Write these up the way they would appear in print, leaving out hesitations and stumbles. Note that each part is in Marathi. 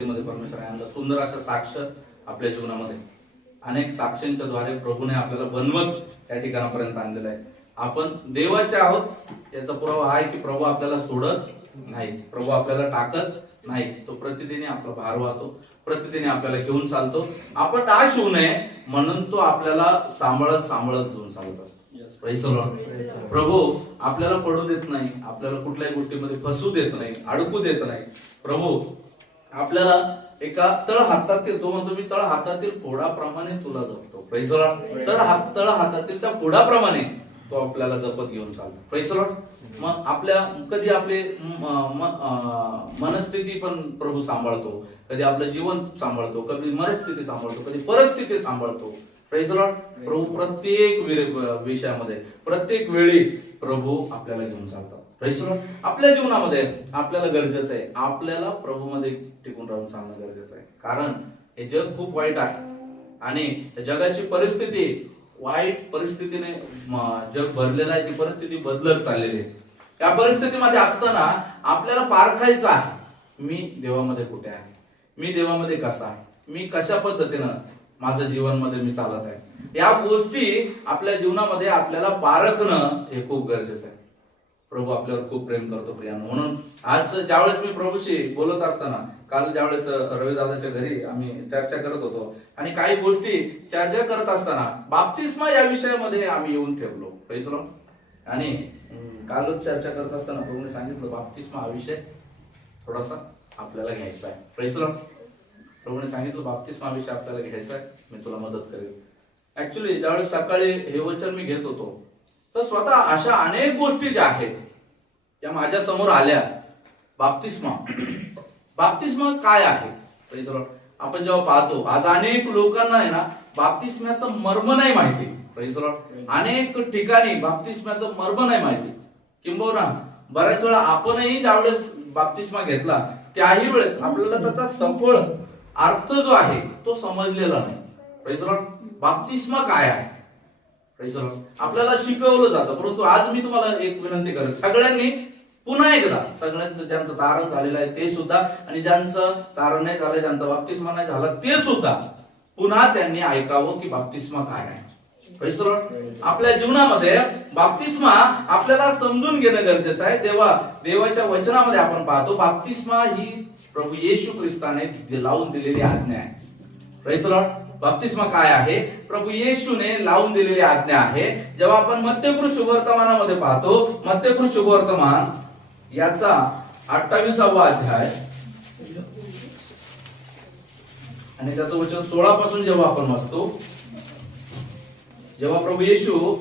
मध्ये परमेश्वराने आणलं. सुंदर अशा साक्ष आपल्या जीवनामध्ये अनेक साक्षींच्या द्वारे प्रभूने आपल्याला बनवत या ठिकाणापर्यंत आणलेलं आहे. आपण देवाचे आहोत याचा पुरावा आहे की प्रभू आपल्याला सोडत नाही, प्रभू आपल्याला टाकत नाही. तो प्रतिदिनी आपला भार वाहतो, प्रतिदिनी आपल्याला घेऊन चालतो. आपण नाश होऊ नये म्हणून तो आपल्याला सांभाळत सांभाळत घेऊन चालत असतो. प्रभू आपल्याला पडू देत नाही, आपल्याला कुठल्याही गोष्टीमध्ये फसू देत नाही, अडकू देत नाही. प्रभू आपल्याला एका तळ हातातील, तो म्हणतो मी तळ हातातील फोडाप्रमाणे तुला जपतो. तळ हातातील त्या फोडाप्रमाणे तो आपल्याला जपत घेऊन चालतो. Praise the Lord. मग आपल्या कधी आपले मनस्थिती पण प्रभू सांभाळतो, कधी आपलं जीवन सांभाळतो, कधी मनस्थिती सांभाळतो, कधी परिस्थिती सांभाळतो. Praise the Lord. प्रभू प्रत्येक विषयामध्ये प्रत्येक वेळी प्रभू आपल्याला घेऊन चालतात. Praise the Lord. आपल्या जीवनामध्ये आपल्याला गरजेचं आहे, आपल्याला प्रभू मध्ये टिकून राहून चालणं गरजेचं आहे. कारण हे जग खूप वाईट आहे आणि जगाची परिस्थिती वाईट परिस्थितीने जग भरलेलं आहे. ती परिस्थिती बदलत चाललेली आहे. या परिस्थितीमध्ये असताना आपल्याला पारखायचं आहे, मी देवामध्ये कुठे आहे, मी देवामध्ये कसा आहे, मी कशा पद्धतीनं माझं जीवनमध्ये मी चालत आहे. या गोष्टी आपल्या जीवनामध्ये आपल्याला पारखणं हे खूप गरजेचं आहे. प्रभू आपल्यावर खूप प्रेम करतो प्रियानो. म्हणून आज ज्यावेळेस मी प्रभूशी बोलत असताना, काल ज्यावेळेस रविदादाच्या घरी आम्ही चर्चा करत होतो आणि काही गोष्टी चर्चा करत असताना बाप्तिस्मा या विषयामध्ये आम्ही येऊन ठेवलो. Praise the Lord. आणि कालच चर्चा करत असताना प्रभूने सांगितलं बाप्तिस्मा हा विषय थोडासा आपल्याला घ्यायचा आहे. Praise the Lord. प्रभूने सांगितलं बाप्तिस्मा हा विषय आपल्याला घ्यायचा आहे, मी तुला मदत करेल. ऍक्च्युली ज्यावेळेस सकाळी हे वचन मी घेत होतो तर स्वतः अशा अनेक गोष्टी ज्या आहेत त्या माझ्या समोर आल्या. बाप्तिस्मा काय आहे? Praise the Lord. आपण जेव्हा पाहतो आज अनेक लोकांना आहे ना बाप्तिस्म्याचं मर्म नाही माहिती. Praise the Lord. अनेक ठिकाणी बाप्तिस्म्याचं मर्म नाही माहिती. किंबहुना बऱ्याच वेळा आपणही ज्यावेळेस बाप्तिस्मा घेतला त्याही वेळेस आपल्याला त्याचा सफळ अर्थ जो आहे तो समजलेला नाही. Praise the Lord. बाप्तिस्मा काय आहे? Praise the Lord. आपल्याला शिकवलं जातं. परंतु आज मी तुम्हाला एक विनंती करेन, सगळ्यांनी पुन्हा एकदा, सगळ्यांचं ज्यांचं तारण झालेलं आहे ते सुद्धा आणि ज्यांचं तारण नाही झालं, ज्यांचा बाप्तिस्मा नाही झाला ते सुद्धा पुन्हा त्यांनी ऐकावं की बाप्तिस्मा काय आहे. Praise the Lord. आपल्या जीवनामध्ये बाप्तिस्मा आपल्याला समजून घेणं गरजेचं आहे. देवाच्या वचनामध्ये आपण पाहतो बाप्तिस्मा ही प्रभू येशू ख्रिस्ताने लावून दिलेली आज्ञा आहे. Praise the Lord. बाप्तिस्मा काय आहे? प्रभू येशूने लावून दिलेली आज्ञा आहे. जेव्हा आपण मत्तेकृ शुभवर्तमानामध्ये पाहतो, मत्तेकृ शुभवर्तमान याचा 28वा अध्याय आणि त्याचं वचन 16 पासून जेव्हा आपण वाचतो, जेव्हा प्रभू येशू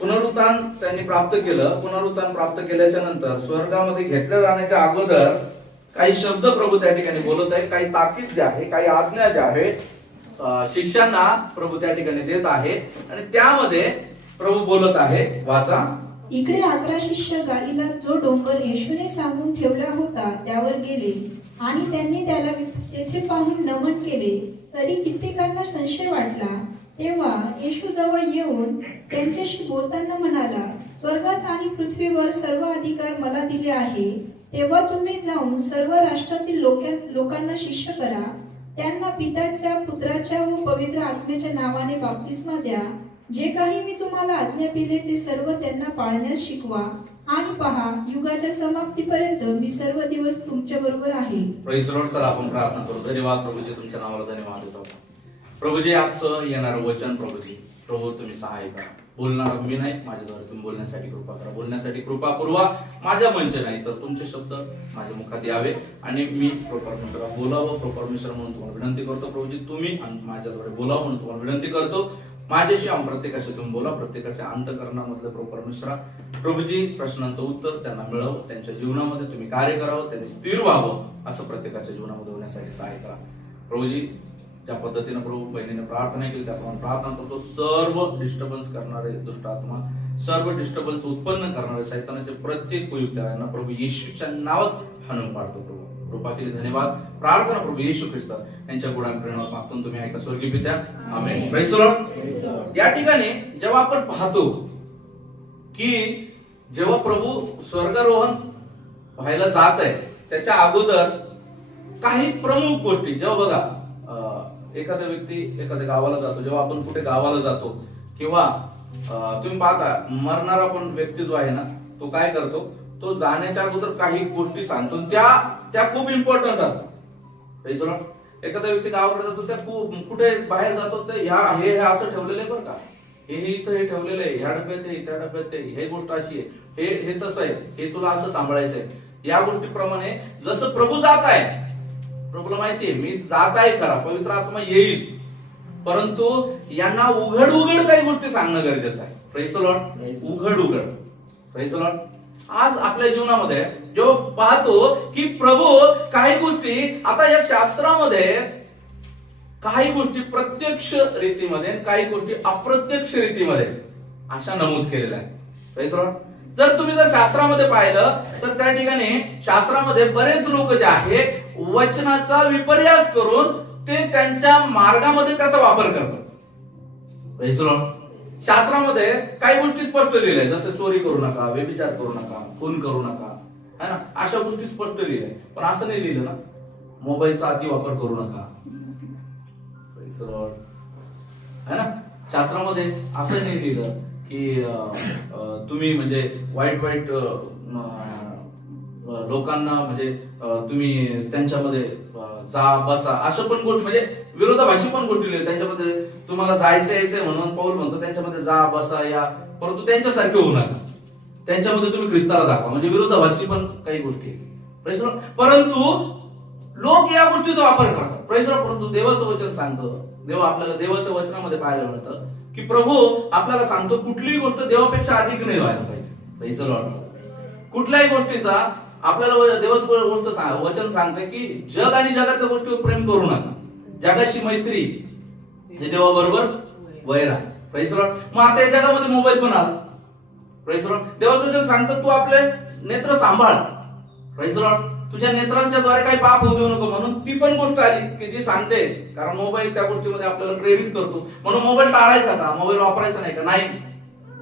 पुनरुत्थान त्यांनी प्राप्त केलं, पुनरुत्थान प्राप्त केल्याच्या नंतर स्वर्गामध्ये घेतल्या जाण्याच्या अगोदर काही शब्द प्रभू त्या ठिकाणी बोलत आहे, काही ताकीद जे आहे, काही आज्ञा ज्या आहेत शिष्यांना प्रभू त्या ठिकाणी देत आहे आणि त्यामध्ये प्रभू बोलत आहे. वाचा. इकडे 11 शिष्य गालिलात जो डोंगर येशूने सांगून ठेवला होता त्यावर गेले आणि त्यांनी त्याला तेथे पाहून नमन केले. तरी कित्येकांना संशय वाटला. तेव्हा येशू जवळ येऊन त्यांच्याशी बोलताना म्हणाला, स्वर्गात आणि पृथ्वीवर सर्व अधिकार मला दिले आहे. तेव्हा तुम्ही जाऊन सर्व राष्ट्रातील लोकांना शिष्य करा. त्यांना पित्याच्या, पुत्राच्या व पवित्र आत्म्याच्या नावाने बाप्तिस्मा द्या. जे काही मी तुम्हाला आज्ञा दिले ते सर्व त्यांना पाळण्यास शिकवा. आणि पहा, युगाच्या समाप्तीपर्यंत मी सर्व दिवस तुमच्या बरोबर आहे. Praise the Lord. चला आपण प्रार्थना करू. धन्यवाद प्रभूजी, तुमच्या नावाला धन्यवाद देतो. प्रभूजी आजचं येणारं वचन प्रभू तुम्ही सहाय्य करा. बोलणार मी नाही, माझ्याद्वारे तुम्ही बोलण्यासाठी कृपा करा. बोलण्यासाठी कृपा पुरवा. माझ्या मंच नाही तर तुमचे शब्द माझ्या मुखात यावे आणि मी परमेश्वरा बोलावं. परमेश्वर म्हणून तुम्हाला विनंती करतो. प्रभूजी तुम्ही माझ्याद्वारे बोलावं म्हणून तुम्हाला विनंती करतो. माझ्याशी प्रत्येकाशी तुम्ही बोला. प्रत्येकाच्या अंतःकरणामधलं परमेश्वरा प्रभूजी प्रश्नांचं उत्तर त्यांना मिळावं, त्यांच्या जीवनामध्ये तुम्ही कार्य करावं, त्यांनी स्थिर व्हावं असं प्रत्येकाच्या जीवनामध्ये होण्यासाठी सहाय्य करा. प्रभूजी ज्या पद्धतीने प्रभू बहिणीने प्रार्थना केली त्याप्रमाणे प्रार्थना करतो. सर्व डिस्टर्बन्स करणारे दुष्ट आत्मा, सर्व डिस्टर्बन्स उत्पन्न करणारे सैतानाचे प्रत्येक कुयुक्त्यांना प्रभू येशूच्या नावात हाणून पाडतो. प्रभू कृपा केली. धन्यवाद. प्रार्थना प्रभू येशू ख्रिस्त यांच्या गुणांना प्रेरणात मागतो तुम्ही ऐका. स्वर्गीय पित्या, आमेन. Praise the Lord. या ठिकाणी जेव्हा आपण पाहतो की जेव्हा प्रभू स्वर्गारोहण व्हायला जात आहे त्याच्या अगोदर काही प्रमुख गोष्टी जेव्हा बघा एखादा व्यक्ती एखाद्या गावाला जातो, जेव्हा आपण कुठे गावाला जातो किंवा तुम्ही पाहता मरणारा पण व्यक्ती जो आहे ना, तो काय करतो, तो जाण्याच्या अगोदर काही गोष्टी सांगतो, त्या खूप इम्पॉर्टंट असतात. एखादा व्यक्ती गावाकडे जातो, त्या कुठे बाहेर जातो तर हे असं ठेवलेलं आहे बरं का, हे इथं हे ठेवलेलं आहे, ह्या डब्यात आहे, त्या डब्यात आहे, हे गोष्ट अशी आहे, हे तसं आहे, हे तुला असं सांभाळायचं आहे. या गोष्टीप्रमाणे जसं प्रभू जात आहे, प्रभूला माहितीये मी जात आहे खरा, पवित्र आत्मा येईल, परंतु यांना उघड काही गोष्टी सांगणं गरजेचं आहे. Praise the Lord. उघड प्रेज द लॉर्ड. आज आपल्या जीवनामध्ये जेव्हा पाहतो की प्रभू काही गोष्टी आता या शास्त्रामध्ये काही गोष्टी प्रत्यक्ष रीतीमध्ये काही गोष्टी अप्रत्यक्ष रीतीमध्ये अशा नमूद केलेल्या आहेत. Praise the Lord. जर तुम्ही शास्त्रामध्ये पाहिलं तर त्या ठिकाणी शास्त्रामध्ये बरेच लोक जे आहे वचनाचा विपर्यास करून ते त्यांच्या मार्गामध्ये त्याचा वापर करतात. Praise the Lord. शास्त्रामध्ये काही गोष्टी स्पष्ट लिहिल्या, जसं चोरी करू नका, व्यभिचार करू नका, खून करू नका, है ना, अशा गोष्टी स्पष्ट लिहिल्या. पण असं नाही लिहिलं ना, मोबाईलचा अति वापर करू नका. Praise the Lord. है ना, शास्त्रामध्ये असं नाही लिहिलं की तुम्ही म्हणजे वाईट लोकांना म्हणजे तुम्ही त्यांच्यामध्ये जा बसा, अशा पण गोष्टी म्हणजे विरोधाभासी पण गोष्टी लिहिल्या. त्यांच्यामध्ये तुम्हाला जायचं यायचंय म्हणून पाऊल म्हणतो त्यांच्यामध्ये जा बसा या, परंतु त्यांच्यासारखे होऊ नका, त्यांच्यामध्ये तुम्ही ख्रिस्ताला दाखवा, म्हणजे विरोधाभासी पण काही गोष्टी. परंतु लोक या गोष्टीचा वापर करतात. परंतु देवाचं वचन सांगतं, आपल्याला देवाच्या वचनामध्ये पाहायला मिळतं की प्रभू आपल्याला सांगतो कुठलीही गोष्ट देवापेक्षा अधिक नाही व्हायला पाहिजे. कुठल्याही गोष्टीचा आपल्याला देवाचं वचन सांगतं की जग आणि जगातल्या गोष्टीवर प्रेम करू नका, जगाशी मैत्री, देवाबरोबर वैर आहे. Praise the Lord. मग आता या जगामध्ये मोबाईल पण आला. Praise the Lord. देवाचं वचन सांगतं तू आपले नेत्र सांभाळ. Praise the Lord. तुझ्या नेत्रांच्या द्वारे काही पाप होऊ देऊ नको, म्हणून ती पण गोष्ट आली की जी सांगते, कारण मोबाईल त्या गोष्टीमध्ये आपल्याला प्रेरित करतो, म्हणून मोबाईल टाळायचा का, मोबाईल वापरायचा नाही का? नाही.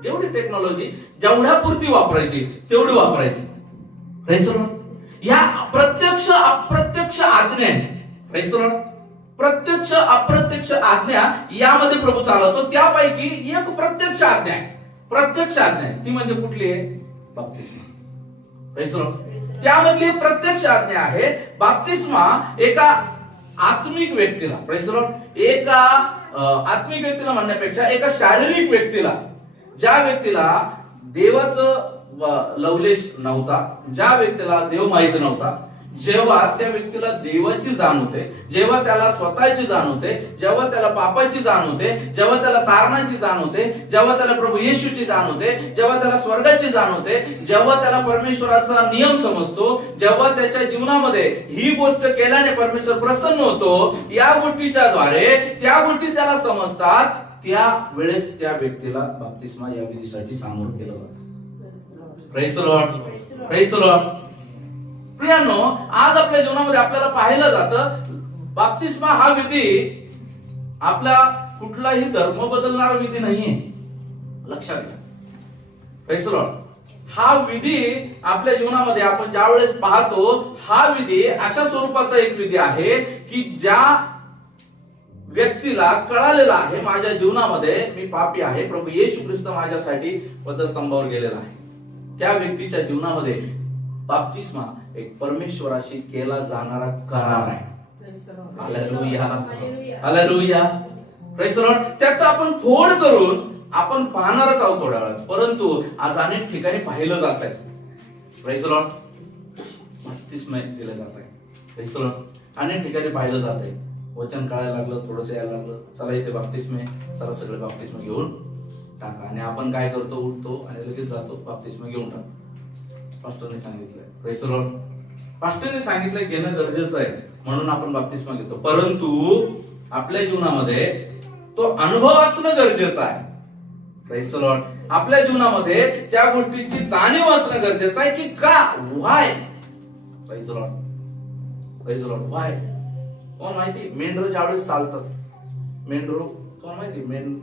जेवढी टेक्नॉलॉजी जेवढ्या पुरती वापरायची तेवढी वापरायची. Praise the Lord. या प्रत्यक्ष अप्रत्यक्ष आज्ञा, प्रेज द लॉर्ड, प्रत्यक्ष अप्रत्यक्ष आज्ञा यामध्ये प्रभू चालवतो. त्यापैकी एक प्रत्यक्ष आज्ञा आहे. प्रत्यक्ष आज्ञा ती म्हणजे कुठली आहे? बाप्तिस्मा. Praise the Lord. त्यामधली प्रत्यक्ष आज्ञा आहे बाप्तिस्मा. एका आत्मिक व्यक्तीला, प्रेज द लॉर्ड, एका आत्मिक व्यक्तीला म्हणण्यापेक्षा एका शारीरिक व्यक्तीला, ज्या व्यक्तीला देवाचं लवलेश नव्हता, ज्या व्यक्तीला देव माहित नव्हता, जेव्हा त्या व्यक्तीला देवाची जाण होते, जेव्हा त्याला स्वतःची जाण होते, जेव्हा त्याला पापाची जाण होते, जेव्हा त्याला तारणाची जाण होते, जेव्हा त्याला प्रभू येशूची जाण होते, जेव्हा त्याला स्वर्गाची जाण होते, जेव्हा त्याला परमेश्वराचा नियम समजतो, जेव्हा त्याच्या जीवनामध्ये ही गोष्ट केल्याने परमेश्वर प्रसन्न होतो, या गोष्टीच्या द्वारे त्या गोष्टी त्याला समजतात, त्या वेळेस त्या व्यक्तीला बाप्तिस्मा या विधीसाठी सामोर केलं जातं. Praise the Lord. Praise the Lord. प्रियांनो, आज आपल्या जीवनामध्ये आपल्याला पाहिलं जातं बाप्तिस्मा हा विधी आपला कुठलाही धर्म बदलणारा विधी नाहीये, लक्षात घ्या. Praise the Lord. हा विधी आपल्या जीवनामध्ये आपण ज्या वेळेस पाहतो, हा विधी अशा स्वरूपाचा एक विधी आहे की ज्या व्यक्तीला कळालेला आहे माझ्या जीवनामध्ये मी पापी आहे, प्रभू येशू ख्रिस्त माझ्यासाठी वधस्तंभावर गेलेला आहे, त्या व्यक्तीच्या जीवनामध्ये बाप्तिस्मा एक परमेश्वराशी केला जाणारा करार आहे. Hallelujah. Hallelujah. Praise the Lord. त्याचा आपण फोड करून आपण पाहणारच आहोत थोड्या वेळात, परंतु आज अनेक ठिकाणी पाहिलं जात आहे. Praise the Lord. बाप्तिस्मा दिलं जात आहे. Praise the Lord. अनेक ठिकाणी पाहिलं जात आहे. वचन कळायला लागलं, थोडंसं यायला लागलं, चला इथे बाप्तिस्मे, चला सगळे बाप्तिस्मा घेऊन टाका, आणि आपण काय करतो, उठतो आणि लगेच जातो बाप्तिस्मा घेऊन टाकतो. पास्टरने सांगितलंय. Praise the Lord. पास्टरने सांगितलंय घेणं गरजेचं आहे म्हणून आपण बाप्तिस्मा घेतो, परंतु आपल्या जीवनामध्ये तो अनुभव असणं गरजेचं आहे. Praise the Lord. आपल्या जीवनामध्ये त्या गोष्टीची जाणीव असणं गरजेचं आहे की का, why. Praise the Lord. Praise the Lord. Why. कोण माहिती, मेंढरू ज्यावेळेस चालतात, मेंढरू कोण माहिती,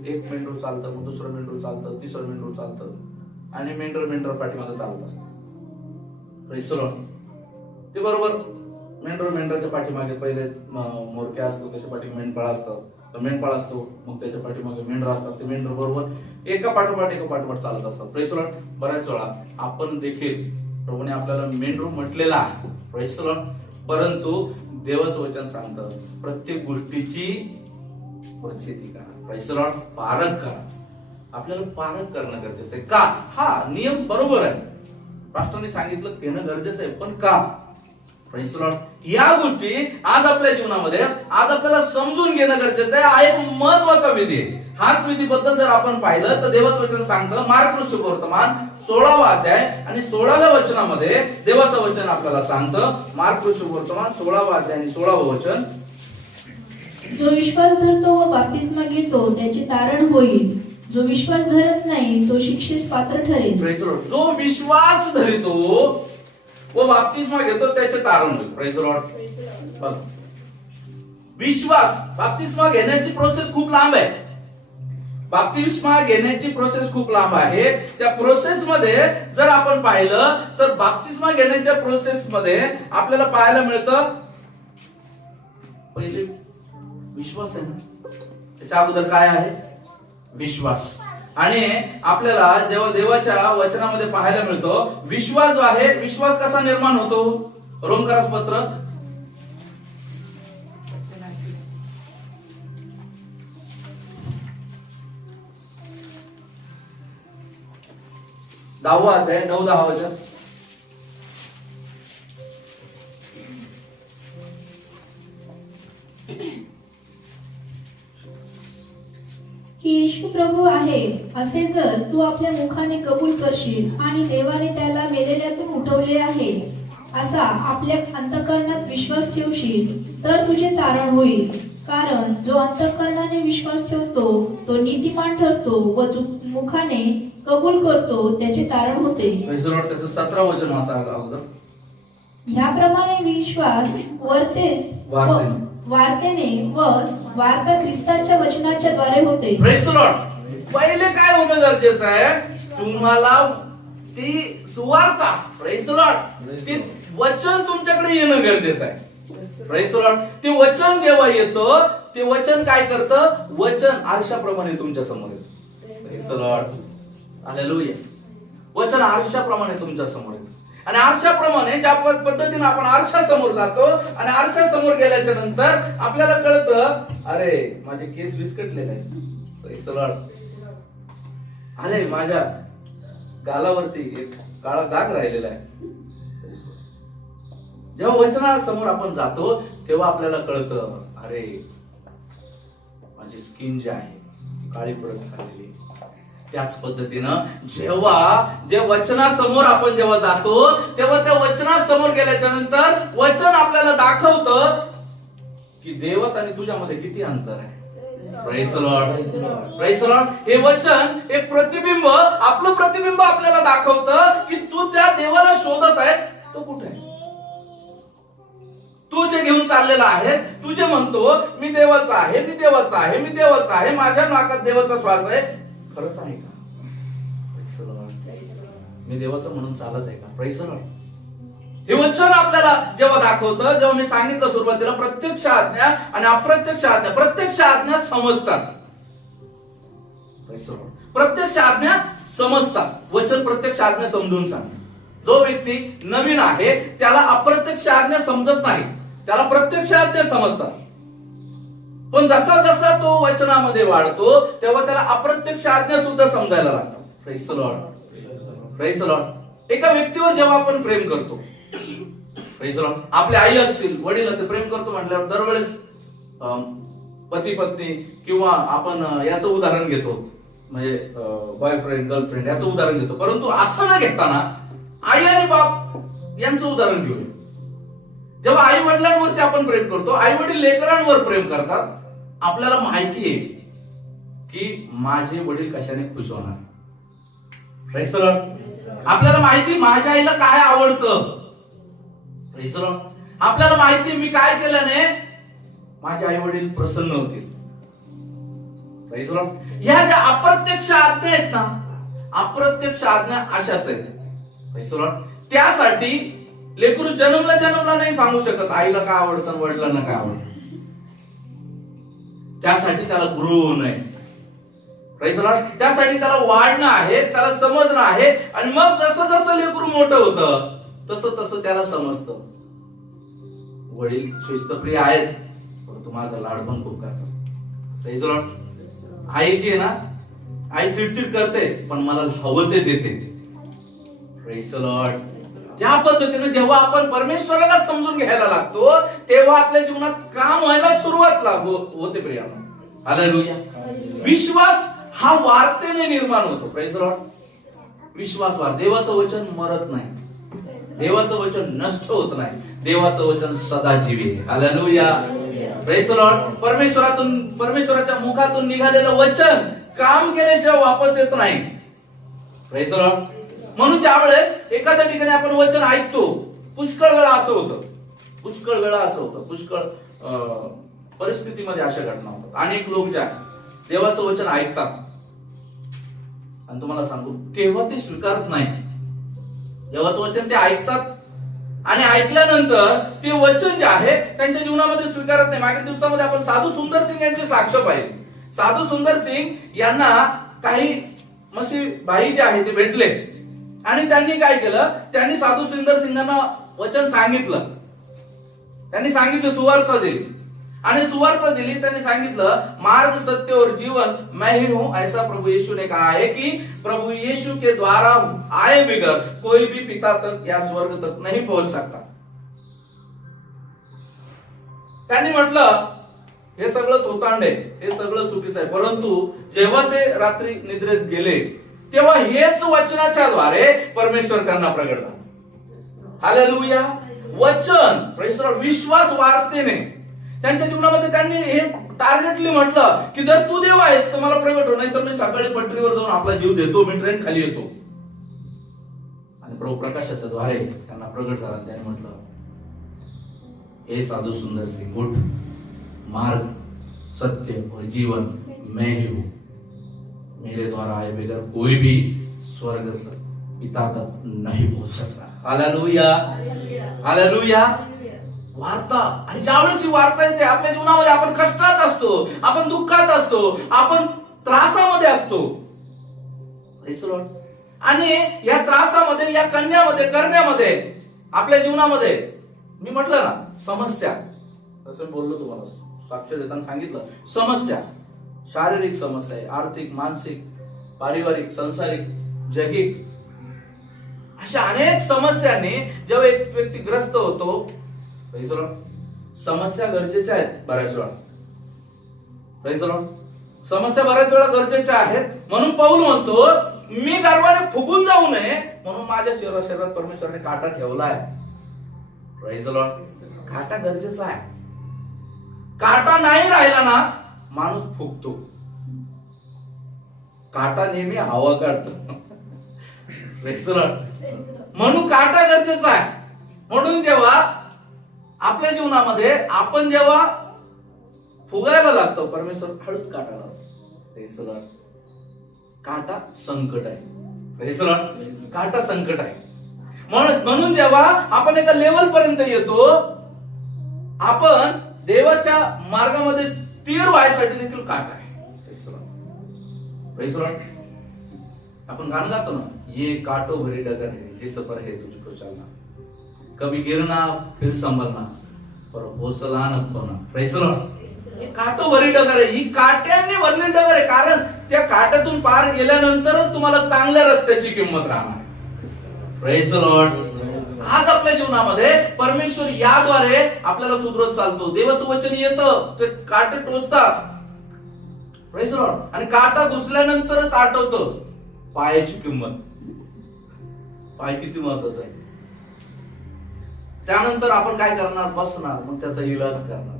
एक मेंढरू चालतं, मग दुसरं मेंढरू चालतं, तिसरं मेंढरू चालतं, आणि मेंढर पाठीमागे चालत असतात. Praise the Lord. ते बरोबर मेंढराच्या पाठीमागे पहिले मोरक्या असतो, त्याच्या पाठीमागे मेंढपाळ असतात, तर मेंढपाळ असतो, मग त्याच्या पाठीमागे मेंढर असतात, ते मेंढर बरोबर एका पाठोपाठ चालत असतात. Press the Lord. बऱ्याच वेळा आपण देखील प्रभूने आपल्याला मेंढरू म्हटलेला आहे, प्रेस द लॉर्ड, परंतु देवाचं वचन सांगतं प्रत्येक गोष्टीची प्रचिती करा, प्रेस द लॉर्ड, पारख करा. आपल्याला पारख करणं गरजेचं आहे. का? हा नियम बरोबर आहे, राष्ट्राने सांगितलं घेणं गरजेचं आहे, पण का? Press the Lord. या गोष्टी आज आपल्या जीवनामध्ये आज आपल्याला समजून घेणं गरजेचं आहे. हा एक महत्वाचा विधी आहे. हाच विधीबद्दल जर आपण पाहिलं तर देवाचं वचन सांगतं मार्क शुभवर्तमान 16वा अध्याय आणि 16व्या वचनामध्ये देवाचं वचन आपल्याला सांगतं. मार्क शुभवर्तमान 16वा अध्याय आणि 16वं वचन. जो विश्वास धरतो व बाप्तिस्मा घेतो त्याचे तारण होईल, जो विश्वास धरत नाही तो शिक्षेस पात्र ठरेल. Praise the Lord. जो विश्वास धरितो व बाप्तिस्मा घेतो त्याचे तारण होईल. Praise the Lord. विश्वास, बाप्तिस्मा घेण्याची प्रोसेस खूप लांब आहे. बाप्तिस्मा घेण्याची प्रोसेस खूप लांब आहे. त्या प्रोसेस मध्ये जर आपण पाहिलं तर बाप्तिस्मा घेण्याच्या प्रोसेस मध्ये आपल्याला पाहायला मिळतं पहिले विश्वास आहे ना, त्याच्या अगोदर काय आहे? विश्वास. आणि आपल्याला जेव्हा देवाच्या वचनामध्ये पाहायला मिळतो विश्वास जो आहे, विश्वास कसा निर्माण होतो? रोमकरास पत्र 10वा अध्याय 9-10 वचन. की येशू प्रभू आहे असे जर तू आपल्या मुखाने कबूल करशील आणि देवाने त्याला मेलेल्यातून उठवले आहे असा आपल्या अंतःकरणात विश्वास ठेवशील तर तुझे तारण होईल. कारण जो अंतःकरणाने विश्वास ठेवतो तो नीतिमान ठरतो व जो मुखाने कबूल करतो त्याचे तारण होते. त्याचं 17 वचन वाचा अगोदर. ह्याप्रमाणे विश्वास वार्तेने व वार्ता ख्रिस्ताच्या वचनाच्या द्वारे होते. Praise the Lord. पहिले काय होणं गरजेचं आहे? तुम्हाला ती सुवार्ता, प्रेज द लॉर्ड, ती वचन तुमच्याकडे येणं गरजेचं आहे. Praise the Lord. ते वचन जेव्हा येतं ते वचन काय करतं? वचन आरशाप्रमाणे तुमच्या समोर येतं. Praise the Lord. हालेलुया. वचन आरशाप्रमाणे तुमच्या समोर येतं आणि आरशाप्रमाणे ज्या पद्धतीने आपण आरशासमोर जातो आणि आरशासमोर गेल्याच्या नंतर आपल्याला कळतं अरे माझे केस विस्कटलेले आहेत. Praise the Lord. अरे माझ्या गालावरती एक काळा डाग राहिलेला आहे. जेव्हा वचनासमोर आपण जातो तेव्हा आपल्याला कळतं अरे माझी स्किन जी आहे ती काळी पडत चाललेली. त्याच पद्धतीनं जे वचनासमोर आपण जेव्हा जातो तेव्हा त्या वचनासमोर गेल्याच्या नंतर वचन आपल्याला दाखवतं की देवात आणि तुझ्यामध्ये किती अंतर आहे. Praise the Lord. Praise the Lord. हे वचन एक प्रतिबिंब, आपलं प्रतिबिंब आपल्याला दाखवतं की तू त्या देवाला शोधत आहेस, तो कुठे आहे? तू जे घेऊन चाललेला आहेस, तू जे म्हणतो मी देवाचा आहे, मी देवाचा आहे, मी देवाचा आहे, माझ्या नाकात देवाचा श्वास आहे, खरंच आहे का? मी देवाचं म्हणून चालत आहे का? Praise the Lord. हे वचन आपल्याला जेव्हा दाखवतं, जेव्हा मी सांगितलं सुरुवातीला प्रत्यक्ष आज्ञा आणि अप्रत्यक्ष आज्ञा, प्रत्यक्ष आज्ञा समजतात. प्रत्यक्ष आज्ञा समजतात. वचन प्रत्यक्ष आज्ञा समजून सांग. जो व्यक्ती नवीन आहे त्याला अप्रत्यक्ष आज्ञा समजत नाही, त्याला प्रत्यक्ष आज्ञा समजतात. पण जसा जसा तो वचनामध्ये वाढतो तेव्हा त्याला अप्रत्यक्ष आज्ञा सुद्धा समजायला लागतात. Praise the Lord. Praise the Lord. एका व्यक्तीवर जेव्हा आपण प्रेम करतो, प्रेज द लॉर्ड, आपले आई असतील, वडील असतील, प्रेम करतो म्हटल्यावर दरवेळेस पती पत्नी किंवा आपण याचं उदाहरण घेतो म्हणजे बॉयफ्रेंड गर्लफ्रेंड याचं उदाहरण घेतो, परंतु असं न घेताना आई आणि बाप यांचं उदाहरण घेऊया. जेव्हा आई वडिलांवरती आपण प्रेम करतो, आई वडील लेकरांवर प्रेम करतात, आपल्याला माहिती आहे की माझे वडील कशाने खुश होणार. Praise the Lord. आपल्याला माहिती माझ्या आईला काय आवडतं. Praise the Lord. आपल्याला माहिती मी काय केल्याने माझे आई वडील प्रसन्न होतील. Praise the Lord. ह्या ज्या अप्रत्यक्ष आज्ञा आहेत ना, अप्रत्यक्ष आज्ञा अशाच आहेत. Praise the Lord. त्यासाठी लेकरू जन्मला नाही सांगू शकत आईला काय आवडतं आणि वडिलांना काय आवडतं. त्यासाठी त्याला ग्रो होणं आहे. Praise the Lord. त्यासाठी त्याला वाढणं आहे, त्याला समजणं आहे. आणि मग जसं जसं लेकरू मोठं होतं तसं तसं त्याला समजतं. वडील शिस्तप्रिय आहेत, परंतु माझा लाड पण खूप करतात. Praise the Lord. आई जी आहे ना, आई चिडचिड करते पण मला हवं ते देते. Praise the Lord. त्या पद्धतीने जेव्हा आपण परमेश्वराला समजून घ्यायला लागतो तेव्हा आपल्या जीवनात काम व्हायला सुरुवात होते प्रियानो. हालेलुया. विश्वास हा वार्तेने निर्माण होतो. Praise the Lord. विश्वास वार. देवाचं वचन मरत नाही, देवाचं वचन नष्ट होत नाही, देवाचं वचन सदाजीवी आहे. हालेलुया. Praise the Lord. परमेश्वराच्या मुखातून निघालेलं वचन काम केल्याशिवाय वापस येत नाही. Praise the Lord. म्हणून त्यावेळेस एखाद्या ठिकाणी आपण वचन ऐकतो, पुष्कळ वेळा असं होतं, पुष्कळ परिस्थितीमध्ये अशा घटना होतात. अनेक लोक ज्या देवाचं वचन ऐकतात आणि तुम्हाला सांगू तेव्हा ते स्वीकारत नाही. देवाचं वचन ते ऐकतात आणि ऐकल्यानंतर ते वचन जे आहे त्यांच्या जीवनामध्ये स्वीकारत नाही. मागील दिवसामध्ये आपण साधू सुंदर सिंग यांची साक्ष पाहिली. साधू सुंदर सिंग यांना काही मसी बाई जे आहे ते भेटले आणि त्यांनी काय केलं, त्यांनी साधू सुंदर सिंगांना वचन सांगितलं. त्यांनी सांगितलं, सुवार्ता दिली आणि सुवार्ता दिली. त्यांनी सांगितलं, मार्ग सत्य और जीवन मैं ही हूं, ऐसा प्रभु यीशु ने कहा है कि प्रभु यीशु के द्वारा आए बिगर कोई भी पिता तक या स्वर्ग तक नहीं पहुंच सकता. त्यांनी म्हटलं हे सगळं थोतांड आहे, हे सगळं चुकीचं आहे. परंतु जेव्हा ते रात्री निद्रेत गेले तेव्हा हेच वचनाच्या द्वारे परमेश्वर त्यांना प्रगट झाला. हालेलुया. वचन, प्रेज द लॉर्ड, विश्वास वार्तेने त्यांच्या जीवनामध्ये त्यांनी हे टार्गेटली म्हटलं की जर तू देव आहेस तर मला प्रगट हो, नाही तर मी सकाळी पटरीवर जाऊन आपला जीव देतो, मी ट्रेन खाली येतो. आणि प्रभू प्रकाशाच्या द्वारे त्यांना प्रगट झाला. त्याने म्हटलं, हे साधू सुंदर सिंह उठ, मार्ग सत्य और जीवन मैं ही हूं, मेरे द्वारा आए बगैर कोई भी स्वर्ग तक पिता तक नहीं पहुंच सकता. हालेलुया. हालेलुया. वार्ता. आणि ज्यावेळेस ही वार्ता येते आपल्या जीवनामध्ये, आपण कष्टात असतो, आपण दुःखात असतो, आपण त्रासामध्ये असतो, आणि या त्रासामध्ये, या करण्यामध्ये आपल्या जीवनामध्ये मी म्हटलं ना समस्या, तसं बोललो तुम्हाला, साक्ष देताना सांगितलं, समस्या, शारीरिक समस्या आहे, आर्थिक, मानसिक, पारिवारिक, सांसारिक, जैगिक, अशा अनेक समस्यांनी जेव्हा एक व्यक्ती ग्रस्त होतो, समस्या गरजेच्या आहेत बऱ्याच वेळा. समस्या बऱ्याच वेळा गरजेच्या आहेत. म्हणून पौल म्हणतो, मी गर्वाने फुगून जाऊ नये म्हणून माझ्या शरीरात परमेश्वराने काटा ठेवला आहे. Praise the Lord. काटा गरजेचा आहे. काटा नाही राहिला ना माणूस फुगतो. काटा नेहमी हवा काढतो. Praise the Lord. म्हणून काटा गरजेचा आहे. म्हणून जेव्हा आपल्या जीवनामध्ये आपण जेव्हा फुगायला लागतो, परमेश्वर हळूच काटा लावतो. काटा संकट आहे. काटा संकट आहे. म्हणून जेव्हा आपण एका लेवल पर्यंत येतो, आपण देवाच्या मार्गामध्ये स्थिर व्हायसाठी देखील काटा आहे. आपण गाणं गातो ना, ये काटो भरी डगर है जिस पर है तुझको चलना, कभी गिरना फिर संभलना पर हौसला न खोना. Praise the Lord. ही काटो भरी डगर आहे, ही काट्यांनी भरलेली डगर आहे. कारण त्या काट्यातून पार गेल्यानंतरच तुम्हाला चांगल्या रस्त्याची किंमत राहणार. Praise the Lord. आज आपल्या जीवनामध्ये परमेश्वर याद्वारे आपल्याला सुधरत चालतो. देवाचं वचन येतं, ते काटे टोचतात. Praise the Lord. आणि काटा घुसल्यानंतरच आठवतं पायाची किंमत. पाय किती महत्वाचा आहे. त्यानंतर आपण काय करणार, बसणार, मग त्याचा इलाज करणार.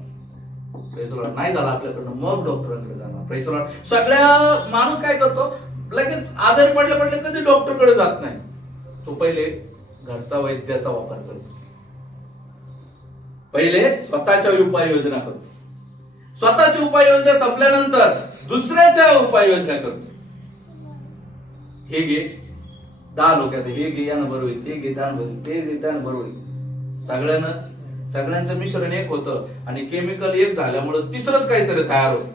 Praise the Lord. नाही झाला आपल्याकडनं मग डॉक्टरांकडे जाणार. Praise the Lord. सगळ्या माणूस काय करतो, लगेच आजारी पडले कधी डॉक्टरकडे जात नाही. तो पहिले घरचा वैद्याचा वापर करतो. पहिले स्वतःच्या उपाययोजना करतो. स्वतःची उपाययोजना संपल्यानंतर दुसऱ्याच्या उपाययोजना करतो. हे घे 10 लोक, हे घे यानं बरं होईल, हे घे त्यानं बरं होईल, ते घे त्यानं बरं होईल. सगळ्यांचं मिश्रण एक होतं आणि केमिकल एक झाल्यामुळे तिसरंच काहीतरी तयार होत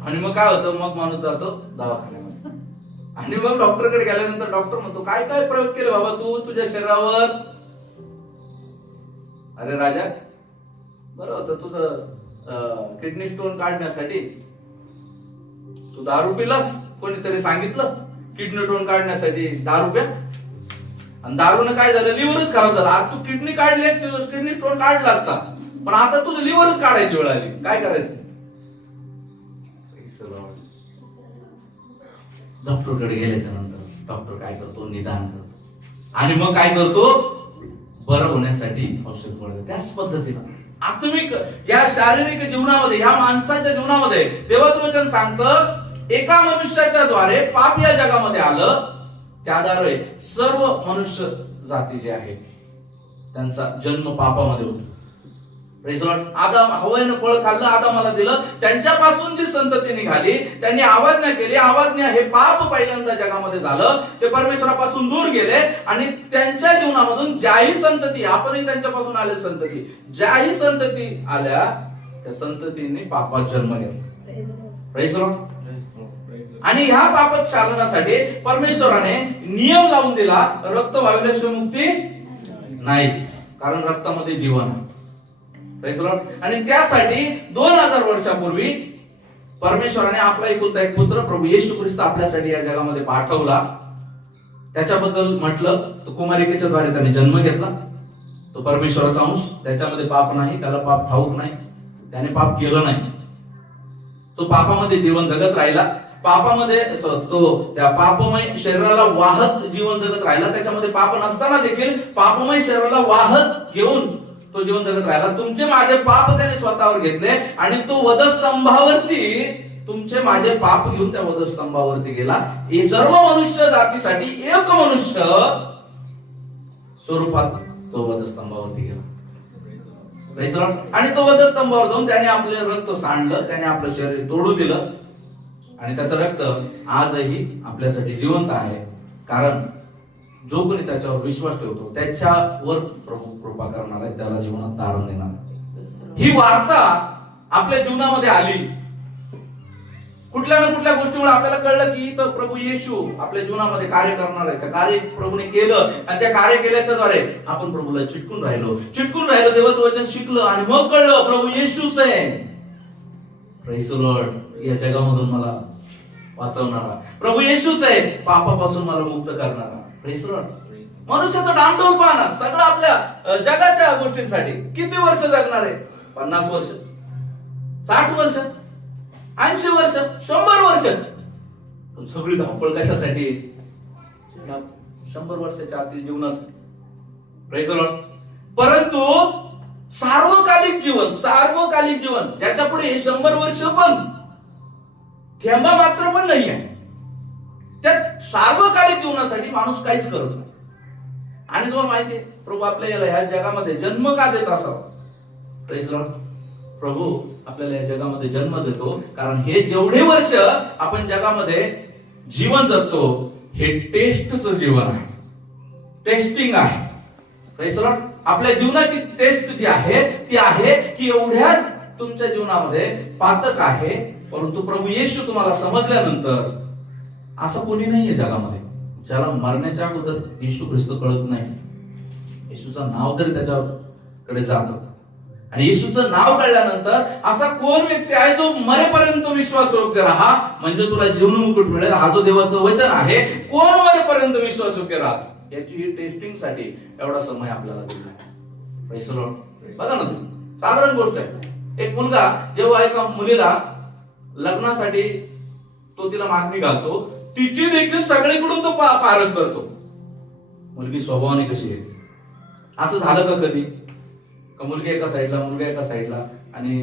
आणि मग काय होतं, मग माणूस जातो दवाखान्यामध्ये आणि मग डॉक्टरकडे गेल्यानंतर डॉक्टर म्हणतो काय काय प्रयोग केले बाबा तू तुझ्या शरीरावर. अरे राजा, बरं होतं तुझं किडनी स्टोन काढण्यासाठी तू दारू पिलास, कोणीतरी सांगितलं किडनी स्टोन काढण्यासाठी दारू प्या, आणि दारूने काय झालं, लिव्हरच खराब झाला. आज तू किडनी काढलीस, किडनी स्टोन काढला असता, पण आता तुझं लिव्हरच काढायची वेळ आली, काय करायचं. डॉक्टरकडे गेल्याच्या नंतर डॉक्टर काय करतो, निदान करतो आणि मग काय करतो, बरं होण्यासाठी औषध पडतं. त्याच पद्धतीनं आत्मिक या शारीरिक जीवनामध्ये, या माणसाच्या जीवनामध्ये देवाचं वचन सांगतं एका मनुष्याच्या द्वारे पाप या जगामध्ये आलं, त्याद्वारे सर्व मनुष्य जाती जे आहे त्यांचा जन्म पापामध्ये होतो. आदम हव्वाने फळ खाल्लं, आदामाला दिलं, त्यांच्यापासून जी संतती निघाली, त्यांनी आवाज्ञा केली, आवाज्ञा हे पाप पहिल्यांदा जगामध्ये झालं, ते परमेश्वरापासून दूर गेले आणि त्यांच्या जीवनामधून ज्याही संतती, आपणही त्यांच्यापासून आलेली संतती, ज्याही संतती आल्या त्या संततींनी पापात जन्म घेतला. Praise Lord. आणि ह्या पाप चालण्यासाठी परमेश्वराने नियम लावून दिला, रक्त वाहिल्याशिवाय मुक्ती नाही, कारण रक्तामध्ये जीवन आहे. Praise Lord. आणि त्यासाठी 2000 वर्षापूर्वी परमेश्वराने आपला एकुलता एक पुत्र प्रभू येशू ख्रिस्त आपल्यासाठी या जगामध्ये पाठवला. त्याच्याबद्दल म्हटलं तर कुमारिकेच्या द्वारे त्याने जन्म घेतला. तो परमेश्वराचा अंश, त्याच्यामध्ये पाप नाही, त्याला पाप ठाऊक नाही, त्याने पाप केलं नाही. तो पापामध्ये जीवन जगत राहिला, पापामध्ये तो त्या पापमय शरीराला वाहत जीवन जगत राहिला. त्याच्यामध्ये पाप नसताना देखील पापमय शरीराला वाहत घेऊन तो जीवन जगत राहिला. तुमचे माझे पाप त्याने स्वतःवर घेतले आणि तो वधस्तंभावरती तुमचे माझे पाप घेऊन त्या वधस्तंभावरती गेला. हे सर्व मनुष्य जातीसाठी एक मनुष्य स्वरूपात तो वधस्तंभावरती गेला. आणि तो वधस्तंभावर जाऊन त्याने आपले रक्त सांडलं, त्याने आपलं शरीर तोडू दिलं आणि त्याचं रक्त आजही आपल्यासाठी जिवंत आहे. कारण जो कोणी त्याच्यावर विश्वास ठेवतो त्याच्यावर प्रभू कृपा करणार आहे, त्याला जीवनात तारण देणार आहे. ही वार्ता आपल्या जीवनामध्ये आली. कुठल्या ना कुठल्या गोष्टीमुळे आपल्याला कळलं की तर प्रभू येशू आपल्या जीवनामध्ये कार्य करणार आहे. त्या कार्य प्रभूने केलं आणि त्या कार्य केल्याच्या द्वारे आपण प्रभूला चिटकून राहिलो, देवाचं वचन शिकलं आणि मग कळलं प्रभू येशूच आहे. Praise the Lord. या जगामधून मला वाचवणारा प्रभू येशूच आहे, पापापासून मला मुक्त करणारा. Praise the Lord. मनुष्याचं डामडौल पाहणं सगळं आपल्या जगाच्या गोष्टींसाठी किती वर्ष जगणार आहे? 50 वर्ष, 60 वर्ष, 80 वर्ष, 100 वर्ष. पण सगळी धावपळ कशासाठी? 100 वर्षाच्या आतील जीवनासाठी. Praise the Lord. परंतु सार्वकालिक जीवन ज्याच्या पुढे हे 100 वर्ष पण थेंबा मात्र पण नाही आहे, त्या सार्वकालिक जीवनासाठी माणूस काहीच करत नाही. आणि तुम्हाला माहितीये प्रभू आपल्याला ह्या जगामध्ये जन्म का देत असावा? Praise Lord. प्रभू आपल्याला या जगामध्ये जन्म देतो कारण हे जेवढे वर्ष आपण जगामध्ये जीवन जगतो हे टेस्टचं जीवन आहे, टेस्टिंग आहे. Praise Lord. आपल्या जीवनाची टेस्ट जी आहे ती आहे की एवढ्या तुमच्या जीवनामध्ये पातक आहे, परंतु प्रभू येशू तुम्हाला समजल्यानंतर असं कोणी नाहीये जगामध्ये ज्याला मरण्याच्या अगोदर येशू ख्रिस्त कळत नाही. येशूचं नाव तरी त्याच्याकडे जात आणि येशूचं नाव कळल्यानंतर असा कोण व्यक्ती आहे जो मरेपर्यंत विश्वासयोग्य राहा म्हणजे तुला जीवनमुकुट मिळेल, हा जो देवाचं वचन आहे. कोण मरेपर्यंत विश्वासयोग्य राहत याची ही टेस्टिंग साठी एवढा समय आपल्याला दिला आहे. Praise the Lord. बघा ना तुम्ही, साधारण गोष्ट आहे. एक मुलगा जेव्हा एका मुलीला लग्नासाठी तो तिला मागणी घालतो, तिची देखील सगळीकडून तो पारख करतो. मुलगी स्वभावाने कशी आहे? असं झालं का कधी का मुलगी एका साईडला मुलगा एका साईडला आणि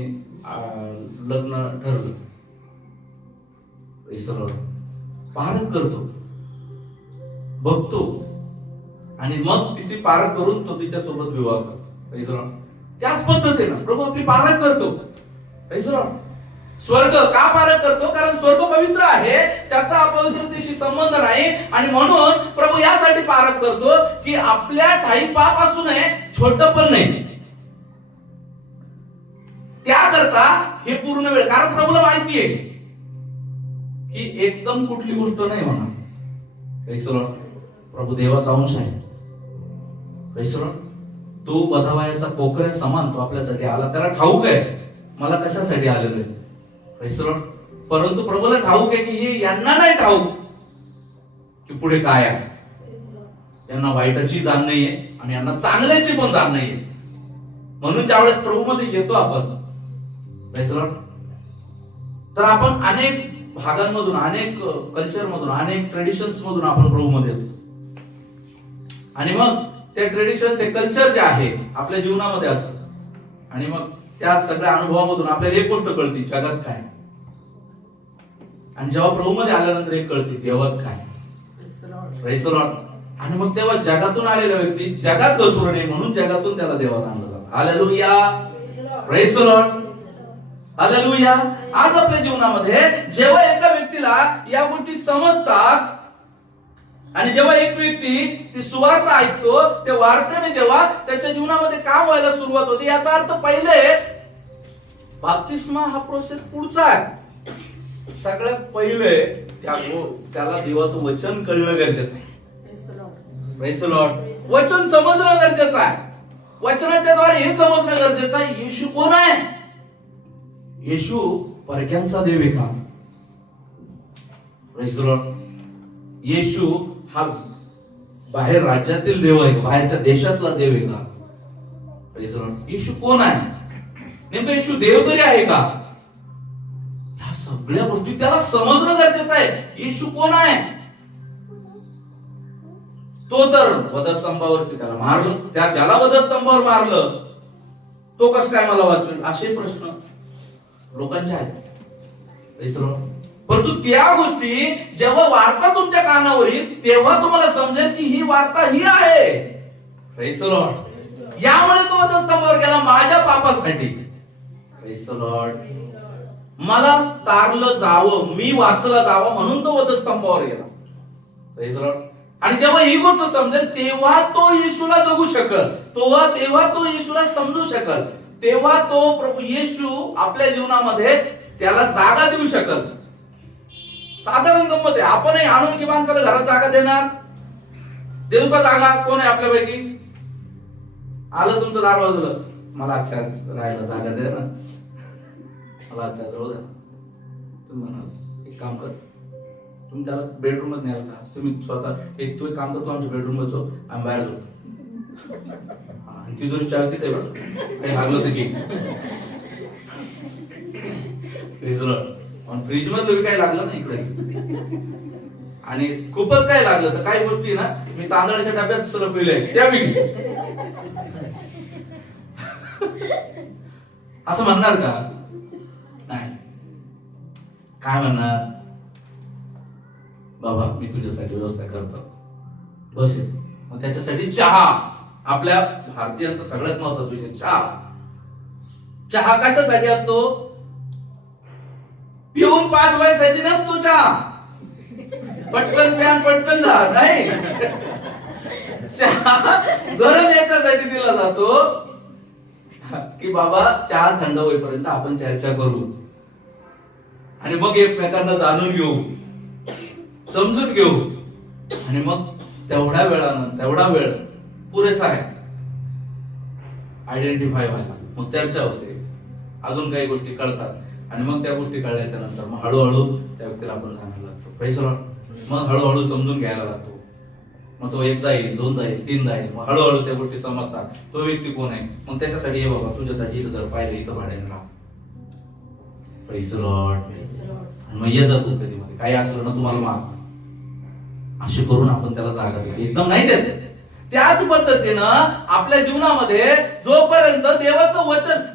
लग्न ठरलं? पारख करतो, बघतो आणि मग तिची पारख करून तो तिच्या सोबत विवाह करतो. त्याच पद्धतीनं प्रभू आपली पारख करतो. स्वर्ग का पारख करतो? कारण स्वर्ग पवित्र आहे, त्याचा अपवित्रतेशी संबंध नाही. आणि म्हणून प्रभू यासाठी पारख करतो की आपल्या ठाई पाप असू नये, छोटं पण नाही. त्याकरता हे पूर्ण वेळ, कारण प्रभूला माहिती आहे की एकदम कुठली गोष्ट नाही होणार. प्रभू देवाचा अंश आहे. तो वधावायाचा कोकऱ्या समान तो आपल्यासाठी आला. त्याला ठाऊक आहे मला कशासाठी आलेलो आहे. परंतु प्रभूला ठाऊक आहे की हे यांना नाही ठाऊक की पुढे काय आहे. यांना वाईटाची जाण नाहीये आणि यांना चांगल्याची पण जाण नाहीये. म्हणून त्यावेळेस प्रभू मध्ये येतो आपण. तर आपण अनेक भागांमधून, अनेक कल्चर मधून, अनेक ट्रेडिशन्स मधून आपण प्रभू मध्ये येतो. आणि मग ते ट्रेडिशन, ते कल्चर जे आहे आपल्या जीवनामध्ये असतं. आणि मग त्या सगळ्या अनुभवामधून आपल्याला एक गोष्ट कळते, जगात काय. आणि जेव्हा प्रभू मध्ये आल्यानंतर एक कळते, देवात काय. आणि मग तेव्हा जगातून आलेला व्यक्ती जगात घसरू नये म्हणून जगातून त्याला देवात आणलं जातं. Hallelujah, praise the Lord, hallelujah. आज आपल्या जीवनामध्ये जेव्हा एका व्यक्तीला या गोष्टी समजतात आणि जेव्हा एक व्यक्ती ती सुवार्ता ऐकतो, त्या वार्तेने जेव्हा त्याच्या जीवनामध्ये काम व्हायला सुरुवात होते, याचा अर्थ पहिले बाप्तिस्मा हा प्रोसेस पुढचा आहे. सगळ्यात पहिले त्याला देवाचं वचन कळणं गरजेचं आहे. Praise the Lord. वचन समजणं गरजेचं आहे. वचनाच्या द्वारे हे समजणं गरजेचं आहे, येशू कोण आहे. येशू परक्यांचा देव आहे का. Praise the Lord. येशू हा बाहेर राज्यातील देव आहे का, बाहेरच्या देशातला देव आहे का. Praise the Lord. येशू कोण आहे. नेमकं येशू देव तरी आहे का. ह्या सगळ्या गोष्टी त्याला समजणं गरजेचं आहे. येशू कोण आहे. तो तर वधस्तंभावरती त्याला मारलं, ज्याला वधस्तंभावर मारलं तो कसं काय मला वाचवेल, असे प्रश्न लोकांचे आहेत. परंतु त्या गोष्टी जेव्हा वार्ता तुमच्या कानावर येईल तेव्हा तुम्हाला समजेल की ही वार्ता ही आहे. Praise the Lord. यामुळे तो वधस्तंभावर गेला माझ्या पापासाठी. Praise the Lord. मला तारलं जावं, मी वाचला जावं म्हणून तो वधस्तंभावर गेला. Praise the Lord. आणि जेव्हा ही गोष्ट समजेल तेव्हा तो येशूला जगू शकल, तेव्हा तो येशूला समजू शकल, तेव्हा तो प्रभू येशू आपल्या जीवनामध्ये त्याला जागा देऊ शकल. साधारण गंमत आहे, आपणही अनोळखी माणसाला घरात जागा देणार, देऊ का जागा. कोण आहे आपल्यापैकी. आलं तुमचं दार वाजलं, मला अच्छा राहायला जागा दे ना, मला अच्छा जवळ द्या. तुम्ही म्हणाल एक काम कर, तुम्ही त्याला बेडरूम मध्ये न्याल का. तुम्ही स्वतः तू एक काम करतो आमच्या बेडरूम मध्ये जाऊ, आम्ही बाहेर जाऊ. आणि ती जरी चावी तिथे काही लागलं तर की फ्रीज मध्ये काही लागलं ना इकडे, आणि खूपच काय लागलं तर काही गोष्टी ना मी तांदळाच्या डब्यात सरपविल्या त्या मी असं म्हणणार का. नाही. काय म्हणणार. बाबा मी तुझ्यासाठी व्यवस्था करतो, बस. मग त्याच्यासाठी चहा, आपल्या भारतीयांचा सगळ्यात महत्वाचा विषय चहा. चहा कशासाठी असतो. पिऊन पाच व्हायसाठी नसतो चहा. पटकन प्यान पटकन जा नाही. चहा गरम याच्यासाठी दिला जातो की बाबा चहा थंड होईपर्यंत आपण चर्चा करू आणि मग एकमेकांना जाणून घेऊ, समजून घेऊ. आणि मग तेवढ्या वेळानं तेवढा वेळ पुरेसा आहे आयडेंटिफाय व्हायला. मग चर्चा होते, अजून काही गोष्टी कळतात. आणि मग त्या गोष्टी कळल्याच्या नंतर मग हळूहळू त्या व्यक्तीला आपण सांगायला लागतो. Praise the Lord. मग हळूहळू समजून घ्यायला लागतो. मग तो एकदा येईल, दोनदा येईल, तीनदा येईल. मग हळूहळू त्या गोष्टी समजतात, तो व्यक्ती कोण आहे. मग त्याच्यासाठी हे बाबा तुझ्यासाठी इथं घर पाहिलं, इथं भाड्याने राहा. Praise the Lord. मग ये जातो कधी मध्ये काही असलं ना तुम्हाला माग, असे करून आपण त्याला जागा देतो. एकदम नाही देत. त्याच पद्धतीनं आपल्या जीवनामध्ये जोपर्यंत देवाचं वचन,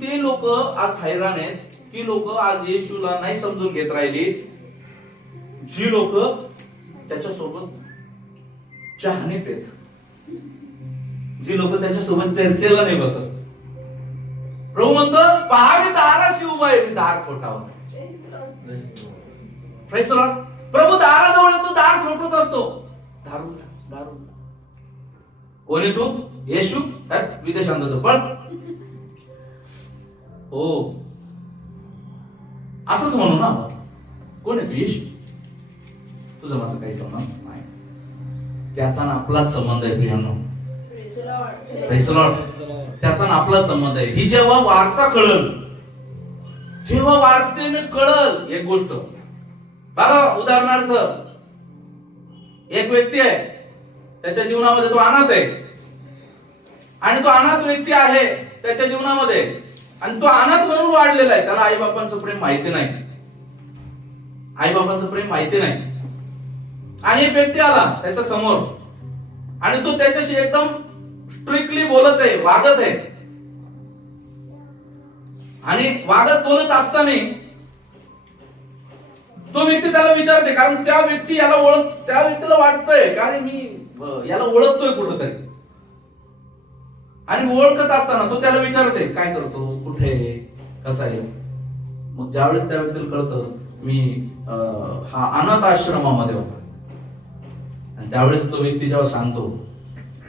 ते लोक आज हैराण आहेत. ती लोक आज येशूला नाही समजून घेत राहिली. जी लोक त्याच्यासोबत चहाने पेत, जी लोक त्याच्यासोबत चर्चेला नाही बसत. प्रभू म्हणतो, पहा मी दाराशी उभा आहे, मी दार ठोठावतो. Praise the Lord. प्रभू दाराजवळ येतो, दार ठोठवत असतो. दार उघडा, दार उघडा. कोण येतो? येशू. विदेशांत जातो पण हो असंच म्हणू ना, कोण येतो? येशू. तुझं माझं काही संबंध नाही, त्याचा ना आपलाच संबंध आहे प्रियांनो. Praise the Lord. त्याचा ना आपला संबंध आहे. ही जेव्हा वार्ता कळल, तेव्हा वार्तेने कळल एक गोष्ट. बघा, उदाहरणार्थ एक व्यक्ती आहे, त्याच्या जीवनामध्ये तो अनाथ आहे, आणि तो अनाथ व्यक्ती आहे त्याच्या जीवनामध्ये, आणि तो अनाथ म्हणून वाढलेला आहे. त्याला आई बापांचं प्रेम माहिती नाही, आई बापांचं प्रेम माहिती नाही. आणि एक व्यक्ती आला त्याच्या समोर, आणि तो त्याच्याशी एकदम स्ट्रिक्टली बोलत आहे, वागत आहे. आणि वागत बोलत असताना तो व्यक्ती त्याला विचारते, कारण त्या व्यक्तीला वाटतंय का रे मी याला ओळखतोय कुठंतरी. आणि ओळखत असताना तो त्याला विचारते, काय करतो, कुठे, कसा आहे. मग ज्यावेळेस त्या व्यक्तीला कळतं मी हा अनाथ आश्रमामध्ये होता, आणि त्यावेळेस तो व्यक्ती जेव्हा सांगतो,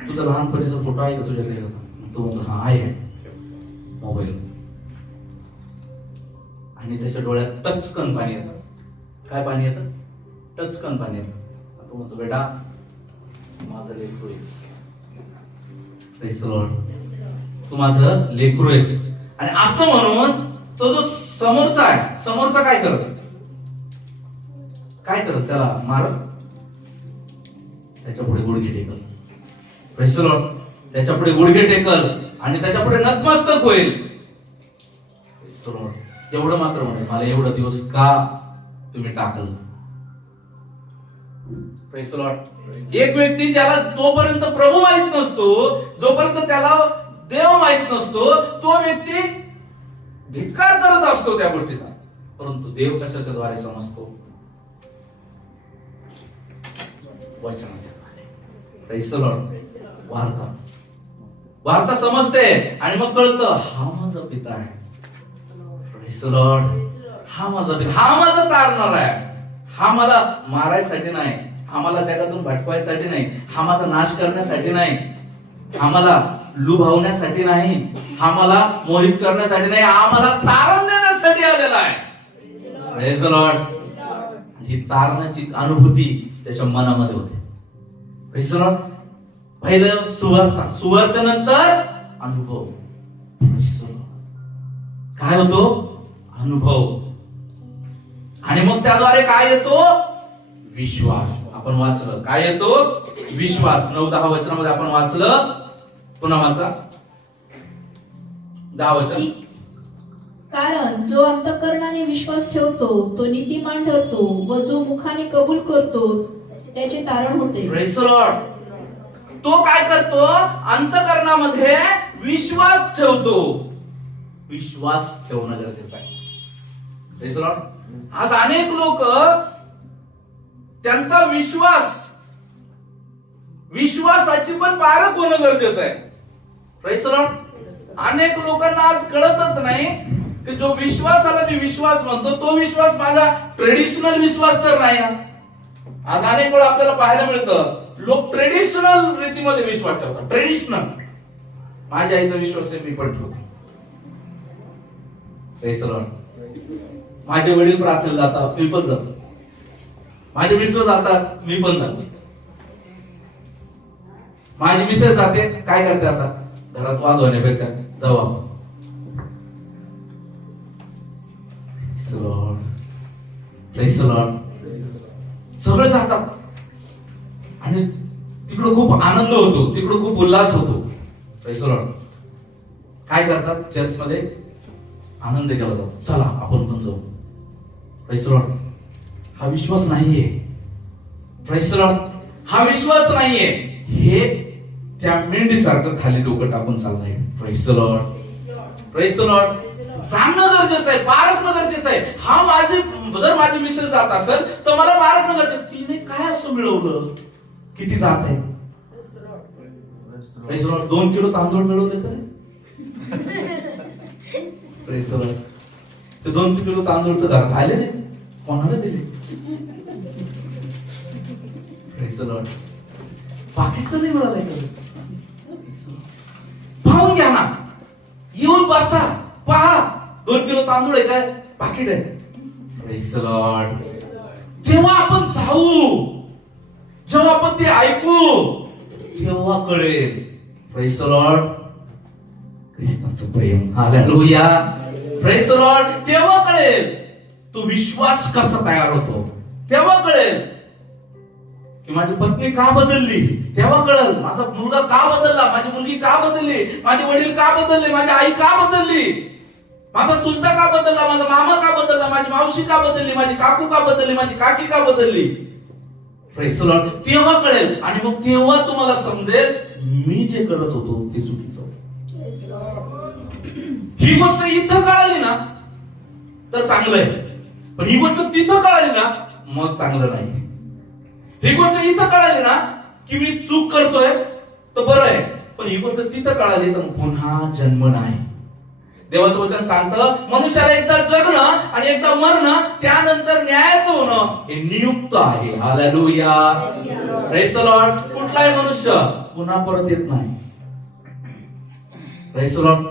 तुझा लहानपणीचा फोटो आहे का तुझ्याकडे? तो म्हणतो, हा आहे मोबाईल. आणि त्याच्या डोळ्यात टचकन पाणी येतं. काय पाणी येतं? टचकन पाणी येतं. तो म्हणतो, बेटा माझं लेकरू आहेस. Praise the Lord. तू माझं लेकरू आहेस. आणि असं म्हणून तो जो समोरचा आहे, समोरचा काय करत? त्याला मारत, त्याच्या पुढे गुडघे टेकल. Praise the Lord. त्याच्या पुढे गुडघे टेकल आणि त्याच्या पुढे नतमस्तक होईल. Praise the Lord. एवढं मात्र म्हणे, मला एवढा दिवस का तुम्ही टाकल? Praise the Lord. एक व्यक्ती ज्याला जोपर्यंत प्रभू माहित नसतो, जोपर्यंत त्याला देव माहित नसतो, तो व्यक्ती धिक्कार करत असतो त्या गोष्टीचा. परंतु देव कशाच्या द्वारे समजतो? वचनाच्या द्वारे. Praise the Lord. वार्ता समजते आणि मग कळतं, हा माझा पिता आहे. Praise the Lord. हा माझा पिता, हा माझा तारणार आहे. हा मला मारायसाठी नाही, हा मला जगातून भटकवायसाठी नाही, हा माझा नाश करण्यासाठी नाही, हा मला लुभावण्यासाठी नाही, हा मला मोहित करण्यासाठी नाही, हा मला तारण देण्यासाठी आलेला आहे. Praise the Lord. ही तारणाची अनुभूती त्याच्या मनामध्ये होते. Praise the Lord. पहिलं सुवार्ता नंतर अनुभव. Praise the Lord. काय होतो? अनुभव. आणि मग त्याद्वारे काय येतो? विश्वास. आपण वाचलं काय येतो? विश्वास. 9-10 वचनामध्ये आपण वाचलं. पुन्हा वाचा 10 वचन. कारण जो अंतःकरणाने विश्वास ठेवतो तो नीतिमान ठरतो, व जो मुखाने कबूल करतो त्याचे तारण होते. Praise the Lord. तो काय करतो? अंतःकरणामध्ये विश्वास ठेवतो. विश्वास ठेवणं गरजेचं आहे. Praise the Lord. आज अनेक लोक त्यांचा विश्वासाची पण पारख होणं गरजेचं आहे. Praise the Lord. अनेक लोकांना आज कळतच नाही की जो विश्वासाला मी विश्वास म्हणतो, तो विश्वास माझा ट्रेडिशनल विश्वास तर नाही ना. आज अनेक वेळा आपल्याला पाहायला मिळतं, लोक ट्रेडिशनल रीतीमध्ये विश्वास ठेवतात. ट्रेडिशनल, माझ्या आईचा विश्वास आहे, मी पण ठेवतो. Praise the Lord. माझे वडील प्रार्थनेला जातात, मी पण जातो. माझे मिस्टर जातात, मी पण जातो. माझी मिसेस जाते, काय करते आता? घरात वाद होण्यापेक्षा जाऊ आपण. Praise the Lord. सगळे जातात आणि तिकडं खूप आनंद होतो, तिकडं खूप उल्हास होतो. Praise the Lord. काय करतात? चर्च मध्ये आनंद केला जातो, चला आपण पण जाऊ. Praise the Lord. हा विश्वास नाहीये. Praise the Lord. हा विश्वास नाहीये. हे त्या मेंढीसारखं खाली डोकं टाकून चाललंय. Praise the Lord. Praise the Lord. जाणणं गरजेचं आहे, पारखणं गरजेचं आहे. जर माझी मिसेस जात असेल तर मला पारखणं गरजेचं. तिने काय असं मिळवलं, किती जात आहे? Praise the Lord. 2 किलो तांदूळ मिळवले तर Praise the Lord. ते 2 किलो तांदूळ तर घरात आले नाही, कोणाला दिले? Praise the Lord. पाकिट तर नाही मिळालं का? पाहून घ्या ना, येऊन बसा, पहा 2 किलो तांदूळ आहे काय, पाकिट आहे. Praise the Lord. जेव्हा आपण जाऊ, जेव्हा आपण ते ऐकू, तेव्हा कळेल. Praise the Lord. ख्रिस्ताचं प्रेम. हालेलुया. Praise the Lord. तेव्हा कळेल तो विश्वास कसा तयार होतो. तेव्हा कळेल की माझी पत्नी का बदलली. तेव्हा कळेल माझा मुलगा का बदलला, माझी मुलगी का बदलली, माझे वडील का बदलले, माझी आई का बदलली, माझा चुलता का बदलला, माझा मामा का बदलला, माझी मावशी का बदलली, माझी काकू का बदलली, माझी काकी का बदलली. Praise the Lord. तेव्हा कळेल आणि मग तेव्हा तुम्हाला समजेल मी जे करत होतो ते चुकीचं. ही गोष्ट इथं कळाली ना तर चांगलं आहे, पण ही गोष्ट तिथं कळाली ना मग चांगलं नाही. ही गोष्ट इथं कळाली ना की मी चूक करतोय तर बरं आहे, पण ही गोष्ट तिथं कळाली तर पुन्हा जन्म नाही. देवाचं वचन सांगतं मनुष्याला एकदा जगणं आणि एकदा मरणं, त्यानंतर न्यायाचं होणं हे नियुक्त आहे. हालेलुया. Praise the Lord. कुठलाही मनुष्य पुन्हा परत येत नाही. Praise the Lord.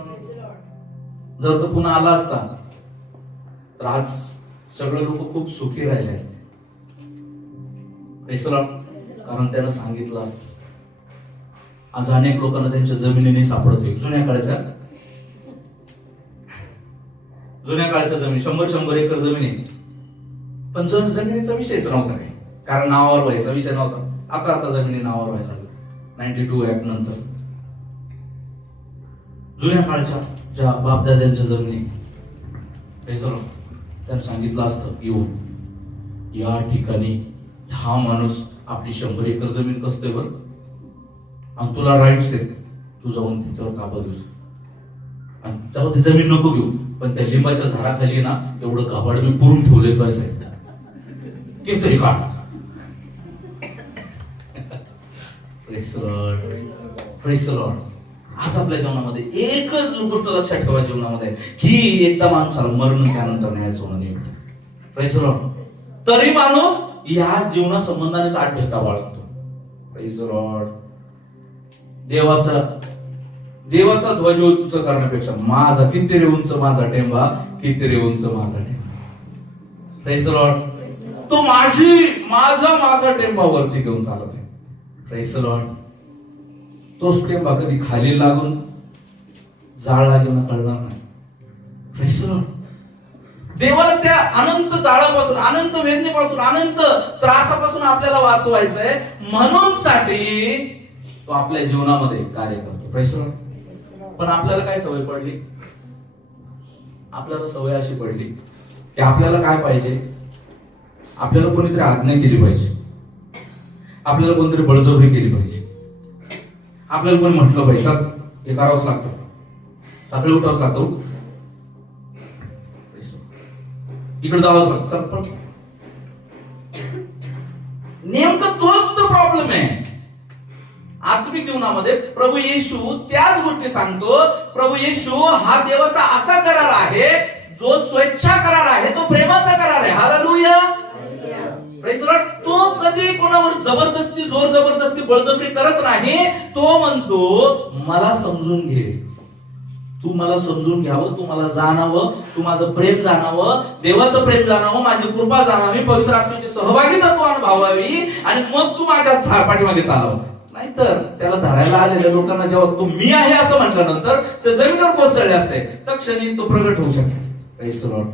जर तो पुन्हा आला असता तर आज सगळे लोक खूप सुखी राहिले असते. Praise the Lord. कारण त्यानं सांगितलं असतं. आज अनेक लोकांना त्यांच्या जमिनीने सापडतोय. जुन्या काळच्या जमीन 100 एकर जमीन आहे, पण जमिनीचा विषयच नव्हता काही, कारण नावावर व्हायचा विषय नव्हता. आता जमिनी नावावर व्हायला लागल्या 92 ऍक्ट नंतर. जुन्या काळच्या ज्या बापदाद्यांच्या जमिनी त्यानं सांगितलं असतं येऊन या ठिकाणी हा माणूस आपली 100 एकर जमीन कसते बर आणि तुला राईट्स आहे, तू जाऊन त्याच्यावर काबा घेऊस आणि तेव्हा ती जमीन नको घेऊ, पण त्या लिंबाच्या झाडाखाली ना एवढं गाभाड मी पुरून ठेवले तो ते तरी काढ. Praise the Lord. Praise the Lord. आज आपल्या जीवनामध्ये एकच गोष्ट लक्षात ठेवा जीवनामध्ये की एकदा माणसाला मरण त्यानंतर न्यायचं होणं नाही. Praise the Lord. तरी माणूस या जीवना संबंधानेच आढ्यता बाळगतो. Praise the Lord. देवाचा ध्वज उंच करण्यापेक्षा माझा किती रे उंच माझा टेंबा, किती रे उंच माझा टेंबा. Praise the Lord. तो माझा टेंबा वरती घेऊन चालत आहे. Praise the Lord. तोच टेंबा कधी खाली लागून जाळ लागेल कळणार नाही. Praise the Lord. देवाला त्या अनंत जाळापासून, अनंत वेदनेपासून, अनंत त्रासापासून आपल्याला वाचवायचंय, म्हणून साठी तो आपल्या जीवनामध्ये कार्य करतो. Praise the Lord. पण आपल्याला काय सवय पडली, आपल्याला सवय अशी पडली की आपल्याला काय पाहिजे, आपल्याला कोणीतरी आज्ञा केली पाहिजे, आपल्याला कोणतरी बळजबरी केली पाहिजे, आपल्याला कोणी म्हटलं पाहिजे हे करावंच लागतं, सकाळी उठावंच लागतं, इकडे जावंच लागतं. पण नेमकं तोच तर प्रॉब्लेम आहे आत्मिक जीवनामध्ये. प्रभू येशू त्याच गोष्टी सांगतो. प्रभू येशू हा देवाचा असा करार आहे जो स्वेच्छा करार आहे, तो प्रेमाचा करार आहे. हालेलुया. Praise the Lord. तो कधी कोणावर जबरदस्ती, जोर जबरदस्ती, बळजबरी करत नाही. तो म्हणतो मला समजून घे, तू मला समजून घ्यावं, तू मला जाणावं, तू माझं प्रेम जाणावं, देवाचं प्रेम जाणावं, माझी कृपा जाणावी, पवित्र आत्म्याची सहभागिता तू अनुभवावी आणि मग तू माझ्या पाठीमागे चालावं. नाहीतर त्याला धरायला आलेल्या लोकांना जेव्हा तो मी आहे असं म्हटल्यानंतर ते जमिनीवर कोसळले असते, तर क्षणी तो प्रगट होऊ शकतो. Praise the Lord.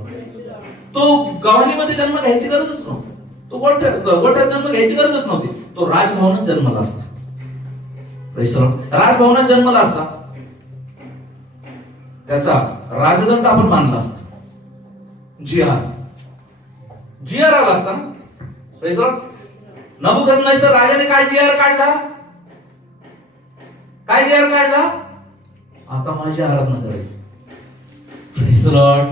तो गव्हाणीमध्ये जन्म घ्यायची गरजच नव्हती, तो गोठ्यात जन्म घ्यायची गरजच नव्हती, तो राजभवनात जन्मला असता. Praise the Lord. राजभवनात जन्मला असता, त्याचा राजदंड आपण मानला असता, जीआर आला असता ना. Praise the Lord. नबुकदनेस्सर राजाने काय जीआर काढला, काय जीआर काढला, आता माझी आराधना करायची. Praise the Lord.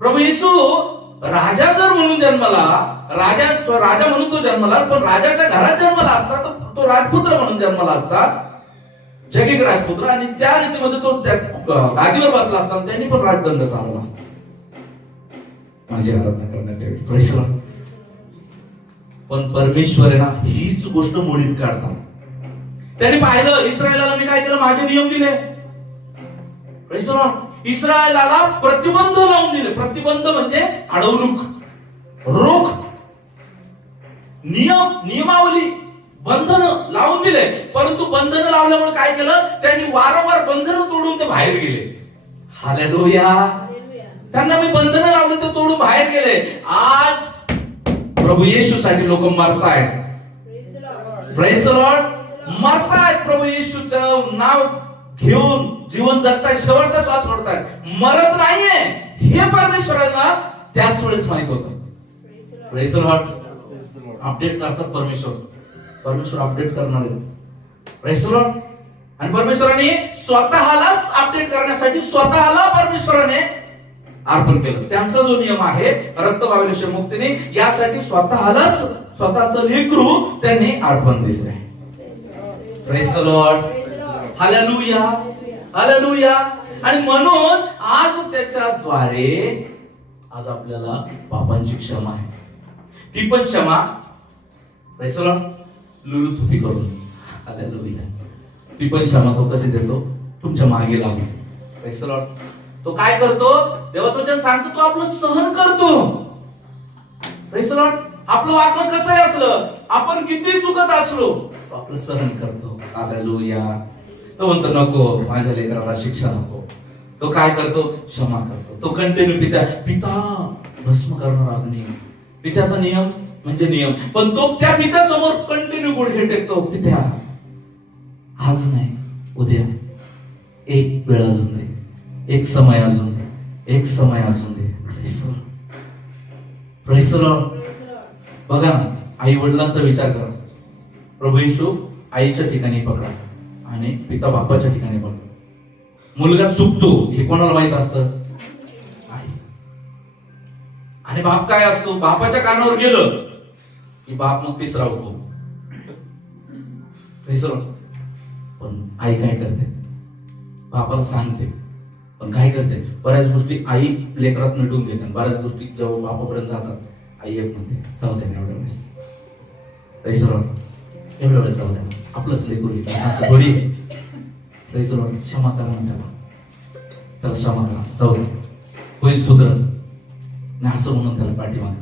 प्रभू येशू राजा जर म्हणून जन्मला, राजा म्हणून तो जन्मला, पण राजाच्या घरात जन्मला असता, तो राजपुत्र म्हणून जन्मला असता, जगिक राजपुत्र, आणि त्या रीतीमध्ये तो त्या गादीवर बसला असता त्यांनी पण राजदंड चालवला असता. माझी आराधना करण्यात यावी. Praise the Lord. पण परमेश्वर आहे ना, हीच गोष्ट मोडीत काढतात. त्यांनी पाहिलं इस्रायलाला मी काय केलं, माझे नियम दिले. Praise the Lord. इस्रायलाला प्रतिबंध लावून दिले. प्रतिबंध म्हणजे अडवणूक, रोख, नियमावली, बंधन लावून दिले. परंतु बंधन लावल्यामुळे काय केलं, त्यांनी वारंवार बंधन तोडून ते बाहेर गेले. हालेलुया. त्यांना मी बंधन लावली तर तोडून बाहेर गेले. आज प्रभू येशूसाठी लोक मरतायत. Praise the Lord. मरतायत प्रभू येशूचं नाव घेऊन, जीवन जगतायत, शेवटचा श्वास सोडतायत, मरत नाहीये. हे परमेश्वराला त्याच वेळेस माहित होतं. Praise the Lord. अपडेट करतात परमेश्वर अपडेट करणार आहे. Praise the Lord. आणि परमेश्वराने स्वतःलाच अपडेट करण्यासाठी स्वतःला परमेश्वराने अर्पण केलं. त्यांचा जो नियम आहे रक्तवाहिनीच्या मुक्तीने, यासाठी स्वतःचं लेकरू त्यांनी अर्पण दिले आहे. Praise the Lord. Hallelujah. Hallelujah. आणि म्हणून आज त्याच्याद्वारे आज आपल्याला पापांची क्षमा आहे. ती पण क्षमा प्रेज द लॉर्ड लुलुथुपी करून. हालेलुया. ती पण क्षमा तो कशी देतो, तुमच्या मागे लागून. Praise the Lord. तो काय करतो, देवाचं वचन सांगतो, तो आपलं सहन करतो. Praise the Lord. आपलं वागणं कसंही असलं, आपण किती चुकत असलो, तो आपलं सहन करतो. हालेलुया. तो म्हणतो नको, माझ्या लेकराला शिक्षा नको. तो काय करतो, क्षमा करतो. तो कंटिन्यू पिता भस्म करणार अग्नी. पित्याचा नियम म्हणजे नियम, पण तो त्या पित्यासमोर कंटिन्यू गुडघे टेकतो. पित्या आज नाही, उद्या एक वेळ अजून दे, एक समय अजून दे, एक समय अजून दे. Praise the Lord. बघा ना, आई वडिलांचा विचार करा. प्रभू येशू आईच्या ठिकाणी पकडा आणि पिता बापाच्या ठिकाणी पकडा. मुलगा चुकतो हे कोणाला माहित असतं, आई. आणि बाप काय असतो, बापाच्या कानावर गेलं की बाप मग तिसरा होतो. पण आई काय करते, बापाला सांगते, पण काय करते, बऱ्याच गोष्टी आई लेकरात मिटून घेते. बऱ्याच गोष्टी जेव्हा बापापर्यंत जातात, आई एक म्हणते जाऊ द्या एवढ्या वेळेस, एवढ्या वेळेस जाऊ द्या, आपलंच लेकरू थोडी क्षमा करा म्हणतात, त्याला क्षमा करा, जाऊ द्या, होईल सुधरत नाही असं म्हणून त्याला पाठीमागे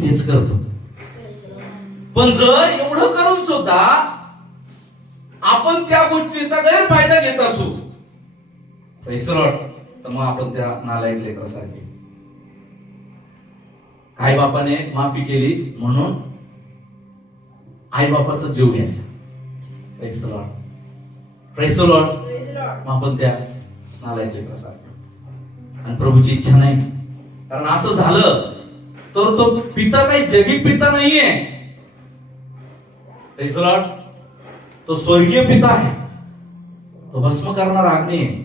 तेच करतो. पण जर एवढं करून सुद्धा आपण त्या गोष्टीचा गैरफायदा घेत असू, तर मग आपण त्या नालायक लेकरासारखे. आई बापाने माफी केली म्हणून आई बापाचा जीव घ्यायचा. Praise the Lord. मग आपण त्या नालायक लेकरासारखे. आणि प्रभूची इच्छा नाही, कारण असं झालं तर तो पिता काही जगिक पिता नाहीये. Praise the Lord. तो स्वर्गीय पिता आहे, तो भस्म करणारा अग्नी आहे.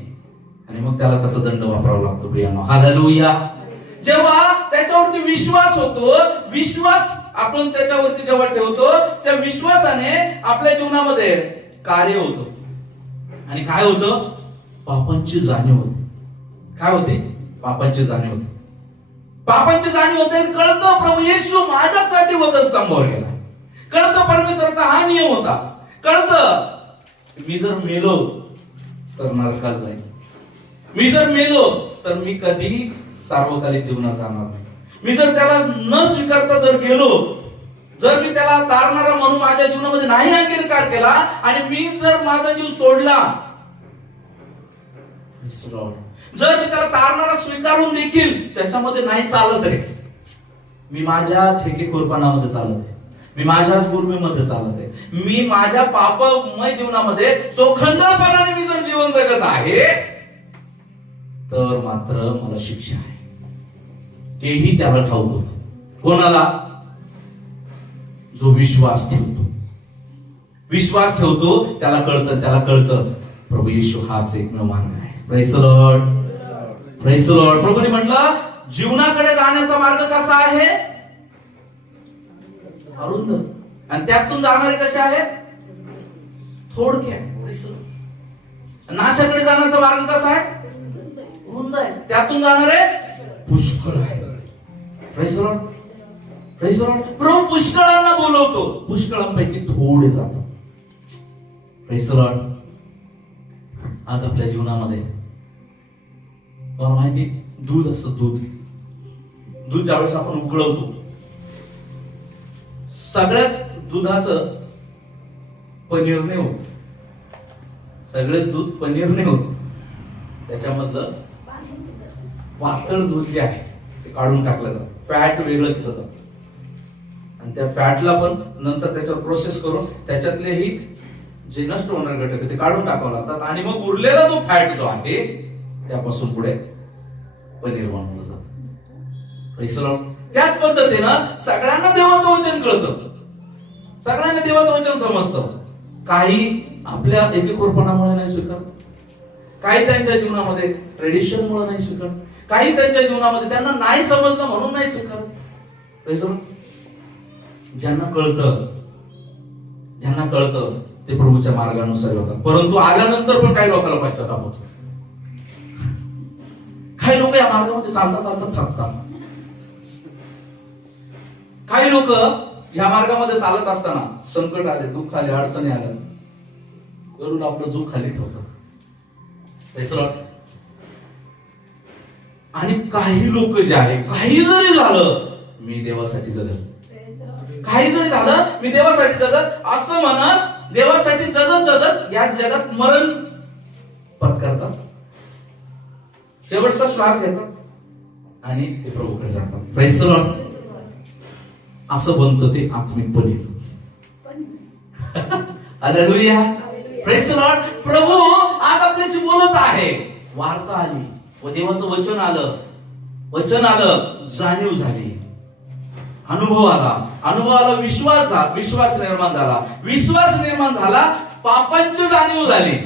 आणि मग त्याला त्याचा दंड वापरावा लागतो. प्रियांनो, हालेलुया. जेव्हा त्याच्यावरती विश्वास होतो, विश्वास आपण त्याच्यावरती जेव्हा ठेवतो, त्या विश्वासाने आपल्या जीवनामध्ये कार्य होतं. आणि काय होतं, पापांची जाणीव होते. काय होते, पापांची जाणीव होते. पापांची जाणीव होते. कळतं प्रभू येशू माझ्यासाठी वधस्तंभावर गेला. कळतं परमेश्वराचा हा नियम होता. कळतं मी जर मेलो तर नरकात जाईल, मी जर मेलो तर मी कधी सार्वकालिक जीवनात जाणार नाही. मी जर त्याला न स्वीकारता जर गेलो, जर मी त्याला तारणारा म्हणून माझ्या जीवनामध्ये नाही अंगीकार केला आणि मी जर माझा जीव सोडला, जर मी त्याला तारणारा स्वीकारून देखील त्याच्यामध्ये नाही चालत रे, मी माझ्याच हेकेखोरपणामध्ये चालत आहे, मी माझ्याच गुरमीमध्ये चालत आहे, मी माझ्या पापमय जीवनामध्ये चोखंदळपणाने मी जर जीवन जगत आहे, तर मात्र मला शिक्षा आहे. तेही त्याला ठाऊक होतं. कोणाला, जो विश्वास ठेवतो. विश्वास ठेवतो त्याला कळतं प्रभू येशू हाच एकमेव मार्ग आहे. Praise the Lord. Praise the Lord. प्रभूने म्हटलं जीवनाकडे जाण्याचा मार्ग कसा आहे, अरुंद, आणि त्यातून जाणारे कसे आहेत, थोडक्यात नाशाकडे जाण्याचा मार्ग कसा आहे? रुंद आहे. त्यातून जाणार आहे पुष्कळ आहे. Praise the Lord. Praise the Lord. प्रभू पुष्कळांना बोलवतो, पुष्कळांपैकी थोडे जातात. Praise the Lord. आज आपल्या जीवनामध्ये तुम्हाला माहिती, दूध असतं, दूध ज्यावेळेस आपण उकळवतो, सगळ्याच दुधाचं पनीर नाही होत. सगळेच दूध पनीर नाही होत. त्याच्यामधलं पातळ दूध जे आहे ते काढून टाकलं जातं, फॅट वेगळं केलं जातं, आणि त्या फॅटला पण नंतर त्याच्यावर प्रोसेस करून त्याच्यातलेही जे नष्ट होणारे घटक आहे ते काढून टाकावं लागतात, आणि मग उरलेला जो फॅट जो आहे त्यापासून पुढे पनीर बनवलं जातं. Praise the Lord. त्याच पद्धतीनं सगळ्यांना देवाचं वचन कळतं, सगळ्यांना देवाचं वचन समजतं. काही आपल्या एकेकोरपणामुळे नाही स्वीकारत, काही त्यांच्या जीवनामध्ये ट्रेडिशन मुळे नाही स्वीकारत, काही त्यांच्या जीवनामध्ये त्यांना नाही समजलं म्हणून नाही स्वीकारत. Praise the Lord. ज्यांना कळतं ते प्रभूच्या मार्गानुसार होतात, परंतु आल्यानंतर पण काही लोकांना पश्चाताप होतो. काही लोक या मार्गामध्ये चालता चालता थकतात. काही लोक या मार्गामध्ये चालत असताना संकट आले, दुःख आले, अडचणी आल्या, वरून आपलं जीव खाली ठेवतात. Praise the Lord. आणि काही लोक जे आहे, काही जरी झालं मी देवासाठी जगत, काही जरी झालं मी देवासाठी जगत असं म्हणत देवासाठी जगत या जगात मरण पत्करतात, शेवटचा श्वास घेतात आणि ते प्रभूकडे जातात. Praise the Lord. असं बनतं ते आत्मिक paneer. Hallelujah. Praise the Lord. प्रभू आज आपल्याशी बोलत आहे. वार्ता आली व देवाचं वचन आलं, जाणीव झाली, अनुभव आला, विश्वास निर्माण झाला, पापांची जाणीव झाली.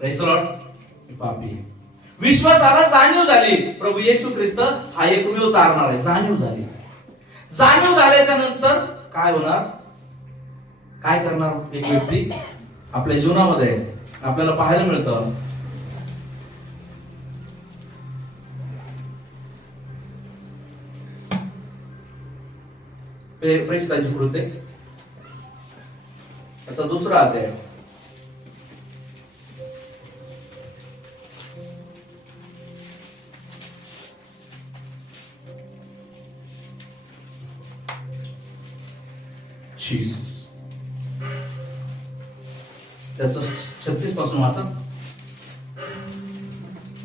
Praise the Lord. पापी, विश्वास आला, जाणीव झाली, प्रभू येशू ख्रिस्त हा एकमेव तारणार आहे. जाणीव झाल्याच्या नंतर काय होणार, काय करणार एक व्यक्ती आपल्या जीवनामध्ये आपल्याला पाहायला मिळतं. प्रेषितांची कृत्ये त्याचा 2रा अध्याय. जीसस, त्याचं 36 पासून वाचा.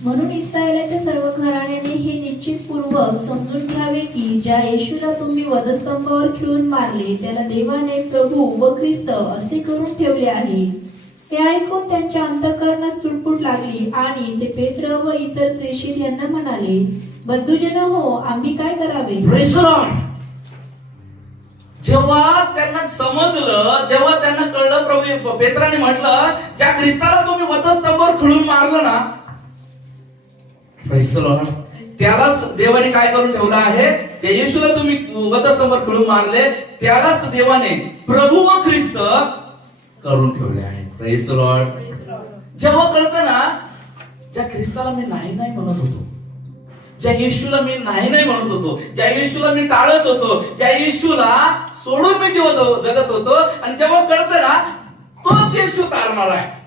म्हणून इस्रायलाच्या सर्व घराण्याने हे निश्चितपूर्वक समजून घ्यावे की ज्या येशूला तुम्ही वधस्तंभावर खिळून मारले त्याला देवाने प्रभू व ख्रिस्त असे करून ठेवले आहे. हे ऐकून त्यांच्या अंतःकरणात चुटपुट लागली आणि ते पेत्र व इतर प्रेषित यांना म्हणाले, बंधुजन हो, आम्ही काय करावे? Praise the Lord. जेव्हा त्यांना समजलं, जेव्हा त्यांना कळलं, प्रभू पेत्राने म्हटलं, ज्या ख्रिस्ताला तुम्ही वधस्तंभावर खिळून मारलं ना, Praise the Lord. त्यालाच देवाने काय करून ठेवलं आहे? त्या येशूला तुम्ही वधस्तंभावर खिळून मारले त्यालाच देवाने प्रभू व ख्रिस्त करून ठेवले आहे. Praise the Lord. जेव्हा कळतं ना, ज्या ख्रिस्ताला मी नाही म्हणत होतो, ज्या येशूला मी नाही म्हणत होतो, ज्या येशूला मी टाळत होतो, ज्या येशूला सोडून मी जेव्हा जगत होतो, आणि जेव्हा कळतं ना तोच येशू तारणार आहे.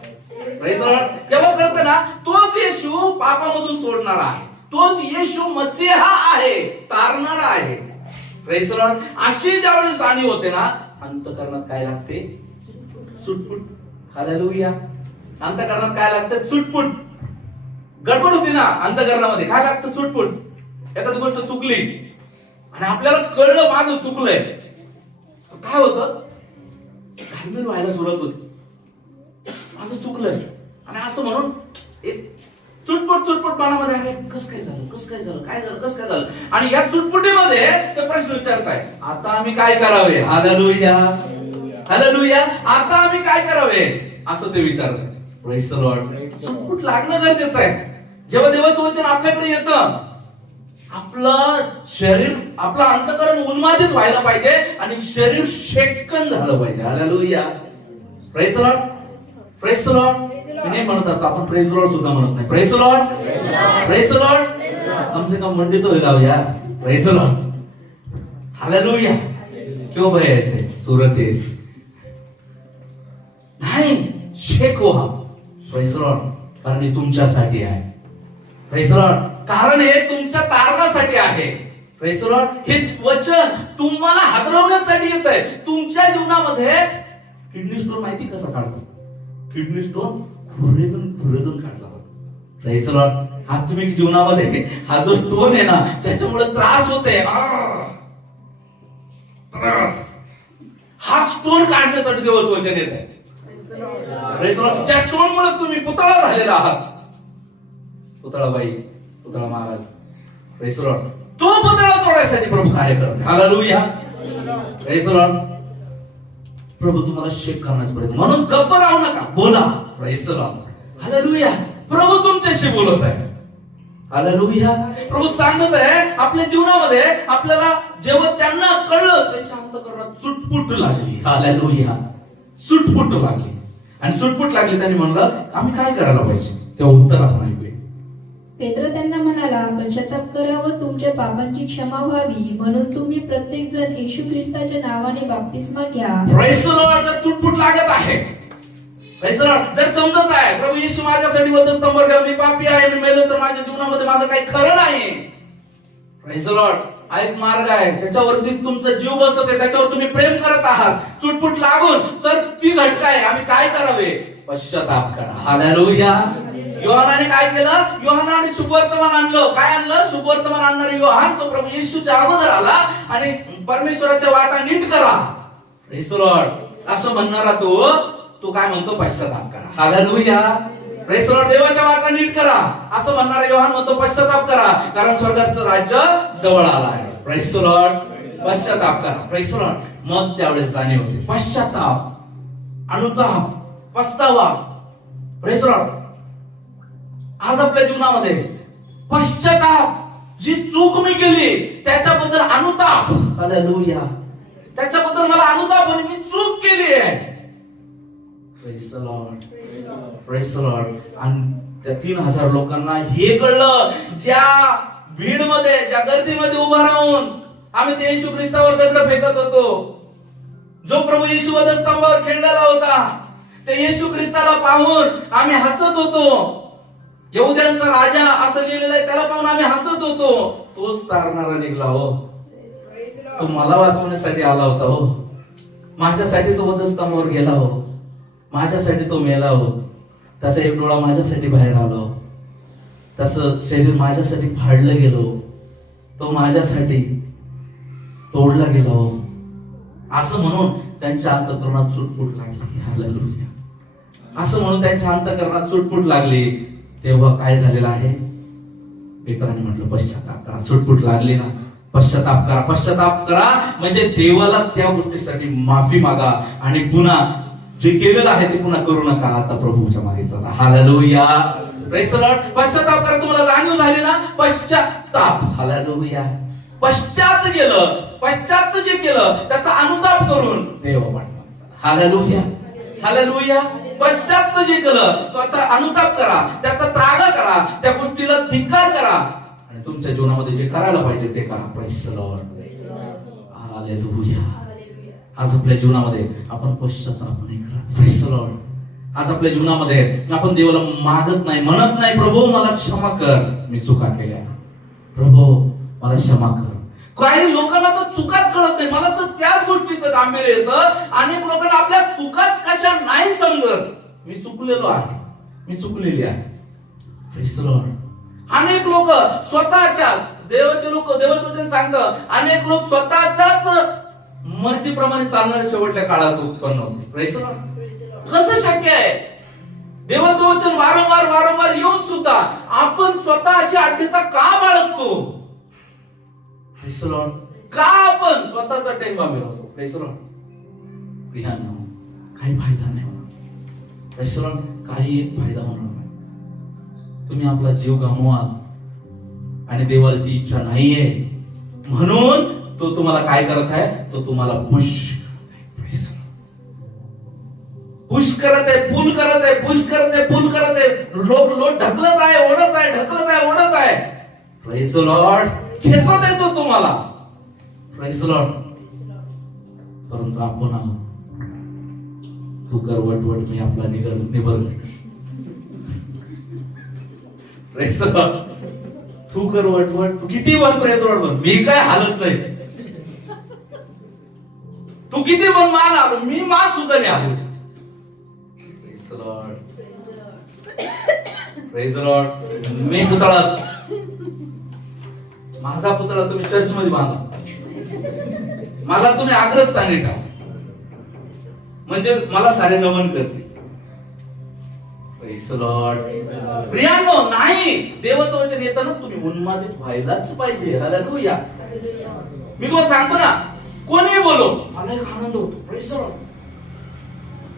Praise the Lord. जेव्हा कळतं ना तोच येशू पापामधून सोडणारा आहे, तोच येशू मसीहा आहे, तारणारा आहे. Praise the Lord. अशी ज्यावेळी जाणीव होते ना, अंतःकरणात काय लागते? सुटपुट. हालेलुया. अंतःकरणात काय लागतं? सुटपुट. गडबड होती ना अंतःकरणामध्ये, काय लागतं? सुटपुट. एखादी गोष्ट चुकली आणि आपल्याला कळलं माझं चुकलंय, काय होतं? घालमेल व्हायला सुरुवात होती, माझं चुकलंय, आणि असं म्हणून एक चुटपुट मनामध्ये आहे, कसं काय झालं. आणि या चुटपुटीमध्ये ते प्रश्न विचारताय, आता आम्ही काय करावे? हालेलुया. आता आम्ही काय करावे असं ते विचारताय. Praise the Lord. चुटपुट लागणं गरजेचं आहे. जेव्हा देवाचं वचन आपल्याकडे येतं, आपलं शरीर, आपलं अंतःकरण उन्मादित व्हायला पाहिजे आणि शरीर शेकन झालं पाहिजे. Hallelujah. Praise the Lord. Praise the Lord. मी नाही म्हणत असतो, आपण प्रेज द लॉर्ड सुद्धा म्हणत नाही. Praise the Lord, praise the Lord. कम से कम मंडी तो हिलाओ यार. Praise the Lord, hallelujah. क्यों भाई ऐसे सूरत है नाही, शेक व्हा. Praise the Lord. कारण हे तुमच्यासाठी आहे. Praise the Lord. कारण हे तुमच्या तारणासाठी आहे. Praise the Lord. हे वचन तुम्हाला हादरवण्यासाठी येत आहे. तुमच्या जीवनामध्ये किडनी स्टोन माहिती कसं काढतो? किडनी स्टोन खुरेतून काढला जातो. Praise the Lord. आत्मिक जीवनामध्ये हा जो स्टोन आहे ना, त्याच्यामुळे त्रास होते. त्रास, हा स्टोन काढण्यासाठी देवाचं वचन येत आहे. Praise the Lord. त्या स्टोन मुळे तुम्ही पुतळा झालेला आहात. पुतळाबाई, पुतळा महाराज. Praise the Lord. तो पुतळा तोडायसाठी प्रभू कार्य करते. हालेलुया. Praise the Lord. प्रभू तुम्हाला शेक करण्याचा प्रयत्न, म्हणून गप्प राहू नका, बोला. Praise the Lord. हालेलुया. प्रभू तुमच्याशी बोलत आहे. हालेलुया. प्रभू सांगत आहे आपल्या जीवनामध्ये, आपल्याला जेव्हा त्यांना कळलं त्यांच्या अंतःकरणात सुटपुट लागली. हालेलुया. सुटपुट लागली. आणि सुटपुट लागली, त्यांनी म्हणलं आम्ही काय करायला पाहिजे? ते उत्तर आपण ऐकूया. पेत्र त्यांना म्हणाला, पश्चाताप करा व तुमच्या पापांची क्षमा व्हावी, म्हणून तुम्ही प्रत्येक जण येशू ख्रिस्ताच्या नावाने बाप्तिस्मा घ्या. Praise the Lord. जर चुटपुट लागत आहे, प्रेज द लॉर्ड, जर समजत आहे प्रभू येशू माझ्यासाठी वधस्तंभावर गेला, मी पापी आहे, मी मेलो तर माझ्या जीवनामध्ये माझं काही खरं नाही. Praise the Lord. हा एक मार्ग आहे, त्याच्यावरती तुमचा जीव बसत आहे, त्याच्यावर तुम्ही प्रेम करत आहात. चुटपुट लागून तर ती घटक आहे, आम्ही काय करावे? पश्चाताप करा. हालेलुया. योहानाने काय केलं? योहानाने शुभवर्तमान आणलं. काय आणलं? शुभवर्तमान आणणारे योहान, तो प्रभू येशूच्या अगोदर आला आणि परमेश्वराच्या वाटा नीट करा. Praise the Lord. असं म्हणणारा तो काय म्हणतो? पश्चाताप करा. हालेलुया. Praise the Lord. देवाच्या वाटा नीट करा असं म्हणणारा योहान म्हणतो पश्चाताप करा, कारण स्वर्गाचं राज्य जवळ आलं आहे. Praise the Lord. पश्चाताप करा. Praise the Lord. मग त्यावेळेस जाणीव होते. पश्चाताप, अनुताप, पस्तावा. Praise the Lord. आज आपल्या जीवनामध्ये पश्चाताप, जी चूक मी केली त्याच्याबद्दल अनुताप. हालेलुया. त्याच्याबद्दल मला अनुताप आहे, मी चूक केली आहे. Praise the Lord. Praise the Lord. आणि त्या 3000 लोकांना हे कळलं, ज्या भीड मध्ये, ज्या गर्दीमध्ये उभा राहून आम्ही ते येशू ख्रिस्तावर दगड फेकत होतो, जो प्रभू येशू वधस्तंभावर खेळलेला होता, ते येशू ख्रिस्ताला पाहून आम्ही हसत होतो. यहुद्यांचा राजा असं लिहिलेलं आहे, त्याला पाहून आम्ही हसत होतो. तोच तारणारा निघला हो. तो मला वाचवण्यासाठी आला होता हो. माझ्यासाठी तो वधस्तंभावर गेला हो. माझ्यासाठी तो मेला हो. त्याचा एक डोळा माझ्यासाठी बाहेर आलो. त्याचं शरीर माझ्यासाठी फाडलं गेलो. तो माझ्यासाठी तोडला गेला हो. असं म्हणून त्यांच्या अंतःकरणात सुटपुट लागली. हालेलुया. असं म्हणून त्यांच्या अंतःकरणात सुटपुट लागली. तेव्हा काय झालेलं आहे? पेत्राने म्हटलं पश्चाताप करा. सुटपुट लागली ना, पश्चाताप करा. पश्चाताप करा म्हणजे देवाला त्या गोष्टीसाठी माफी मागा आणि पुन्हा जे केलेलं आहे ते पुन्हा करू नका. आता प्रभूच्या मागे चला. हालेलुया. Praise the Lord. पश्चाताप करा. तुम्हाला जाणीव झाली ना? पश्चाताप. हालेलुया. पश्चात गेलं, पश्चात जे केलं त्याचा अनुताप करून देवा पाठवा. हालेलुया. हालेलुया. पश्चात जे केलं त्याचा अनुताप करा, त्याचा त्राग करा, त्या गोष्टीला धिक्कार करा आणि तुमच्या जीवनामध्ये जे करायला पाहिजे ते करा. Praise the Lord. हालेलुया. आज आपल्या जीवनामध्ये आपण पश्चाताप नाही करत. Praise the Lord. आज आपल्या जीवनामध्ये आपण देवाला मागत नाही, म्हणत नाही प्रभू मला क्षमा कर, मी चुका केल्या, प्रभू मला क्षमा कर. काही लोकांना तर चुकाच कळत नाही. मला तर त्याच गोष्टीचं गांभीर्य येतं. अनेक लोकांना आपल्या चुकाच कशा नाही समजत. मी चुकलेलो आहे, मी चुकलेली आहे. Praise the Lord. अनेक लोक स्वतःच्याच, देवाचे लोक, देवाचं वचन सांगतं, अनेक लोक स्वतःच्याच मर्जीप्रमाणे चालणारे शेवटच्या काळात उत्पन्न होते. Praise the Lord. कसं शक्य आहे? देवाचं वचन वारंवार वारंवार येऊन सुद्धा आपण स्वतःची अड्डीता का बाळगतो? Praise the Lord. का आपण स्वतःचा टेंबा मिळवतो? Praise the Lord. प्रियांनो, काही फायदा नाही होणार. Praise the Lord. काही फायदा होणार नाही. तुम्ही आपला जीव गमवाल आणि देवाला ती इच्छा नाहीये म्हणून तो तुम्हाला काय करत आहे? तो तुम्हाला पुश करत आहे. पुश करत आहे, पुल करत आहे, पुश करत आहे, पुल करत आहे, लोट ढकलत आहे, ओढत आहे, ढकलत आहे, ओढत आहे. Praise the Lord. खेचत येतो तुम्हाला. Praise the Lord. परंतु आपण आहोत, तू कर वटवट, मी आपला निबर. Praise the Lord. तू कर वटवट, तू किती वर प्रेज द लॉर्ड, मी काय हालत नाही. तू किती पण मान आलो, मी मान सुद्धा नाही आलो. Praise the Lord. Praise the Lord. मी पुतळा, माझा पुतळा तुम्ही चर्च मध्ये बांधा, मला तुम्ही अग्रस्थानी ठेवा, म्हणजे मला सारे नमन करते. Praise the Lord. प्रियांनो, नाही, देवाचं वचन येताना तुम्ही उन्मादित व्हायलाच पाहिजे. हालेलुया. मी तुम्हाला सांगतो ना, कोणी बोलो, मला एक आनंद होतो. Praise the Lord.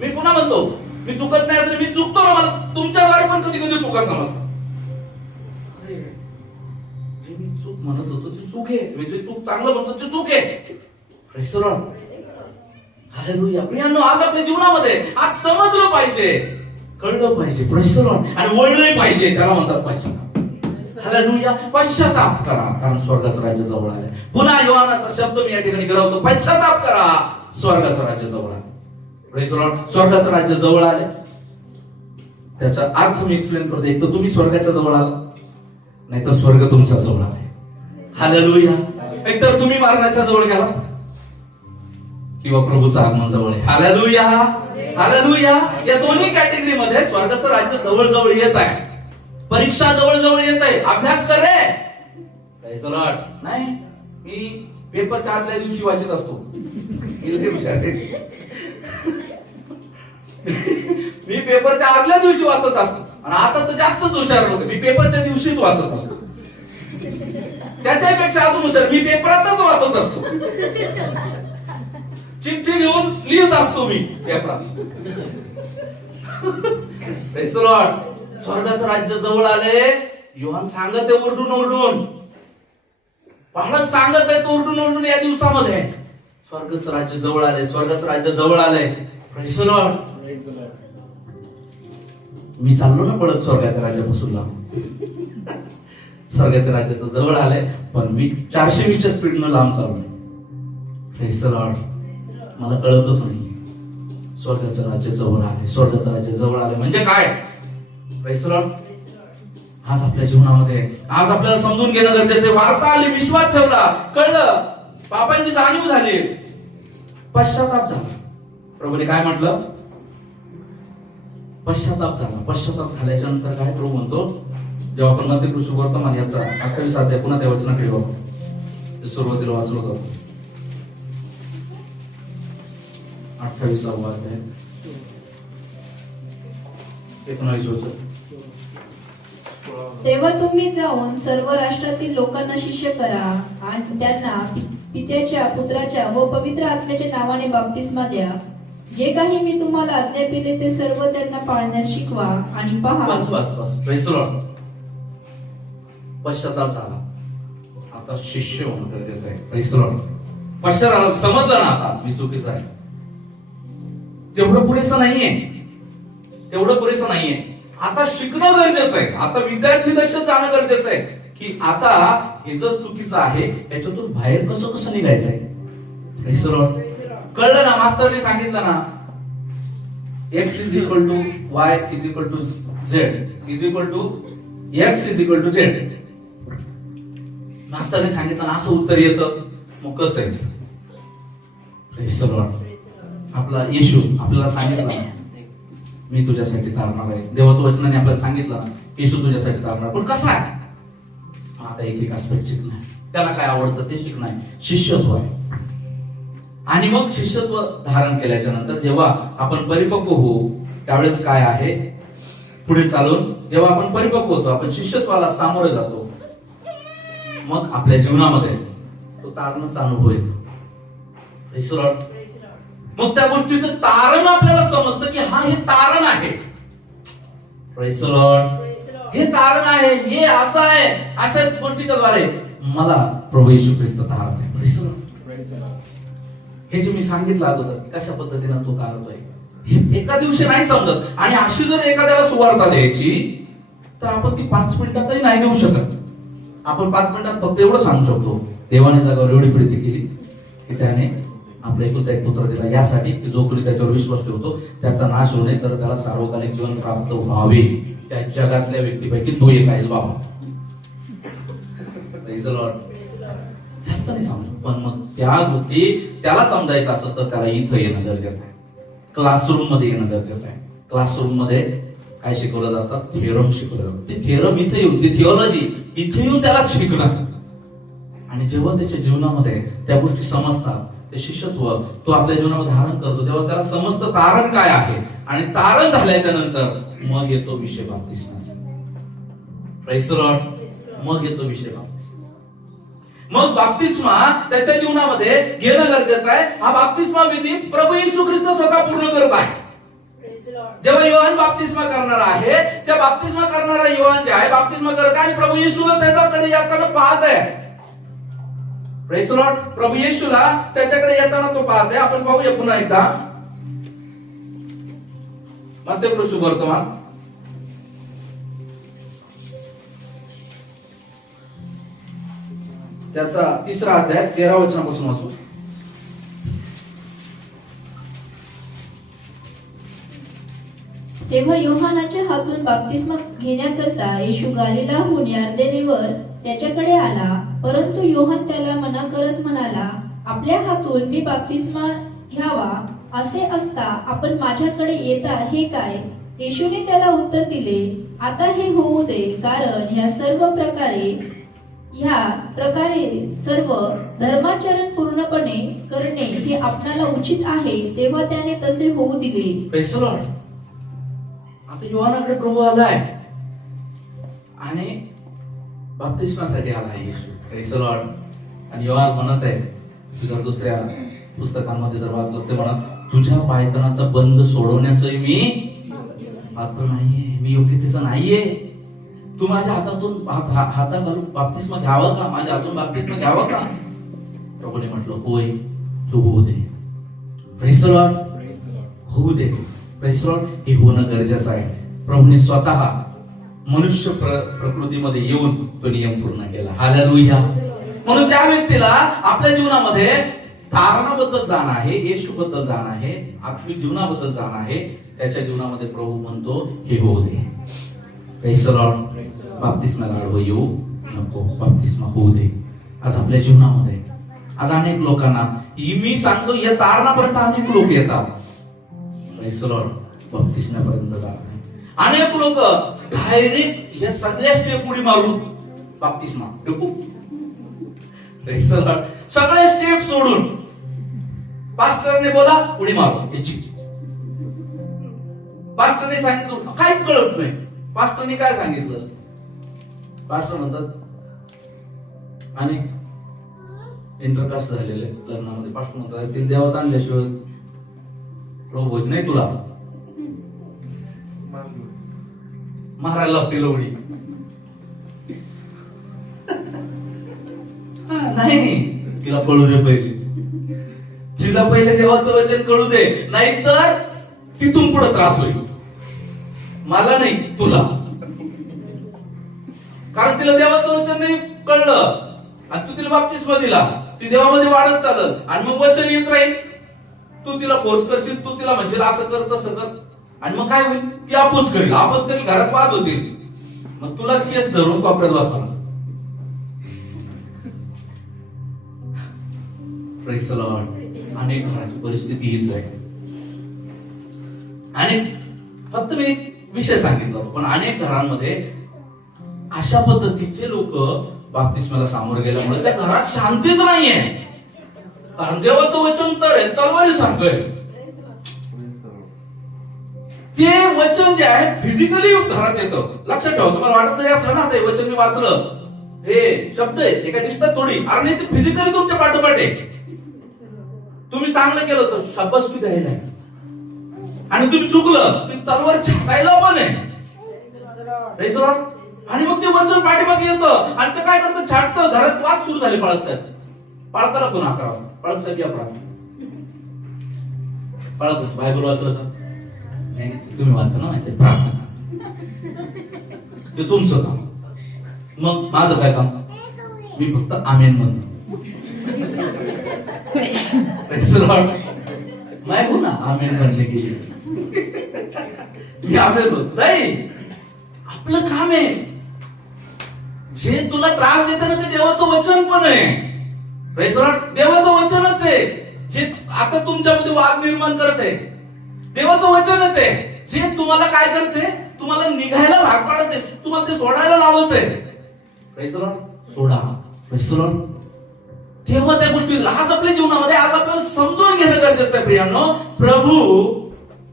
मी पुन्हा म्हणतो, मी चुकत नाही असं, मी चुकतो ना, मला तुमच्याद्वारे पण कधी कधी चुका समजतात. जे मी चूक म्हणत होतो ती चूक आहे, मी जे चूक चांगलं म्हणतो ते चूक आहे. Praise the Lord. हालेलुया. प्रियांनो, आज आपल्या जीवनामध्ये आज समजलं पाहिजे, कळलं पाहिजे. Praise the Lord. आणि वळलंही पाहिजे. त्याला म्हणतात पश्चाताप. हालेलुया. पश्चाताप करा, कारण स्वर्गाचं राज्य जवळ आलंय. पुन्हा योहानाचा शब्द मी या ठिकाणी गिरवतो, पश्चाताप करा, स्वर्गाचं राज्य जवळ आलंय. Praise the Lord. स्वर्गाचं राज्य जवळ आलंय, त्याचा अर्थ मी एक्सप्लेन करतो. एक तर तुम्ही स्वर्गाच्या जवळ आला, नाहीतर स्वर्ग तुमच्या जवळ आलाय. हालेलुया. एक तर तुम्ही मरणाच्या जवळ गेलात, किंवा प्रभूचं आगमन जवळ आहे. हालेलुया. हालेलुया. या दोन्ही कॅटेगरी मध्ये स्वर्गाचं राज्य जवळ जवळ येत आहे. परीक्षा जवळ जवळ येत आहे. अभ्यास कर रे. Praise the Lord. नाही, मी पेपरच्या आदल्या दिवशी वाचत असतो. मी पेपरच्या आदल्या दिवशी वाचत असतो, आणि आता तर जास्तच हुशार लोक, मी पेपरच्या दिवशीच वाचत असतो. त्याच्यापेक्षा अजून हुशार, मी पेपरातच वाचत असतो. चिठ्ठी घेऊन लिहित असतो मी पेपरात. Praise the Lord. स्वर्गाचं राज्य जवळ आले. योहान सांगत आहे ओरडून ओरडून, पालक सांगत आहे ओरडून ओरडून या दिवसामध्ये, स्वर्गाचं राज्य जवळ आले, स्वर्गाचं राज्य जवळ आलंय. Praise the Lord. मी चाललो ना पडत स्वर्गाच्या राज्यापासून लांब. स्वर्गाच्या राज्याचं जवळ आलंय, पण मी 420च्या स्पीडनं लांब चाललोय. Praise the Lord. मला कळतच नाही. स्वर्गाचं राज्य जवळ आले, स्वर्गाचं राज्य जवळ आले म्हणजे काय? Praise the Lord. आज आपल्या जीवनामध्ये आज आपल्याला समजून घेणं गरजेचं आहे. वार्ता आली, विश्वास ठेवला, कळलं, पापांची जाणीव झाली, पश्चाताप झाला. प्रभूने काय म्हटलं? पश्चाताप झाला. पश्चाताप झाल्याच्या नंतर काय प्रभू म्हणतो? जेव्हा आपण मत्ती सुवर्तमान याचा 28 अध्याय पुन्हा त्या वचनाकडे बघू, सुरुवातीला वाचलो होतो 28वा अध्याय 19 वचन. तेव्हा तुम्ही जाऊन सर्व राष्ट्रातील लोकांना शिष्य करा आणि त्यांना पित्याच्या, पुत्राच्या व पवित्र आत्म्याच्या नावाने बाप्तिस्मा द्या. जे काही मी तुम्हाला आज्ञा दिले ते सर्व त्यांना पाळण्यास शिकवा. आणि पहा, बस प्रेज द लॉर्ड. पश्चाताप झाला, आता शिष्य होणं गरजेचं आहे. Praise the Lord. पश्चाताप समजलं ना, आता मी चुकीचं आहे. तेवढं पुरेसं नाहीये, तेवढं पुरेसं नाहीये. आता शिकणं गरजेचं आहे. आता विद्यार्थी दशेत जाणं गरजेचं आहे की आता हे जर चुकीचं आहे याच्यातून बाहेर कसं निघायचं आहे. Praise the Lord. कळलं ना? मास्तरने सांगितलं ना, x is equal to y is equal to z is equal to x is equal to z. मास्तरने सांगितलं ना, असं उत्तर येतं. मग कसं आहे? Praise the Lord. आपला येशू आपल्याला सांगितलं ना, मी तुझ्यासाठी तारणार आहे. देवाच्या वचनाने आपल्याला सांगितलं ना, येशू तुझ्यासाठी तारणार. पण कसं आहे? आता एक आस्पेक्ट शिकणं, त्याला काय आवडतं ते शिकणं, शिष्यत्व आहे. आणि मग शिष्यत्व धारण केल्याच्या नंतर जेव्हा आपण परिपक्व होऊ त्यावेळेस काय आहे पुढे चालून, जेव्हा आपण परिपक्व होतो, आपण शिष्यत्वाला सामोरे जातो, मग आपल्या जीवनामध्ये तो तारणाचा अनुभव येतो. Praise the Lord. मग त्या गोष्टीचं तारण आपल्याला समजतं की हा हे तारण आहे. Praise the Lord. हे तारण आहे, हे असं आहे. अशा गोष्टीच्या द्वारे मला प्रभू येशू ख्रिस्त तारत आहे. Praise the Lord. हे जे मी सांगितलं अगोदर कशा पद्धतीने तो तारतोय, हे एका दिवशी नाही समजत. आणि अशी जर एखाद्याला सुवार्ता द्यायची तर आपण ती 5 मिनिटातही नाही देऊ शकत. आपण 5 मिनिटात फक्त एवढं सांगू शकतो, देवाने जगावर एवढी प्रीती केली की त्याने आपला एकुलता एक पुत्र दिला, यासाठी की जो कोणी त्याच्यावर विश्वास ठेवतो त्याचा नाश होऊ नये, तर त्याला सार्वकालिक जीवन प्राप्त व्हावे. त्या जगातल्या व्यक्तीपैकी तू एक आहेस बाबा. जास्त नाही समजत, पण मग त्या गोष्टी त्याला समजायचं असं तर त्याला इथं येणं गरजेचं आहे, क्लासरूम मध्ये येणं गरजेचं आहे. क्लासरूम मध्ये काय शिकवलं जातं? थिअरम शिकवलं जातं. ते थिअरम इथे येऊन, ती थिओलॉजी इथे येऊन त्याला शिकणं. आणि जेव्हा त्याच्या जीवनामध्ये त्या गोष्टी समजतात, ते शिष्यत्व तो आपल्या जीवनामध्ये धारण करतो, तेव्हा त्याला समजतं तारण काय आहे. आणि तारण झाल्याच्या नंतर मग येतो विषय बाप्तिस्माचा. Praise the Lord. मग येतो विषय बाप्तिस्मा. मग बाप्तिस्मा त्याच्या जीवनामध्ये घेणं गरजेचं आहे. हा बाप्तिस्मा विधी प्रभू येशू ख्रिस्त स्वतः पूर्ण करत आहे. जेव्हा योहान बाप्तिस्मा करणार आहे, त्या बाप्तिस्मा करणारा योहान जे आहे बाप्तिस्मा करत आहे आणि प्रभू येशूला त्याच्याकडे येताना पाहत आहे. Praise the Lord. प्रभू येशूला त्याच्याकडे येताना तो पाहत आहे. आपण पाहूया पुन्हा एकदा मत्ती शुभवर्तमान त्याचा 3रा अध्याय 13 वचनापासून वाचू. तेव्हा योहानाच्या हातून बाप्तिस्मा घेण्याकरता येशू गालिलाहून यार्देनेवर त्याच्याकडे आला. परंतु योहान त्याला मना करत म्हणाला, आपल्या हातून मी बाप्तिस्मा घ्यावा असे असता आपण माझ्याकडे येता हे काय? येशूने त्याला उत्तर दिले, आता हे होऊ दे, कारण ह्या प्रकारे सर्व धर्माचरण पूर्णपणे करणे हे आपणाला उचित आहे. तेव्हा त्याने तसे होऊ दिले. Praise the Lord. आता योहानाकडे प्रभू आलाय आणि बाप्तिस्मासाठी आलाय येशू. Praise the Lord. आणि योहान म्हणत आहे, तुझ्या दुसऱ्या पुस्तकांमध्ये जर वाचलं ते म्हणत, तुझ्या पायतनाचा बंद सोडवण्यासही मी पात्र नाहीये, मी योग्यतेचा नाहीये. तू माझ्या हातातून हाता घालून बाप्तिस्मा घ्यावा का? माझ्या हातून बाप्तिस्मा घ्यावा का? प्रभूने म्हटलं, होय, तू होऊ दे. Praise the Lord. होऊ दे. Praise the Lord. हे होणं गरजेचं आहे. प्रभूने स्वतः मनुष्य प्रकृतीमध्ये येऊन तो नियम पूर्ण केला. हालेलुया. म्हणून ज्या व्यक्तीला आपल्या जीवनामध्ये तारणाबद्दल जाण आहे, येशूबद्दल जाण आहे, आत्मिक जीवनाबद्दल जाण आहे, त्याच्या जीवनामध्ये प्रभू म्हणतो, हे होऊ दे. Praise the Lord. बाप्तिस्माला आडवं येऊ नको, बाप्तिस्मा होऊ दे. आज आपल्या जीवनामध्ये आज अनेक लोकांना मी सांगतो, या तारणापर्यंत अनेक लोक येतात, प्रेज द लॉर्ड, बाप्तिस्मापर्यंत जात नाही. अनेक लोक डायरेक्ट या सगळ्या स्टेप उडी मारून बाप्तिस्मा डुकू. Praise the Lord. सगळे स्टेप सोडून पास्टरने बोला उडी मारू याची. पास्टरने सांगितलं काहीच कळत नाही. पास्टरने काय सांगितलं? पास्टर म्हणतात, अनेक इंटरकास्ट झालेले लग्नामध्ये पास्टर म्हणतात, तिला देवात आणल्याशिवाय प्रभू भोज नाही तुला मारायला लागतील उडी. नाही, तिला कळू दे पहिले, तिला पहिले देवाचं वचन कळू दे, नाहीतर तिथून पुढे त्रास होईल. मला नाही, तुला. कारण तिला देवाचं वचन नाही कळलं आणि तू तिला बाप्तिस्मा दिला, ती देवामध्ये वाढत चालत आणि मग वचन येत राहील. तू तिला फोर्स करशील, तू तिला म्हणशील असं कर तसं कर, आणि मग काय होईल? ती आपोच करेल, घरात वाद होतील, मग तुलाच केस धरून कोपऱ्यात बसला. Praise the Lord. अनेक घराची परिस्थिती हीच आहे. आणि फक्त मी एक विषय सांगितला, पण अनेक घरांमध्ये अशा पद्धतीचे लोक बाप्तिस्माला सामोरे गेल्यामुळे त्या घरात शांतीच नाहीये. कारण देवाचं वचन तर आहे, तलवारीसारखं आहे. ते वचन जे आहे फिजिकली घरात येतं. लक्षात ठेवा, तुम्हाला वाटत जरी असलं ना, ते वचन मी वाचलं, हे शब्द आहेत, ते काय दिसतात थोडी, अरे नाही, ते फिजिकली तुमच्या पाठोपाठ आहे. तुम्ही चांगलं केलं तर शाबासकी द्यायला आहे, आणि तुम्ही चुकलं ती तलवार छाटायला पण आहे. Praise the Lord. आणि मग ते वचन पाठीमागे येतं आणि ते काय करतं? छाटतं. घरात वाद सुरू झाले. पाळत साहेब, पाळताला कोण 11 वाजता? पाळत साहेब या पाळत बायबल वाचलं का? नाही तुम्ही वाचा ना माझे प्रार्थना, ते तुमचं काम. मग माझं काय काम? मी फक्त आमेन म्हणतो. नाही हो ना, आमेन म्हणले की मी आमेन म्हणतो. नाही, आपलं काम आहे. जे तुला त्रास देतं ना ते देवाचं वचन पण आहे. Praise the Lord. देवाचं वचनच आहे जे आता तुमच्यामध्ये वाद निर्माण करत आहे. देवाचं वचनच आहे जे तुम्हाला काय करते, तुम्हाला निघायला भाग पाडत आहे, तुम्हाला ते सोडायला लावत आहे. Praise the Lord. Soda. Praise the Lord. तेव्हा त्या गोष्टी आज आपल्या जीवनामध्ये आज आपल्याला समजून घेणं गरजेचं आहे प्रियांनो. प्रभू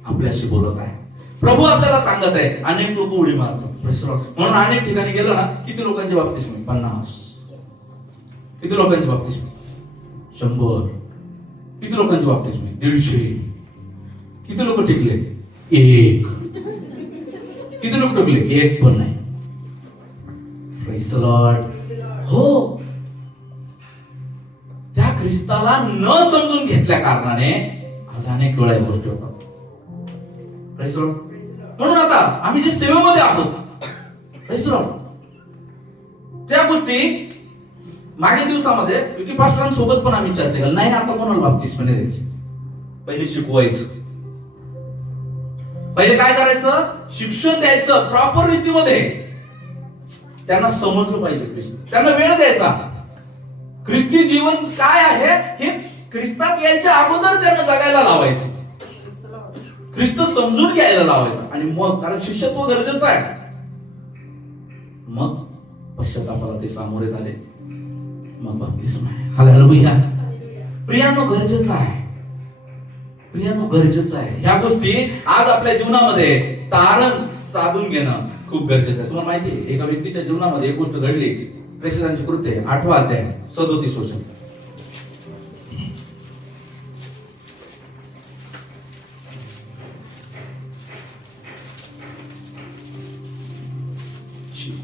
आपल्याशी बोलत आहे, प्रभू आपल्याला सांगत आहे. अनेक लोक उडी मारतात. Praise the Lord. म्हणून अनेक ठिकाणी गेलो ना, किती लोकांची बाप्तिस्मे? 50. किती लोकांची बाप्तिस्मे? 100. किती लोकांची बाप्तिस्मे? 150. किती लोक टिकले? 1. किती लोक टिकले? 1 पण नाही. Praise the Lord. हो, त्या ख्रिस्ताला न समजून घेतल्या कारणाने आज अनेक वेळा गोष्टी होतात. Praise the Lord. म्हणून आता आम्ही जे सेवेमध्ये आहोत, प्रेज द लॉर्ड, त्या गोष्टी मागील दिवसामध्ये युटी पास्टरांसोबत पण आम्ही चर्चा केली. नाही आता कोणाला बाप्तिस्मे द्यायची, पहिले शिकवायचं. पहिले काय करायचं? शिक्षण द्यायचं प्रॉपर रीतीमध्ये. त्यांना समजलं पाहिजे ख्रिस्त, त्यांना वेळ द्यायचा. ख्रिस्ती जीवन काय आहे हे ख्रिस्तात यायच्या अगोदर त्यांना जगायला लावायचं, ख्रिस्त समजून घ्यायला लावायचं. आणि मग, कारण शिष्यत्व गरजेचं आहे, मग पश्चातापाला ते सामोरे झाले, मग बाप्तिस्मा आहे. हालेलुया. प्रियांनो गरजेचं आहे, प्रियांनो गरजेचं आहे. ह्या गोष्टी आज आपल्या जीवनामध्ये तारण साधून घेणं खूप गरजेचं आहे. तुम्हाला माहिती आहे, एका व्यक्तीच्या जीवनामध्ये एक गोष्ट घडली. प्रेषितांची कृत्ये 8वा अध्याय 37 वचन.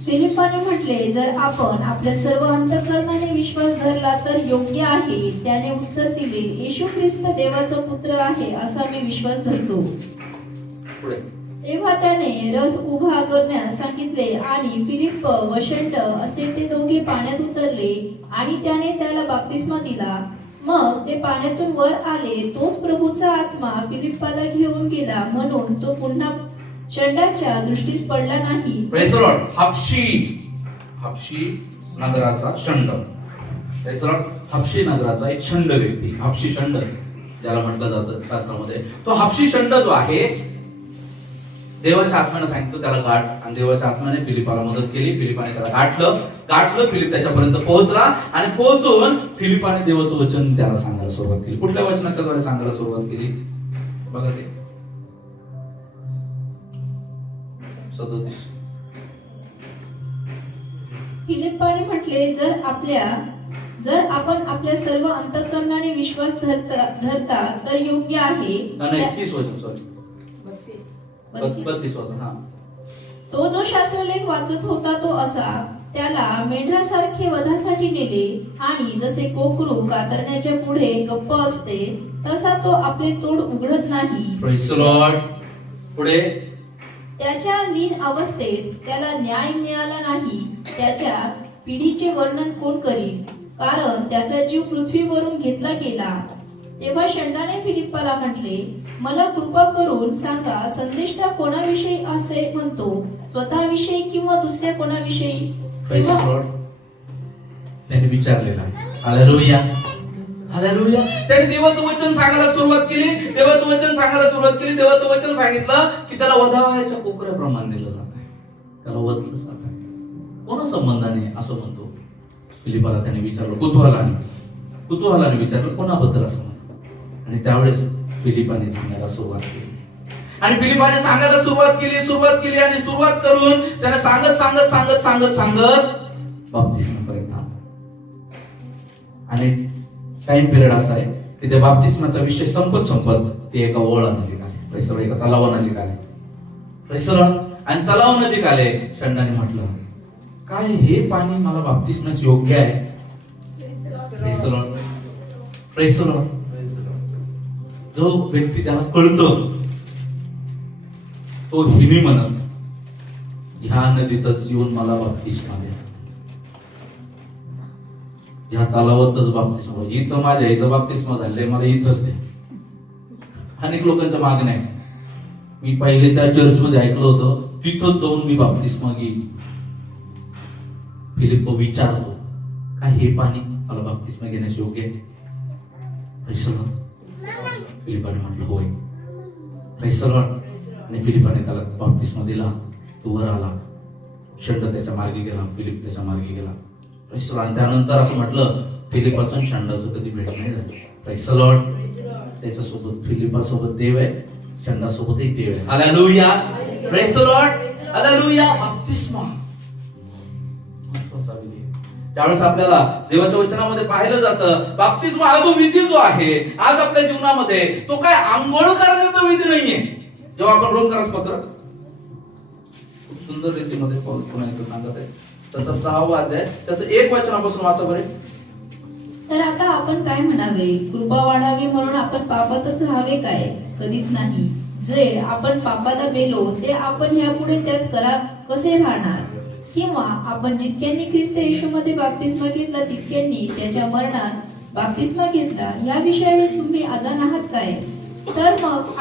फिलिप्पाने म्हटले, जर आपण आपल्या सर्व अंतःकरणाने विश्वास धरला तर योग्य आहे. त्याने उत्तर दिले, येशू ख्रिस्त देवाचा पुत्र आहे असा मी विश्वास धरतो. पुढे. तेव्हा त्याने रथ उभा करण्यास सांगितले आणि फिलिप्प व शंड असे ते दोघे पाण्यात उतरले आणि त्याने त्याला बाप्तिस्मा दिला. मग ते पाण्यातून वर आले. तोच प्रभूचा आत्मा फिलिप्पाला घेऊन गेला, म्हणून तो पुन्हा शंडाच्या दृष्टीस पडला नाही. Praise the Lord. हापशी नगराचा शंड. Praise the Lord. हापशी नगराचा एक शंड व्यक्ती, हापशी शंड ज्याला म्हटलं जातं शास्त्रामध्ये, तो हापशी शंड जो आहे, देवाच्या आत्म्याने सांगितलं त्याला गाठ, आणि देवाच्या आत्म्याने फिलिपाला मदत केली. फिलिपाने त्याला गाठलं. फिलिप त्याच्यापर्यंत पोहोचला आणि पोहोचून फिलिपाने देवाचं वचन त्याला सांगायला सुरुवात केली. कुठल्या वचनाच्या द्वारे सांगायला सुरुवात केली बघा ते 37. फिलिप्पाने म्हटले, जर आपण आपल्या सर्व अंतःकरणाने विश्वास धरता तर योग्य आहे. 31 वचन, सॉरी 32 वचन. हा. तो जो शास्त्रलेख वाचत होता तो असा, त्याला मेंढरासारखे वधासाठी नेले आणि जसे कोकरू कातरण्याच्या पुढे गप्प असते तसा तो आपले तोंड उघडत नाही. Praise the Lord. पुढे. त्याच्या लीन अवस्थेत त्याला न्याय मिळाला नाही. त्याच्या पिढीचे वर्णन कोण करील, कारण त्याचा जीव पृथ्वीवरून घेतला गेला. तेव्हा शंडाने फिलिप्पाला म्हटले, मला कृपा करून सांगा, संदेष्टा कोणाविषयी असे म्हणतो, स्वतःविषयी किंवा दुसऱ्या कोणाविषयी? Praise the Lord. त्याने विचारलेला. हालेलुया. हालेलुया. त्याने देवाचं वचन सांगायला सुरुवात केली. देवाचं वचन सांगितलं की त्याला वधावयाच्या कोकऱ्याप्रमाणे दिलं जात आहे, त्याला वधलं जात आहे. कोणा संबंधाने असं म्हणतो? फिलिपाला त्याने विचारलं, कुतूहलाने विचारलं कोणाबद्दल असं म्हणतो. आणि त्यावेळेस फिलिपाने सांगायला सुरुवात केली. आणि फिलिपाने सांगायला सुरुवात केली आणि सुरुवात करून त्याने सांगत बाप्तिस्मापर्यंत आला. आणि टाइम पिरियड असा आहे की त्या बाप्तिस्माचा विषय संपत ते एका ओळा नजीक आले, एका तलावा नजीक आले. आणि तलाव नजीक आले. शंडाने म्हटलं, काय हे पाणी मला बाप्तिस्मास योग्य आहे? जो व्यक्ती त्याला कळतं तो हिनी म्हणत, ह्या नदीतच येऊन मला बाप्तिस्मा द्या, ह्या तलावातच बाप्तिस्मा, इथं माझ्या आईचा बाप्तिस्मा झाले, मला इथंच द्या. अनेक लोकांच्या मागण्या आहे. मी पहिले त्या चर्चमध्ये ऐकलं होतं, तिथंच जाऊन मी बाप्तिस्मा घेईन. फिलिप विचारतो, काय हे पाणी मला बाप्तिस्मा घेण्यास योग्य आहे? फिलिपाने म्हटलं होय. आणि फिलिपाने त्याला बाप्तिस्मा दिला. तो वर आला, षंड त्याच्या मार्गी गेला, फिलिप त्याच्या मार्गी गेला. आणि त्यानंतर असं म्हटलं, फिलिपाचं षंडाचं कधी भेट नाही झाली. त्याच्यासोबत फिलिपासोबत देव आहे, षंडासोबतही देव आहे. Hallelujah, praise the Lord, hallelujah. बाप्तिस्मा महत्त्वाचा विधी. त्यावेळेस आपल्याला देवाच्या वचनामध्ये पाहिलं जातं, बाप्तिस्मा हा जो विधी जो आहे आज आपल्या जीवनामध्ये, तो काय आंघोळ करण्याचा विधी नाहीये. जेव्हा आपण रोमकरास पत्र खूप सुंदर रीतीमध्ये पौल पुन्हा एकदा सांगत आहे, त्याचा 6वा अध्याय त्याचं 1 वचनापासून वाचा बरे. तर आता आपण काय म्हणावे? कृपा वाढावी म्हणून आपण पापातच राहावे काय? कधीच नाही. जे आपण पापाला मेलो ते आपण यापुढे त्यात कसे राहणार? किंवा आपण जितक्यांनी ख्रिस्त येशूमध्ये बाप्तिस्मा घेतला तितक्यांनी त्याच्या मरणात बाप्तिस्मा घेतला, या विषयावर तुम्ही अजाण आहात काय? तर मग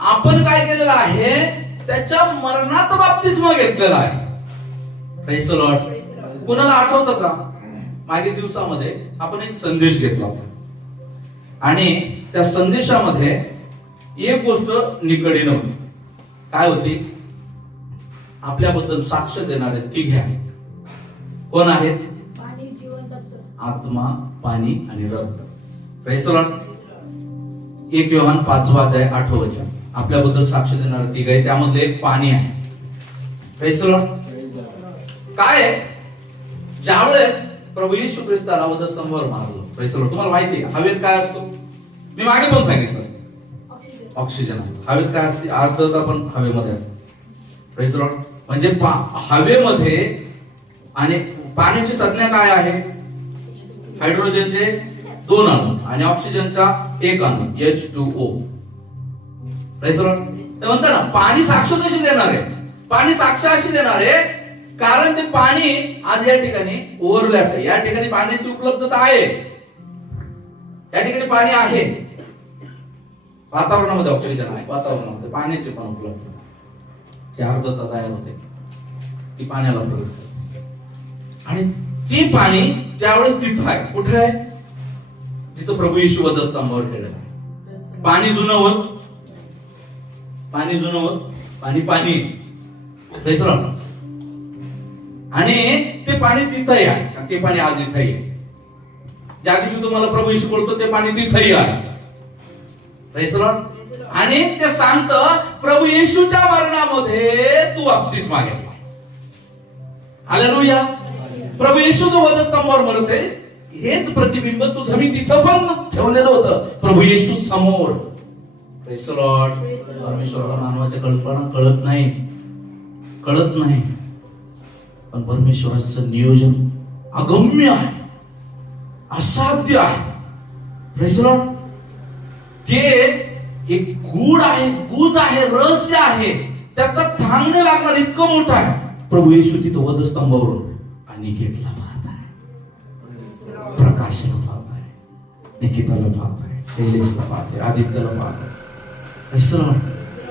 आपण काय केलेलं आहे? त्याच्या मरणात बाप्तिस्मा घेतलेला आहे. Praise the Lord. कुणाला आठवतं का, मागे दिवसामध्ये आपण एक संदेश घेतला होता आणि त्या संदेशामध्ये एक गोष्ट निगडीत नव्हती. काय होती? आपल्याबद्दल साक्ष देणारे तिघे आहेत. कोण आहेत? आत्मा, पाणी आणि रक्त. Praise the Lord. 1 योहान 5वा अध्याय 8वे वचन. आपल्याबद्दल साक्ष देणारे तिघे आहे, त्यामध्ये एक पाणी आहे. Praise the Lord. काय आहे? ज्यावेळेस प्रभू येशू ख्रिस्ताला वधस्तंभावर मारलं, प्रेज द लॉर्ड, तुम्हाला माहिती आहे हवेत काय असतो? मी मागे पण सांगितलं, ऑक्सिजन असतो. हवेत काय असते? आर्द्रता पण हवेमध्ये असते. Praise the Lord. म्हणजे हवेमध्ये आणि पाण्याची संज्ञा काय आहे? हायड्रोजनचे 2 अणू आणि ऑक्सिजनचा 1 अणू, H2O. Praise the Lord. ते म्हणतात ना, पाणी साक्ष कशी देणार आहे? पाणी साक्ष अशी देणार आहे कारण ते पाणी आज या ठिकाणी ओव्हरलॅप आहे. या ठिकाणी पाण्याची उपलब्धता आहे, या ठिकाणी पाणी आहे, वातावरणामध्ये ऑक्सिजन आहे, वातावरणामध्ये पाण्याची पण उपलब्धता, ती आर्द्रता तयार होते, ती पाण्याला प्रवेश. आणि ती पाणी त्यावेळेस तिथं आहे. कुठे आहे? जिथं प्रभू येशू वधस्तंभावर ठेवलेलं आहे. पाणी जुनं होत, पाणी जुनं होत, पाणी पाणी आणि ते पाणी तिथंही आहे. ते पाणी आज इथंही आहे. ज्या दिवशी तुम्हाला प्रभू येशू बोलतो ते पाणी तिथंही आहे. Praise the Lord. आणि ते सांगतं, प्रभू येशूच्या मरणामध्ये तू बाप्तिस्मा घेतला. हालेलुया. प्रभू येशू जो वधस्तंभावर मरत आहे, हेच प्रतिबिंब तुझं मी तिथं पण ठेवलेलं होतं, प्रभू येशू समोर. Praise the Lord. परमेश्वराला मानवाच्या कल्पना कळत नाही, पण परमेश्वराचं नियोजन अगम्य आहे, असाध्य आहे. Praise the Lord. ते एक गूढ आहे, गुज आहे, रहस्य आहे, त्याचा थांबणे लागणार इतकं मोठं आहे. प्रभू येशू तिथं वधस्तंभावरून आणि घेतला पाहत आहे, प्रकाशला पाहत आहे, निकिताला पाहत आहे, शैलेशला पाहत आहे, आदित्यला पाहत आहे, प्रेज द लॉर्ड.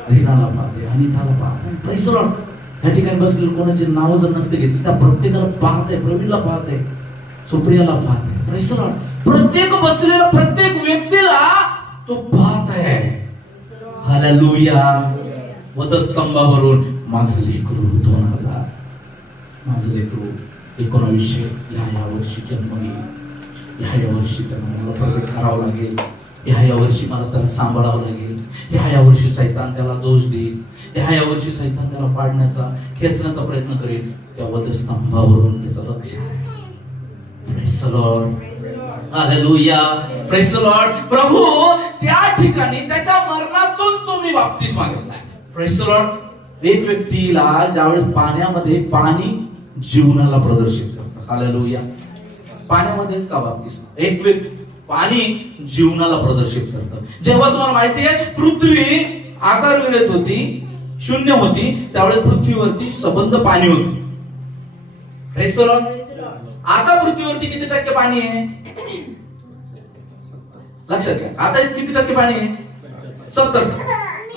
रीनाला पाहते, अनिताला पाहते. Praise the Lord. या ठिकाणी बसलेले कोणाचे नाव जर नसते घेतली, त्या प्रत्येकाला पाहते, प्रवीणला पाहते, सुप्रियाला पाहते. Praise the Lord. प्रत्येक बसलेला प्रत्येक व्यक्तीला तो पाहत आहे. हालेलुया. वधस्तंभावरून माझं लेकरू 2000, माझं लेकरू 1900 या वर्षी जन्म घेईल, या वर्षी त्यांना मला प्रगट करावं लागेल, या वर्षी मला त्याला सांभाळावं लागेल, या वर्षी सैतान त्याला दोष देईल, या वर्षी सैतान त्याला पाडण्याचा, खेचण्याचा प्रयत्न करेल. त्या वधस्तंभावरून त्याचं लक्ष आहे. Praise the Lord. Hallelujah. Praise the Lord. प्रभू त्या ठिकाणी त्याच्या मरणातून तुम्ही बाप्तिस्मा घेतलाय. Praise the Lord. एक व्यक्तीला ज्यावेळेस पाण्यामध्ये, पाणी जीवनाला प्रदर्शित करतं. हालेलुया. पाण्यामध्येच का बाप्तिस्मा? एक व्यक्ती पाणी जीवनाला प्रदर्शित करतं. जेव्हा तुम्हाला माहिती आहे पृथ्वी आकारविरहित होती, शून्य होती, त्यावेळेस पृथ्वीवरती सबंध पाणी होतं. Praise the Lord. आता पृथ्वीवरती किती टक्के पाणी आहे लक्षात घ्या. आता किती टक्के पाणी आहे? 70%.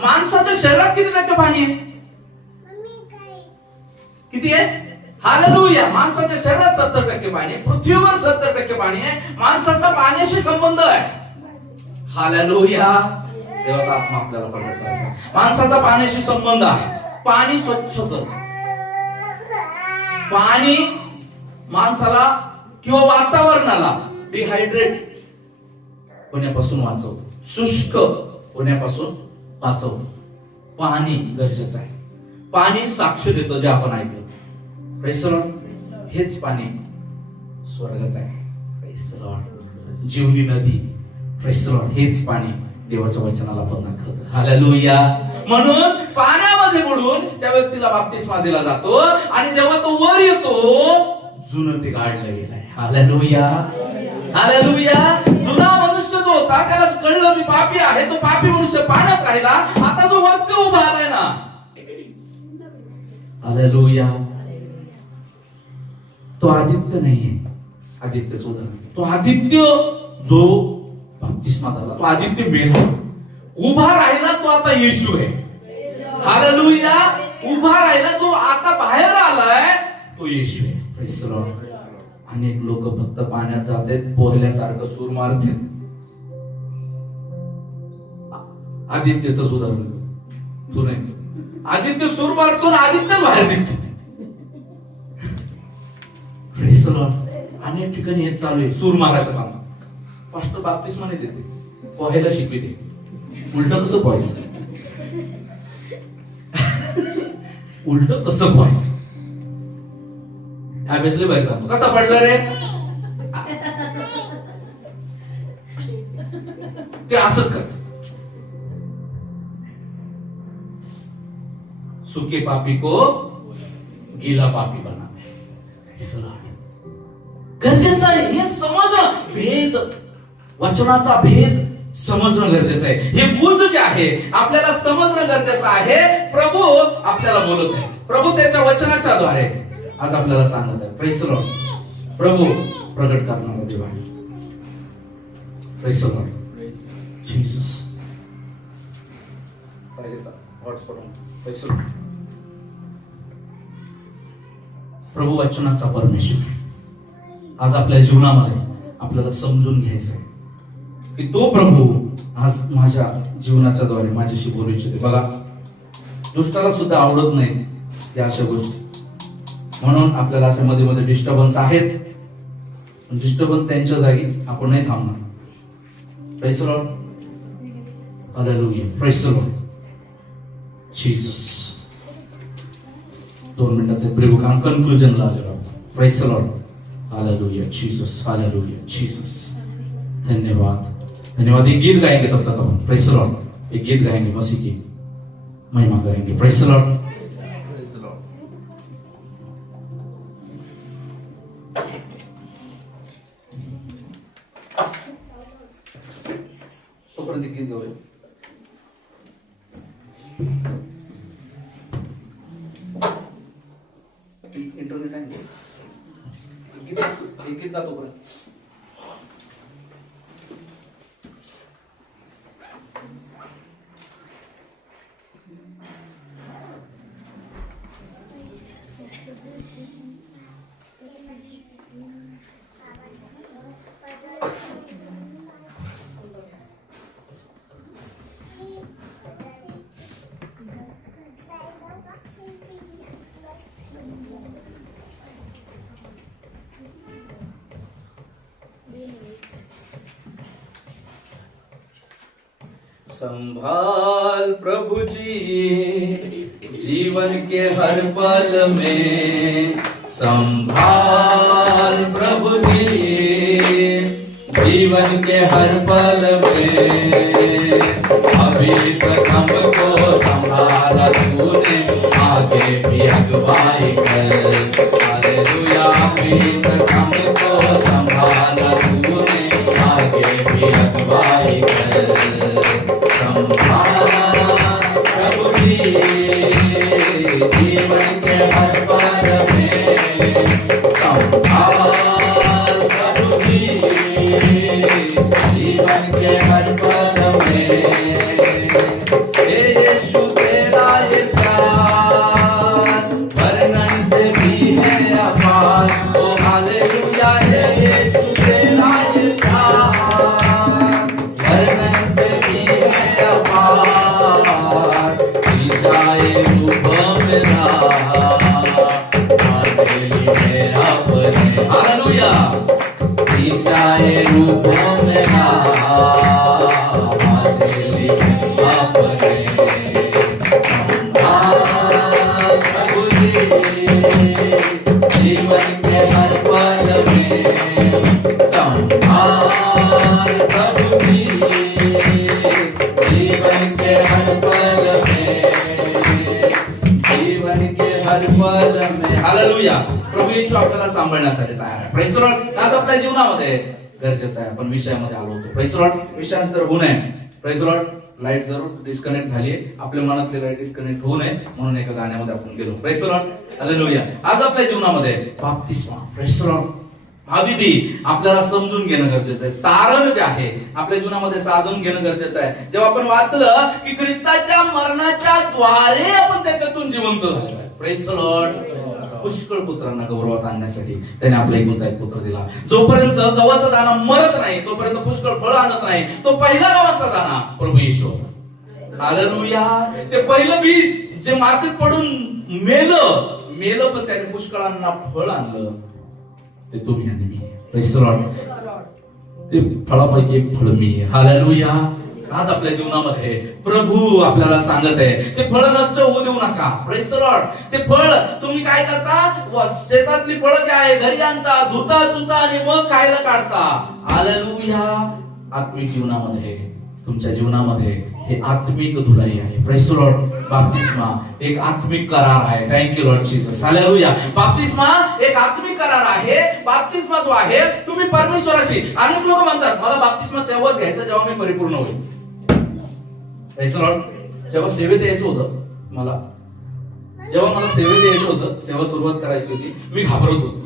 माणसाच्या शरीरात किती टक्के पाणी आहे? किती आहे? हालेलुया. माणसाच्या शरीरात 70% पाणी आहे, पृथ्वीवर 70% पाणी आहे. माणसाचा पाण्याशी संबंध आहे. हालेलुया. देवाचा आत्मा आपल्याला प्रकट करतो. माणसाचा पाण्याशी संबंध आहे. पाणी स्वच्छ करतं. पाणी माणसाला किंवा वातावरणाला डिहायड्रेट होण्यापासून वाचवतं, शुष्क होण्यापासून वाचवतं. पाणी गरजेचं आहे. पाणी साक्ष देतं जे आपण ऐकलं. Praise the Lord. हेच पाणी स्वर्गात आहे. Praise the Lord. जीवनी नदी. Praise the Lord. हेच पाणी देवाच्या वचनाला पूर्ण करतं. हालेलुया. म्हणून पाण्यामध्ये बुडून त्या व्यक्तीला बाप्तिस्मा दिला जातो आणि जेव्हा तो वर येतो जुनं ते काढलं गेलंय. हालेलुया. हालेलुया. जुना मनुष्य जो होता त्याला कळलं मी पापी आहे, तो पापी मनुष्य पाण्यात राहिला. आता जो वरती उभा आलाय ना, हालेलुया, तो आदित्य नाहीये. आदित्यच उदाहरण. तो आदित्य जो बाप्तिस्मा झाला, तो आदित्य मेला. उभा राहिला तो आता येशू आहे. हालेलुया. उभा राहिला जो आता बाहेर आलाय तो येशू आहे. Praise the Lord. अनेक लोक फक्त पाण्यात जातात, पोहल्यासारखं सूर मारतात. आदित्यच उदाहरण तू नाही. आदित्य सूर मारतो आणि आदित्यच बाहेर निघतो. Praise the Lord. अनेक ठिकाणी हे चालू आहे सूर मारायचं काम. पास्टर बाप्तिस्मा नाही देते, पोहायला शिकविते. उलट कसं पोहायचं, उलट कसं पोहायचं ह्या बाहेर सांगतो. कसा पडला रे ते असंच करत. सुके पापी को गीला पापी बना. गरजेचं आहे हे समजणं. भेद, वचनाचा भेद समजणं गरजेचं आहे. हे बुज जे आहे आपल्याला समजणं गरजेचं आहे. प्रभू आपल्याला बोलत आहे. प्रभू त्याच्या वचनाच्या द्वारे आज आपल्याला सांगत आहे. Praise the Lord. प्रभू प्रगट करणारा देव आहे. Praise the Lord. Jesus. प्रभू वचनाचा परमेश्वर आज आपल्या जीवनामध्ये आपल्याला समजून घ्यायचं आहे की तो प्रभू आज माझ्या जीवनाच्या द्वारे माझ्याशी बोलू इच्छिते. बघा, दुष्टाला सुद्धा आवडत नाही या अशा गोष्टी. म्हणून आपल्याला अशा मध्ये मध्ये डिस्टर्बन्स आहेत. डिस्टर्बन्स त्यांच्या जागी आपण नाही थांबणार. Praise the Lord. Hallelujah. Praise the Lord. Jesus. 2 मिनिटाचे प्रेम काम कन्क्लुजनला आलेलो. Praise the Lord. Hallelujah. Jesus. Hallelujah. Jesus. धन्यवाद. धन्यवाद. एक गीत गाएंगे तब तक हम. Praise the Lord. एक गीत गाएंगे, मसीह की महिमा करेंगे. Praise the Lord. Praise the Lord. तोपर्यंत गीत गाऊया. इंटरनेट आहे एक गीत गातो पर्यंत. संभाल प्रभु जी जीवन के हर पल में. संभाल प्रभु जी जीवन के हर पल में. अभी तक हमको संभाला तूने, आगे भी अगुवाई कर. हालेलुया. अभी तक हमको संभाला तूने, आगे जीवन के हर पल में संभाल प्रभु जी, जीवन के हर पल में हे यीशु तेरा ये प्यार वर्णन से भी है अपार। ओ हालेलुया, हे यीशु तेरा ये प्यार वर्णन से भी है अपार। जी जाए रूप मेरा मेरा अपने, हालेलुया, जी जाए रूप मेरा प्रभु जी, जीवन के हर पल में संभाल प्रभु जी, जीवन के हर पल में, जीवन के हर पल में, हालेलुया। प्रभू येशू आपल्याला सांभाळण्यासाठी तयार आहे. Praise the Lord. आज आपल्या जीवनामध्ये गरजेचं आहे, आपण विषयामध्ये आलो होतो. Praise the Lord. विषयांतर होऊ नये. Praise the Lord. लाईट जरूर डिस्कनेक्ट झालीये, आपल्या मनातली लाईट डिस्कनेक्ट होऊ नये म्हणून एका गाण्यामध्ये आपण गेलो. Praise the Lord. हालेलुया. आज आपल्या जीवनामध्ये बाप्तिस्मा, प्रेज द लॉर्ड, भाविधी आपल्याला समजून घेणं गरजेचं आहे. तारण जे आहे आपल्या जीवनामध्ये साधून घेणं गरजेचं आहे. जेव्हा आपण वाचलं की ख्रिस्ताच्या मरणाच्या द्वारे आपण त्याच्यातून जिवंत झालेलो आहे. Praise the Lord. पुष्कळ पुत्रांना गौरवात आणण्यासाठी त्याने आपला एकुलता एक पुत्र दिला. जोपर्यंत गव्हाचा दाणा मरत नाही तोपर्यंत पुष्कळ फळ आणत नाही. तो पहिला गव्हाचा दाणा प्रभू येशू. हालेलुया. ते पहिलं बीज जे मातीत पडून मेलं पण त्याने पुष्कळांना फळ आणलं. ते तुम्ही आणि मी. Praise the Lord. ते फळापैकी एक फळ मी. हालेलुया. आज आपल्या जीवनामध्ये प्रभू आपल्याला सांगत आहे ते फळ नष्ट होऊ देऊ नका. Praise the Lord. ते फळ तुम्ही काय करता, शेतातली फळं जे आहे घरी आणता, धुता चुता आणि मग खायला काढता. हालेलुया. आत्मिक जीवनामध्ये, तुमच्या जीवनामध्ये हे आत्मिक धुलाई आहे. Praise the Lord. बाप्तिस्मा एक आत्मिक करार आहे. Thank you Lord Jesus. हालेलुया. बाप्तिस्मा एक आत्मिक करार आहे. बाप्तिस्मा जो आहे तुम्ही परमेश्वराशी, अनेक लोक म्हणतात मला बाप्तिस्मा तेव्हाच घ्यायचा जेव्हा मी परिपूर्ण होईल. Praise the Lord. जेव्हा सेवेत यायचं होतं जेव्हा मला सेवेत यायचं होतं तेव्हा सुरुवात करायची होती, मी घाबरत होतो.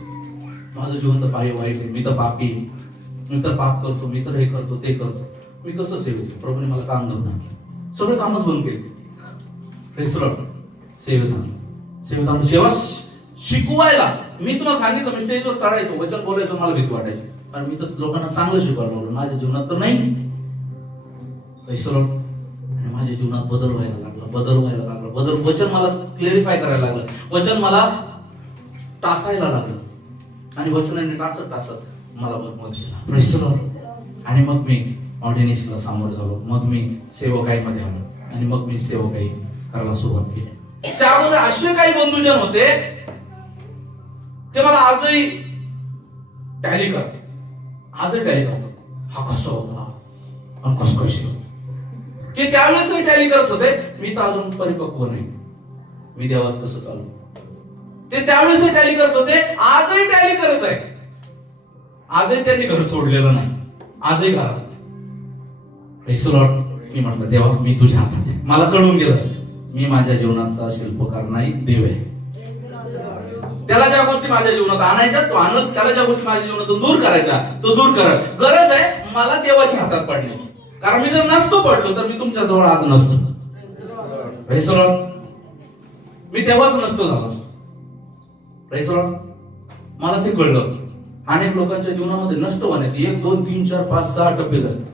माझं जीवन तर पाय वाईट आहे, मी तर पापी, मी तर पाप करतो, मी तर हे करतो ते करतो, मी कसं सेवेत. प्रभूने मला काम धरून सगळे कामच बंद केले. Praise the Lord. सेवेत आणलं. जेव्हा शिकवायला मी तुम्हाला सांगितलं, मी स्टेजवर चढायचो, वचन बोलायचो, मला भीती वाटायची कारण मी तर लोकांना चांगलं शिकवायला लागलो. माझ्या जीवनात तर नाही. Praise the Lord. आणि माझ्या जीवनात बदल व्हायला लागला. वचन मला क्लेरिफाय करायला लागलं. वचन मला टासायला लागलं आणि वचनाने टासत मला मत दिला. Praise the Lord. आणि मग मी ऑर्डिनेशनला सामोरं झालो. मग मी सेवकाईमध्ये आलो आणि मग मी सेवकाई करायला सुरुवात केली. त्यामध्ये असे काही बंधुजन होते ते मला आजही टॅली करतात. हा कसा होता आणि कसं कशी ते त्यावेळेसही टॅली करत होते. मी तर अजून परिपक्व नाही, मी देवात कसं चालू. ते त्यावेळेसही टॅली करत होते, आजही टॅली करत आहे. आजही त्यांनी घर सोडलेलं नाही, आजही घरात. Praise the Lord. मी म्हणतो देवा मी तुझ्या हातात आहे. मला कळून गेलं मी माझ्या जीवनाचा शिल्पकार नाही, देव आहे. त्याला ज्या गोष्टी माझ्या जीवनात आणायच्या तो आणत, त्याला ज्या गोष्टी माझ्या जीवनातून दूर करायच्या तो दूर करत. गरज आहे मला देवाच्या हातात पडण्याची, कारण मी जर नसतो पडलो तर मी तुमच्या जवळ आज नसतो. Praise the Lord. मी तेव्हाच नसतो झालो. Praise the Lord. मला ते कळलं. अनेक लोकांच्या जीवनामध्ये नष्ट होण्याचे 1 2 3 4 5 6 टप्पे झाले,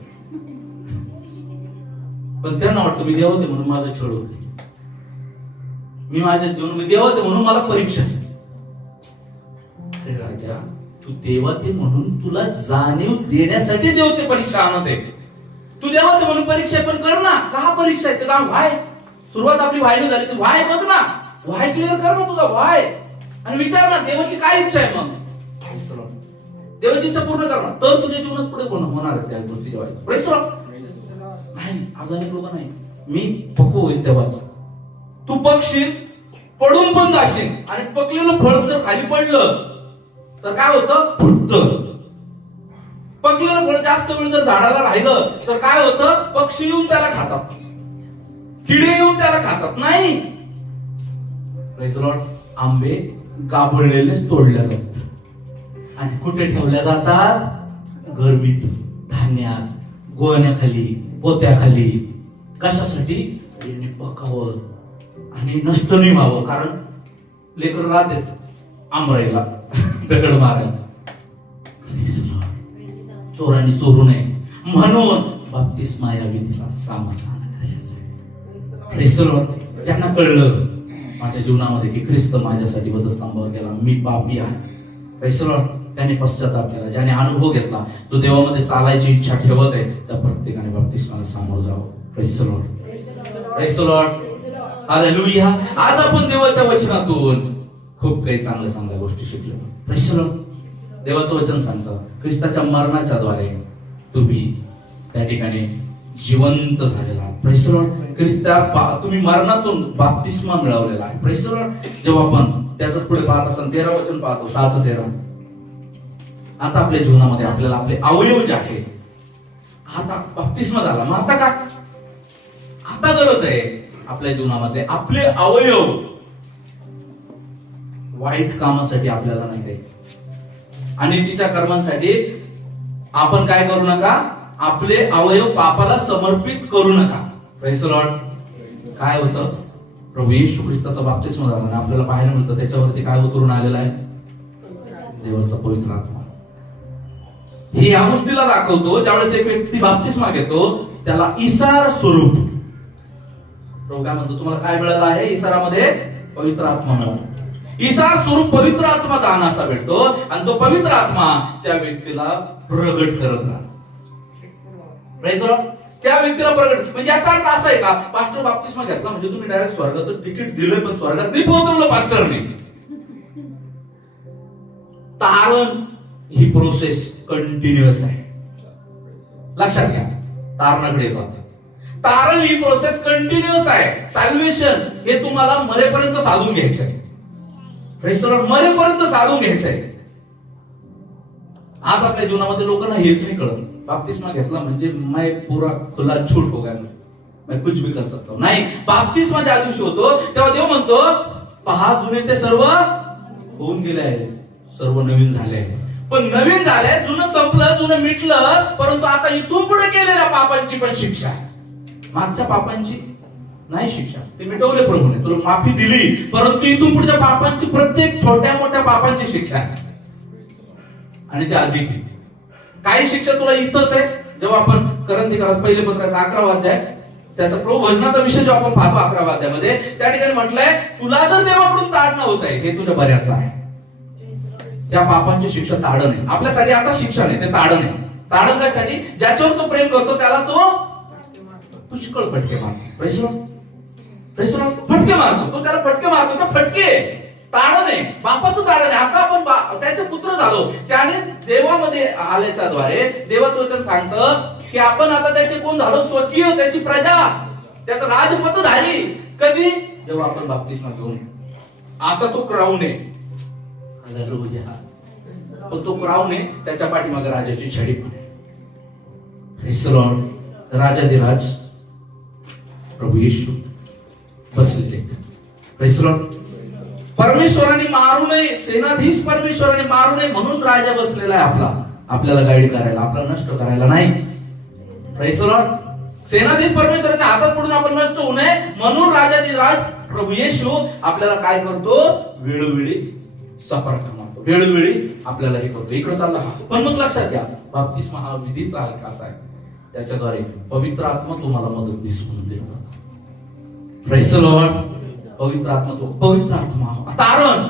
पण त्यांना वाटतं मी देवते म्हणून माझं छळ होते. मी माझ्या जीवन मी देवते म्हणून मला परीक्षा. अरे राजा, तू देवते म्हणून तुला जाणीव देण्यासाठी देवते परीक्षा आणत आहे. तू देवते म्हणून परीक्षा पण कर ना. का परीक्षा आहे ते काम व्हाय. सुरुवात आपली व्हायला झाली तर व्हाय बघ ना, व्हाय क्लिअर कर ना तुझा व्हाय आणि विचार ना देवाची काय इच्छा आहे. मग देवाची इच्छा पूर्ण कर ना, तर तुझ्या जीवनात पुढे होणार आहे त्या गोष्टी. जेव्हा प्रेज द लॉर्ड. नाही आज अनेक लोक नाही, मी पक्व होईल तेव्हाच. तू पकशील, पडून पण जाशील आणि पकलेलं फळ जर खाली पडलं तर काय होतं, फुटतं. पकलेलं फळ जास्त वेळ जर झाडाला राहिलं तर काय होतं, पक्षी येऊन त्याला खातात, किडे येऊन त्याला खातात. नाही, प्रेज द लॉर्ड. आंबे गाभळलेले तोडल्या जातात आणि कुठे ठेवल्या जातात? गरमीत, धान्यात, गोण्याखाली, पोत्याखाली. कशासाठी? यांनी पकावं आणि नष्ट नाही व्हावं. कारण लेकर राहतेच आंबराईला दगड मारायला. चोरांनी चोरू नये म्हणून बाप्तिस्मा या विधीला सामोरं जाणं गरजेचं आहे. Praise the Lord. ज्यांना कळलं माझ्या जीवनामध्ये की ख्रिस्त माझ्यासाठी वधस्तंभावर गेला, मी पापी आहे, प्रेज द लॉर्ड, त्याने पश्चाताप केला, ज्याने अनुभव घेतला, जो देवामध्ये चालायची इच्छा ठेवत आहे, त्या प्रत्येकाने बाप्तिस्माला सामोरं जावं. Praise the Lord. Praise the Lord. Hallelujah. आज आपण देवाच्या वचनातून खूप काही चांगल्या गोष्टी शिकलो. Praise the Lord. देवाचं वचन सांगतं ख्रिस्ताच्या मरणाच्या द्वारे तुम्ही त्या ठिकाणी जिवंत झालेला आहात. Praise the Lord. तुम्ही मरणातून बाप्तिस्मा मिळवलेला आहे. Praise the Lord. जेव्हा आपण त्याच पुढे पाहत असताना 13 वचन पाहतो, 6:13. आता आपल्या जीवनामध्ये आपल्याला आपले अवयव जे आहे, आता बाप्तिस्मा झाला, मग आता काय? आता गरज आहे आपल्या जीवनामध्ये आपले अवयव वाईट कामासाठी आपल्याला नाही द्यायचे आणि तिच्या कर्मांसाठी आपण काय करू नका, आपले अवयव पापाला समर्पित करू नका. Praise the Lord. काय होतं? प्रभू येशू ख्रिस्ताचा बाप्तिस्मा झाला आणि आपल्याला पाहायला मिळतं त्याच्यावरती काय उतरून आलेला आहे? देवाचा पवित्र आत्मा. हे या गोष्टीला दाखवतो ज्यावेळेस एक व्यक्ती बाप्तिस्मा घेतो त्याला इसार स्वरूप, प्रभू काय म्हणतो, तुम्हाला काय मिळालं आहे? इसारामध्ये पवित्र आत्मा मिळाला. इसार स्वरूप पवित्र आत्मा दान असा भेटतो आणि तो पवित्र आत्मा त्या व्यक्तीला प्रगट करत राहतो. Praise the Lord. त्या व्यक्तीला प्रगट म्हणजे याचा अर्थ असा आहे का, पास्टर बाप्तिस्मा घेतला म्हणजे तुम्ही डायरेक्ट स्वर्गाचं तिकीट दिलंय पण स्वर्गात नाही पोहोचवलं पास्टरने. तारण ही प्रोसेस कंटिन्युअस आहे. लक्षात घ्या. तारणाकडे येतो. तारण ही प्रोसेस कंटिन्युअस आहे. सॅल्वेशन हे तुम्हाला मरेपर्यंत साधून घ्यायचं आहे. Praise the Lord. मरेपर्यंत साधून घ्यायचं आहे. आज आपल्या जीवनामध्ये लोकांना हेच नाही कळत, बाप्तिस्मा घेतला म्हणजे मैं पूरा खुला छूट हो गया, मैं कुछ भी कर सकता हूं. नाही, बाप्तिस्मा ज्या दिवशी होतो तेव्हा देव म्हणतो पहा जुने ते सर्व होऊन गेले आहे, सर्व नवीन झाले आहे. पण नवीन झालंय, जुनं संपलं, जुनं मिटलं, परंतु आता इथून पुढे केलेल्या पापांची पण शिक्षा आहे. मागच्या पापांची नाही शिक्षा, ते मिटवले प्रभूने, तुला माफी दिली, परंतु इथून पुढच्या पापांची, प्रत्येक छोट्या मोठ्या पापांची शिक्षा आहे आणि ते अधिक. काही शिक्षा तुला इथंच आहे. जेव्हा आपण करंथीकरास पहिले पत्राचा 11वा अध्याय त्याचा प्रभू भजनाचा विषय जेव्हा आपण पाहतो 11व्या अध्यायामध्ये, त्या ठिकाणी म्हटलंय तुला जर देवाकडून ताडणं होत आहे हे तुझ्या बऱ्याच आहे. त्या पापांची शिक्षा ताडण आहे. आपल्यासाठी आता शिक्षा नाही, ते ताडण आहे. ताडण कशासाठी? ज्याच्यावर तो प्रेम करतो त्याला तो पुष्कळ फटके मारतो. Praise the Lord. Praise the Lord. फटके मारतो तो, त्याला फटके मारतो, तर फटके ताडण आहे, बापाचं ताडण आहे. आता आपण त्याचे पुत्र झालो, त्याने देवामध्ये आल्याच्या द्वारे देवाचं वचन सांगतं की आपण आता त्याचे कोण झालो? स्वकीय, त्याची प्रजा, त्याचा राजपथधारी. कधी? जेव्हा आपण बाप्तिस्मा घेऊन आता तो क्राऊन आहे. पण तो क्राऊन आहे, त्याच्या पाठीमागे राजाची छडी पण आहे. Praise the Lord. राजाधिराज प्रभू येशू बसलेले. Praise the Lord. परमेश्वराने मारू नये, सेनाधीश परमेश्वराने मारू नये म्हणून राजा बसलेला आहे आपल्याला गाईड करायला, आपल्याला नष्ट करायला नाही. Praise the Lord. सेनाधीश परमेश्वराच्या हातात पडून आपण नष्ट होऊ नये म्हणून राजाधिराज प्रभू येशू आपल्याला काय करतो? वेळोवेळी सफरता मारतो, वेळोवेळी आपल्याला हे करतो. इकडे चालला. पण मग लक्षात घ्या, बाप्तिस्मा हा विधीचा असा आहे त्याच्याद्वारे पवित्र आत्मा तुम्हाला मदतनीस म्हणून दिला जातो. Praise the Lord. पवित्र आत्मा, तो पवित्र आत्मा. तारण.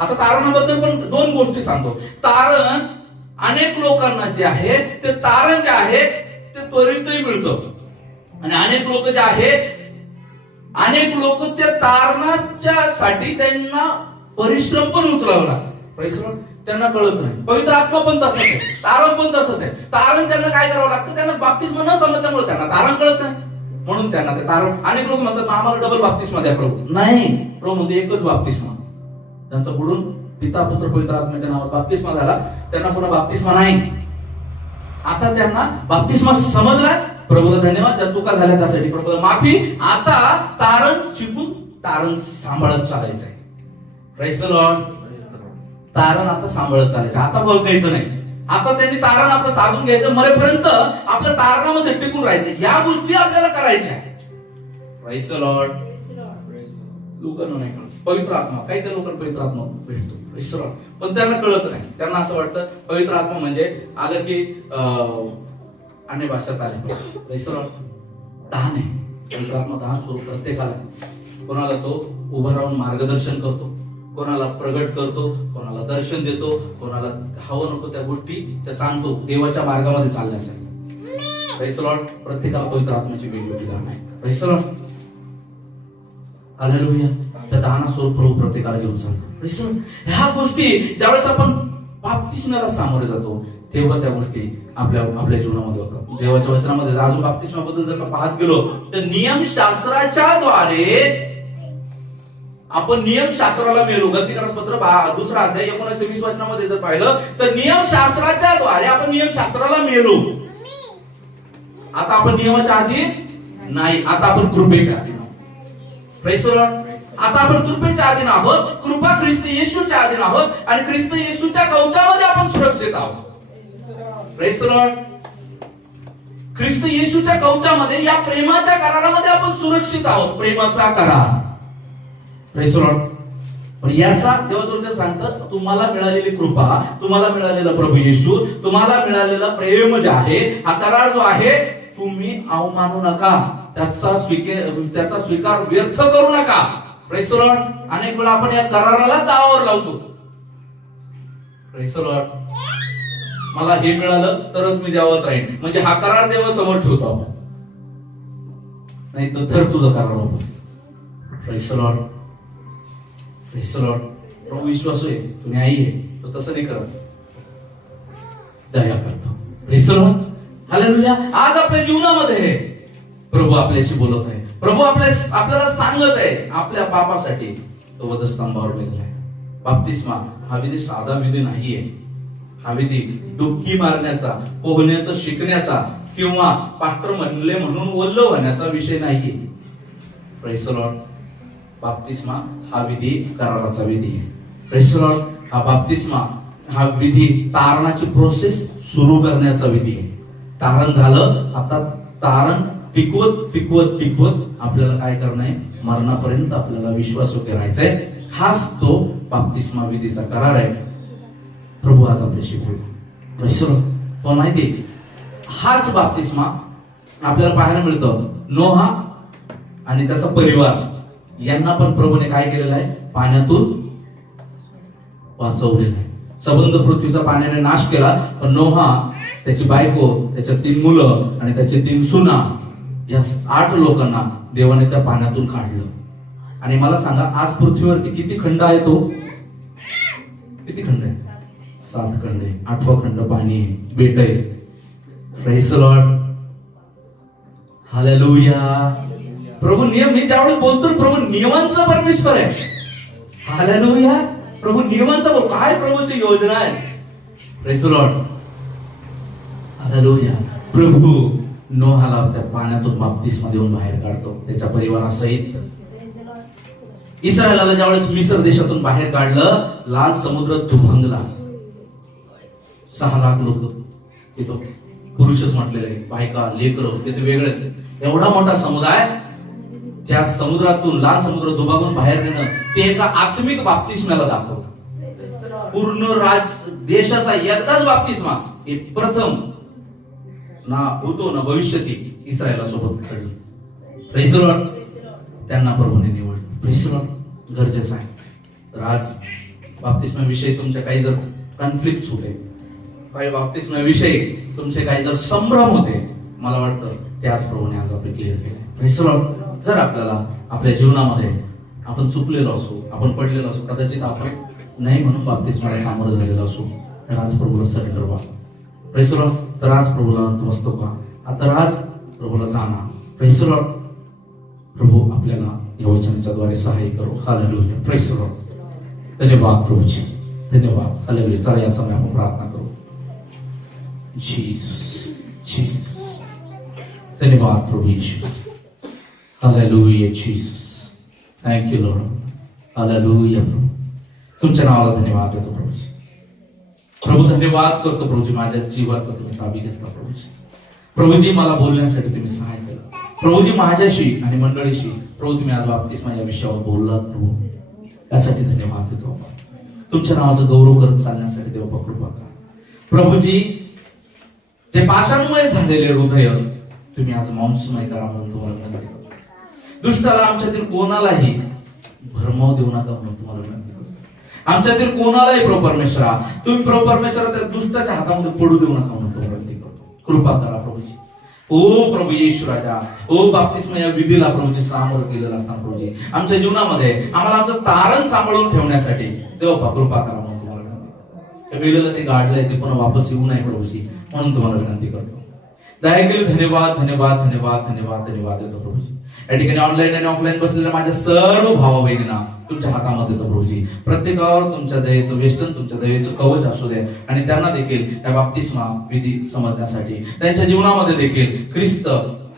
आता तारणाबद्दल पण दोन गोष्टी सांगतो. तारण अनेक लोकांना जे आहे ते तारण जे आहे ते त्वरितही मिळतं आणि अनेक लोक जे आहे, अनेक लोक त्या तारणाच्या साठी त्यांना परिश्रम पण उचलावा लागतो. परिश्रम त्यांना कळत नाही. पवित्र आत्मा पण तसंच आहे, तारण पण तसंच आहे. तारण त्यांना काय करावं लागतं? त्यांना बाप्तिस्मा न समजल्यामुळे त्यांना तारण कळत नाही, म्हणून त्यांना ते तारण. अनेक लोक म्हणतात आम्हाला डबल बाप्तिस्मा द्या प्रभू. नाही, प्रभू म्हणजे एकच बाप्तिस्मा. त्यांचा बुडून पिता पुत्र पवित्र आत्म्याच्या नावात बाप्तिस्मा झाला, त्यांना पुन्हा बाप्तिस्मा नाही. आता त्यांना बाप्तिस्मा समजला, प्रभूला धन्यवाद, ज्या चुका झाल्या त्यासाठी प्रभूला माफी. आता तारण शिकून तारण सांभाळत चालायचंय. Praise the Lord. तारण आता सांभाळत चालायचं, आता बघायचं नाही. आता त्यांनी तारण आपलं साधून घ्यायचं, मरेपर्यंत आपल्या तारणामध्ये टिकून राहायचं. या गोष्टी आपल्याला करायच्या. Praise the Lord. लोकांना नाही कळत पवित्र आत्मा, काही काही लोकांना पवित्र आत्मा भेटतो, प्रेज द लॉर्ड, पण त्यांना कळत नाही. त्यांना असं वाटतं पवित्र आत्मा म्हणजे आलं की अन्य भाषा चालेल. Praise the Lord. दान आहे पवित्र आत्मा, दान स्वरूप प्रत्येकाला. कोणाला तो उभा राहून मार्गदर्शन करतो, कोणाला प्रगट करतो, कोणाला दर्शन देतो, कोणाला हवं नको त्या गोष्टी त्या सांगतो, देवाच्या मार्गामध्ये चालण्यासाठी. Praise the Lord. प्रत्येकाला पवित्र आत्म्याची वेगवेगळी दान आहे. Praise the Lord. हालेलुया. त्या दानास्वरूप प्रभू प्रत्येकाला घेऊन चालतो. Praise the Lord. ह्या गोष्टी ज्यावेळेस आपण बाप्तिस्म्याला सामोरे जातो तेव्हा त्या गोष्टी आपल्या जीवनामध्ये होतात. देवाच्या वचनामध्ये अजून बाप्तिस्म्याबद्दल जर का पाहत गेलो तर नियमशास्त्राच्या द्वारे आपण नियमशास्त्राला मेलो. गलतीकारक पत्र 2 अध्याय 19 ते 20 वचनामध्ये जर पाहिलं तर नियमशास्त्राच्या द्वारे आपण नियमशास्त्राला मेलो. आता आपण नियमाच्या अधीन नाही, आता आपण कृपेच्या अधीन आहोत. Praise the Lord. आता आपण कृपेच्या अधीन आहोत, कृपा ख्रिस्त येशूच्या अधीन आहोत आणि ख्रिस्त येशूच्या कवचामध्ये आपण सुरक्षित आहोत. Praise the Lord. ख्रिस्त येशूच्या कवचामध्ये, या प्रेमाच्या करारामध्ये आपण सुरक्षित आहोत. प्रेमाचा करार. Praise the Lord. पण याचा देवाचं सांगतात तुम्हाला मिळालेली कृपा, तुम्हाला मिळालेला प्रभू येशू, तुम्हाला मिळालेला प्रेम जे आहे, हा करार जो आहे, तुम्ही अवमानू नका, त्याचा स्वीकार व्यर्थ करू नका. Praise the Lord. अनेक वेळा आपण या कराराला दावावर लावतो. Praise the Lord. मला हे मिळालं तरच मी देवात राहीन, म्हणजे हा करार देवासमोर ठेवतो आपण, नाही तर धर तुझा करार वापस. Praise the Lord. Praise the Lord. प्रभू विश्वासू आहे, तुम्ही आई आहे, तो तसं नाही करत, दया करतो. Praise the Lord. हालेलुया. आज आपल्या जीवनामध्ये प्रभू आपल्याशी बोलत आहे. प्रभू आपल्याला सांगत आहे आपल्या पापासाठी तो वधस्तंभावर मेलेला आहे. बाप्तिस्मा हा विधी साधा विधी नाहीये. हा विधी डुबकी मारण्याचा, पोहण्याचं शिकण्याचा किंवा पास्टर म्हणले म्हणून ओल्ल होण्याचा विषय नाहीये. Praise the Lord. बाप्तिस्मा हा विधी कराराचा विधी आहे. Praise the Lord. हा बाप्तिस्मा हा विधी तारणाची प्रोसेस सुरू करण्याचा विधी आहे. तारण झालं, आता तारण टिकवत आपल्याला काय करणं आहे, मरणापर्यंत आपल्याला विश्वासू करायचा आहे. हाच तो बाप्तिस्मा विधीचा करार आहे. प्रभू आज आपल्याशी बोलतो. पण माहिती, हाच बाप्तिस्मा आपल्याला पाहायला मिळतो नोहा आणि त्याचा परिवार यांना पण प्रभूने काय केलेलं आहे, पाण्यातून वाचवलेलं आहे. सबंध पृथ्वीचा पाण्याने नाश केला, पण नोहा, त्याची बायको, त्याच्या 3 मुलं आणि त्याचे 3 सुना, या 8 लोकांना देवाने त्या पाण्यातून काढलं. आणि मला सांगा, आज पृथ्वीवरती किती खंड आहे? तो किती खंड आहे? 7 खंड आहे. 8वा खंड पाणी आहे, बेट आहे. Praise the Lord. हालेलुया. प्रभू नियम, मी ज्यावेळेस बोलतो प्रभू नियमांचा परमेश्वर आहे. हालेलुया. प्रभू नियमांचा, काय प्रभूची योजना आहे. Praise the Lord. हालेलुया. प्रभू नोहाला त्या पाण्यातून बाप्तिस्मा देऊन बाहेर काढतो त्याच्या परिवारासहित. इस्रायलाला ज्यावेळेस मिस्र देशातून बाहेर काढलं, लाल समुद्र दुभंगला. 6 लाख लोक तिथं, पुरुषच म्हटलेले, बायका, लेकरं, ते वेगळेच. एवढा मोठा समुदाय, त्या समुद्रातून, लाल समुद्र दुभागून बाहेर येणं, ते एका आत्मिक बाप्तिस्म्याला दाखवतं. पूर्ण देशाचा एकदाच बाप्तिस्मा, हे प्रथम ना होतो ना भविष्यती इस्रायला सोबत घडलं. Praise the Lord. त्यांना प्रभूने निवडलं. Praise the Lord. गरजेचं आहे. तर आज बाप्तिस्म्याविषयी तुमच्या काही जर कॉन्फ्लिक्ट होते, काही बाप्तिस्म्याविषयी तुमचे काही जर संभ्रम होते, मला वाटतं त्याच प्रभूने आज आपले क्लिअर केले. Praise the Lord. जर आपल्याला आपल्या जीवनामध्ये आपण चुकलेलो असू, आपण पडलेलो असू, कदाचित आपण नाही म्हणून बाप्तिस्माला सामोरं झालेलो असू, तर आज प्रभूला सरेंडर व्हा. Praise the Lord. तर आज प्रभूला नतमस्तक व्हा. आता आज प्रभूला जाणा. Praise the Lord. प्रभू आपल्याला या वचनाच्या द्वारे सहाय्य करो. हालेलुया. Praise the Lord. धन्यवाद प्रभूजी, धन्यवाद. हालेलुया. चला या समय आपण प्रार्थना करू. Jesus, Jesus. धन्यवाद प्रभू Yeshu. Hallelujah. Jesus. Thank you Lord. Hallelujah प्रभू. तुमच्या नावाला धन्यवाद देतो प्रभूजी. प्रभू धन्यवाद करतो प्रभूजी, माझ्या जीवाचा तुम्ही ताबी घेतला प्रभूजी. प्रभूजी मला बोलण्यासाठी तुम्ही सहाय्य केलं प्रभूजी, माझ्याशी आणि मंडळीशी प्रभू तुम्ही आज बाबतीस्मा या विषयावर बोललात प्रभू, यासाठी धन्यवाद देतो. तुमच्या नावाचं गौरव करत चालण्यासाठी देव कृपा करा प्रभूजी. जे पाशांमुळे झालेले हृदय तुम्ही आज मांसमय करा म्हणून तुम्हाला विनंती करतो. दुष्टाला आमच्यातील कोणालाही भरमाव देऊ नका म्हणून तुम्हाला विनंती करतो. आमच्यातील कोणालाही प्रभू परमेश्वरा तुम्ही प्रभू परमेश्वरा त्या दुष्टाच्या हातामध्ये पडू देऊ नका म्हणून तुम्हाला विनंती करतो. कृपा करा प्रभूजी. ओ प्रभू येशू राजा, ओ बाप्तिस्मा या विधीला प्रभूजी सामोरं केलेलं असताना प्रभूजी आमच्या जीवनामध्ये आम्हाला आमचं तारण सांभाळून ठेवण्यासाठी देव कृपा करा म्हणून तुम्हाला विनंती करतो. त्या वेळेला ते गाडलंय ते पुन्हा वापस येऊ नये प्रभूजी म्हणून तुम्हाला विनंती करतो. दया केली धन्यवाद धन्यवाद धन्यवाद धन्यवाद धन्यवाद देतो प्रभूजी. या ठिकाणी ऑनलाईन आणि ऑफलाईन बसलेल्या माझ्या सर्व भावा बहिणींना तुमच्या हातामध्ये देतो प्रभूजी. प्रत्येकावर तुमच्या दयेचं वेष्टन, तुमच्या दयेचं कवच असू दे आणि त्यांना देखील या बाप्तिस्मा विधी समजण्यासाठी, त्यांच्या जीवनामध्ये देखील ख्रिस्त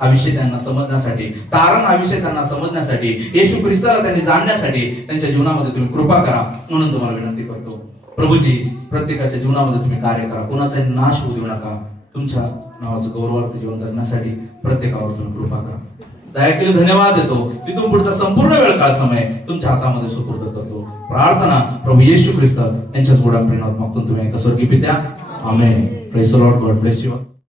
हा विषय त्यांना समजण्यासाठी, तारण हा विषय त्यांना समजण्यासाठी, येशू ख्रिस्ताला त्यांनी जाणण्यासाठी त्यांच्या जीवनामध्ये तुम्ही कृपा करा म्हणून तुम्हाला विनंती करतो प्रभूजी. प्रत्येकाच्या जीवनामध्ये तुम्ही कार्य करा, कोणाचाही नाश होऊ देऊ नका. तुमच्या नावाचं गौरवार्थ जीवन जगण्यासाठी प्रत्येकावर तुम्ही कृपा करा. दया केली धन्यवाद देतो. तिथून पुढचा संपूर्ण वेळ काळ समय तुमच्या हातामध्ये सुपूर्द करतो. प्रार्थना प्रभू येशू ख्रिस्त यांच्याच गोडा प्रेमात मागतो तुम्ही स्वर्गीय पित्या. Amen. Praise the Lord. God bless you.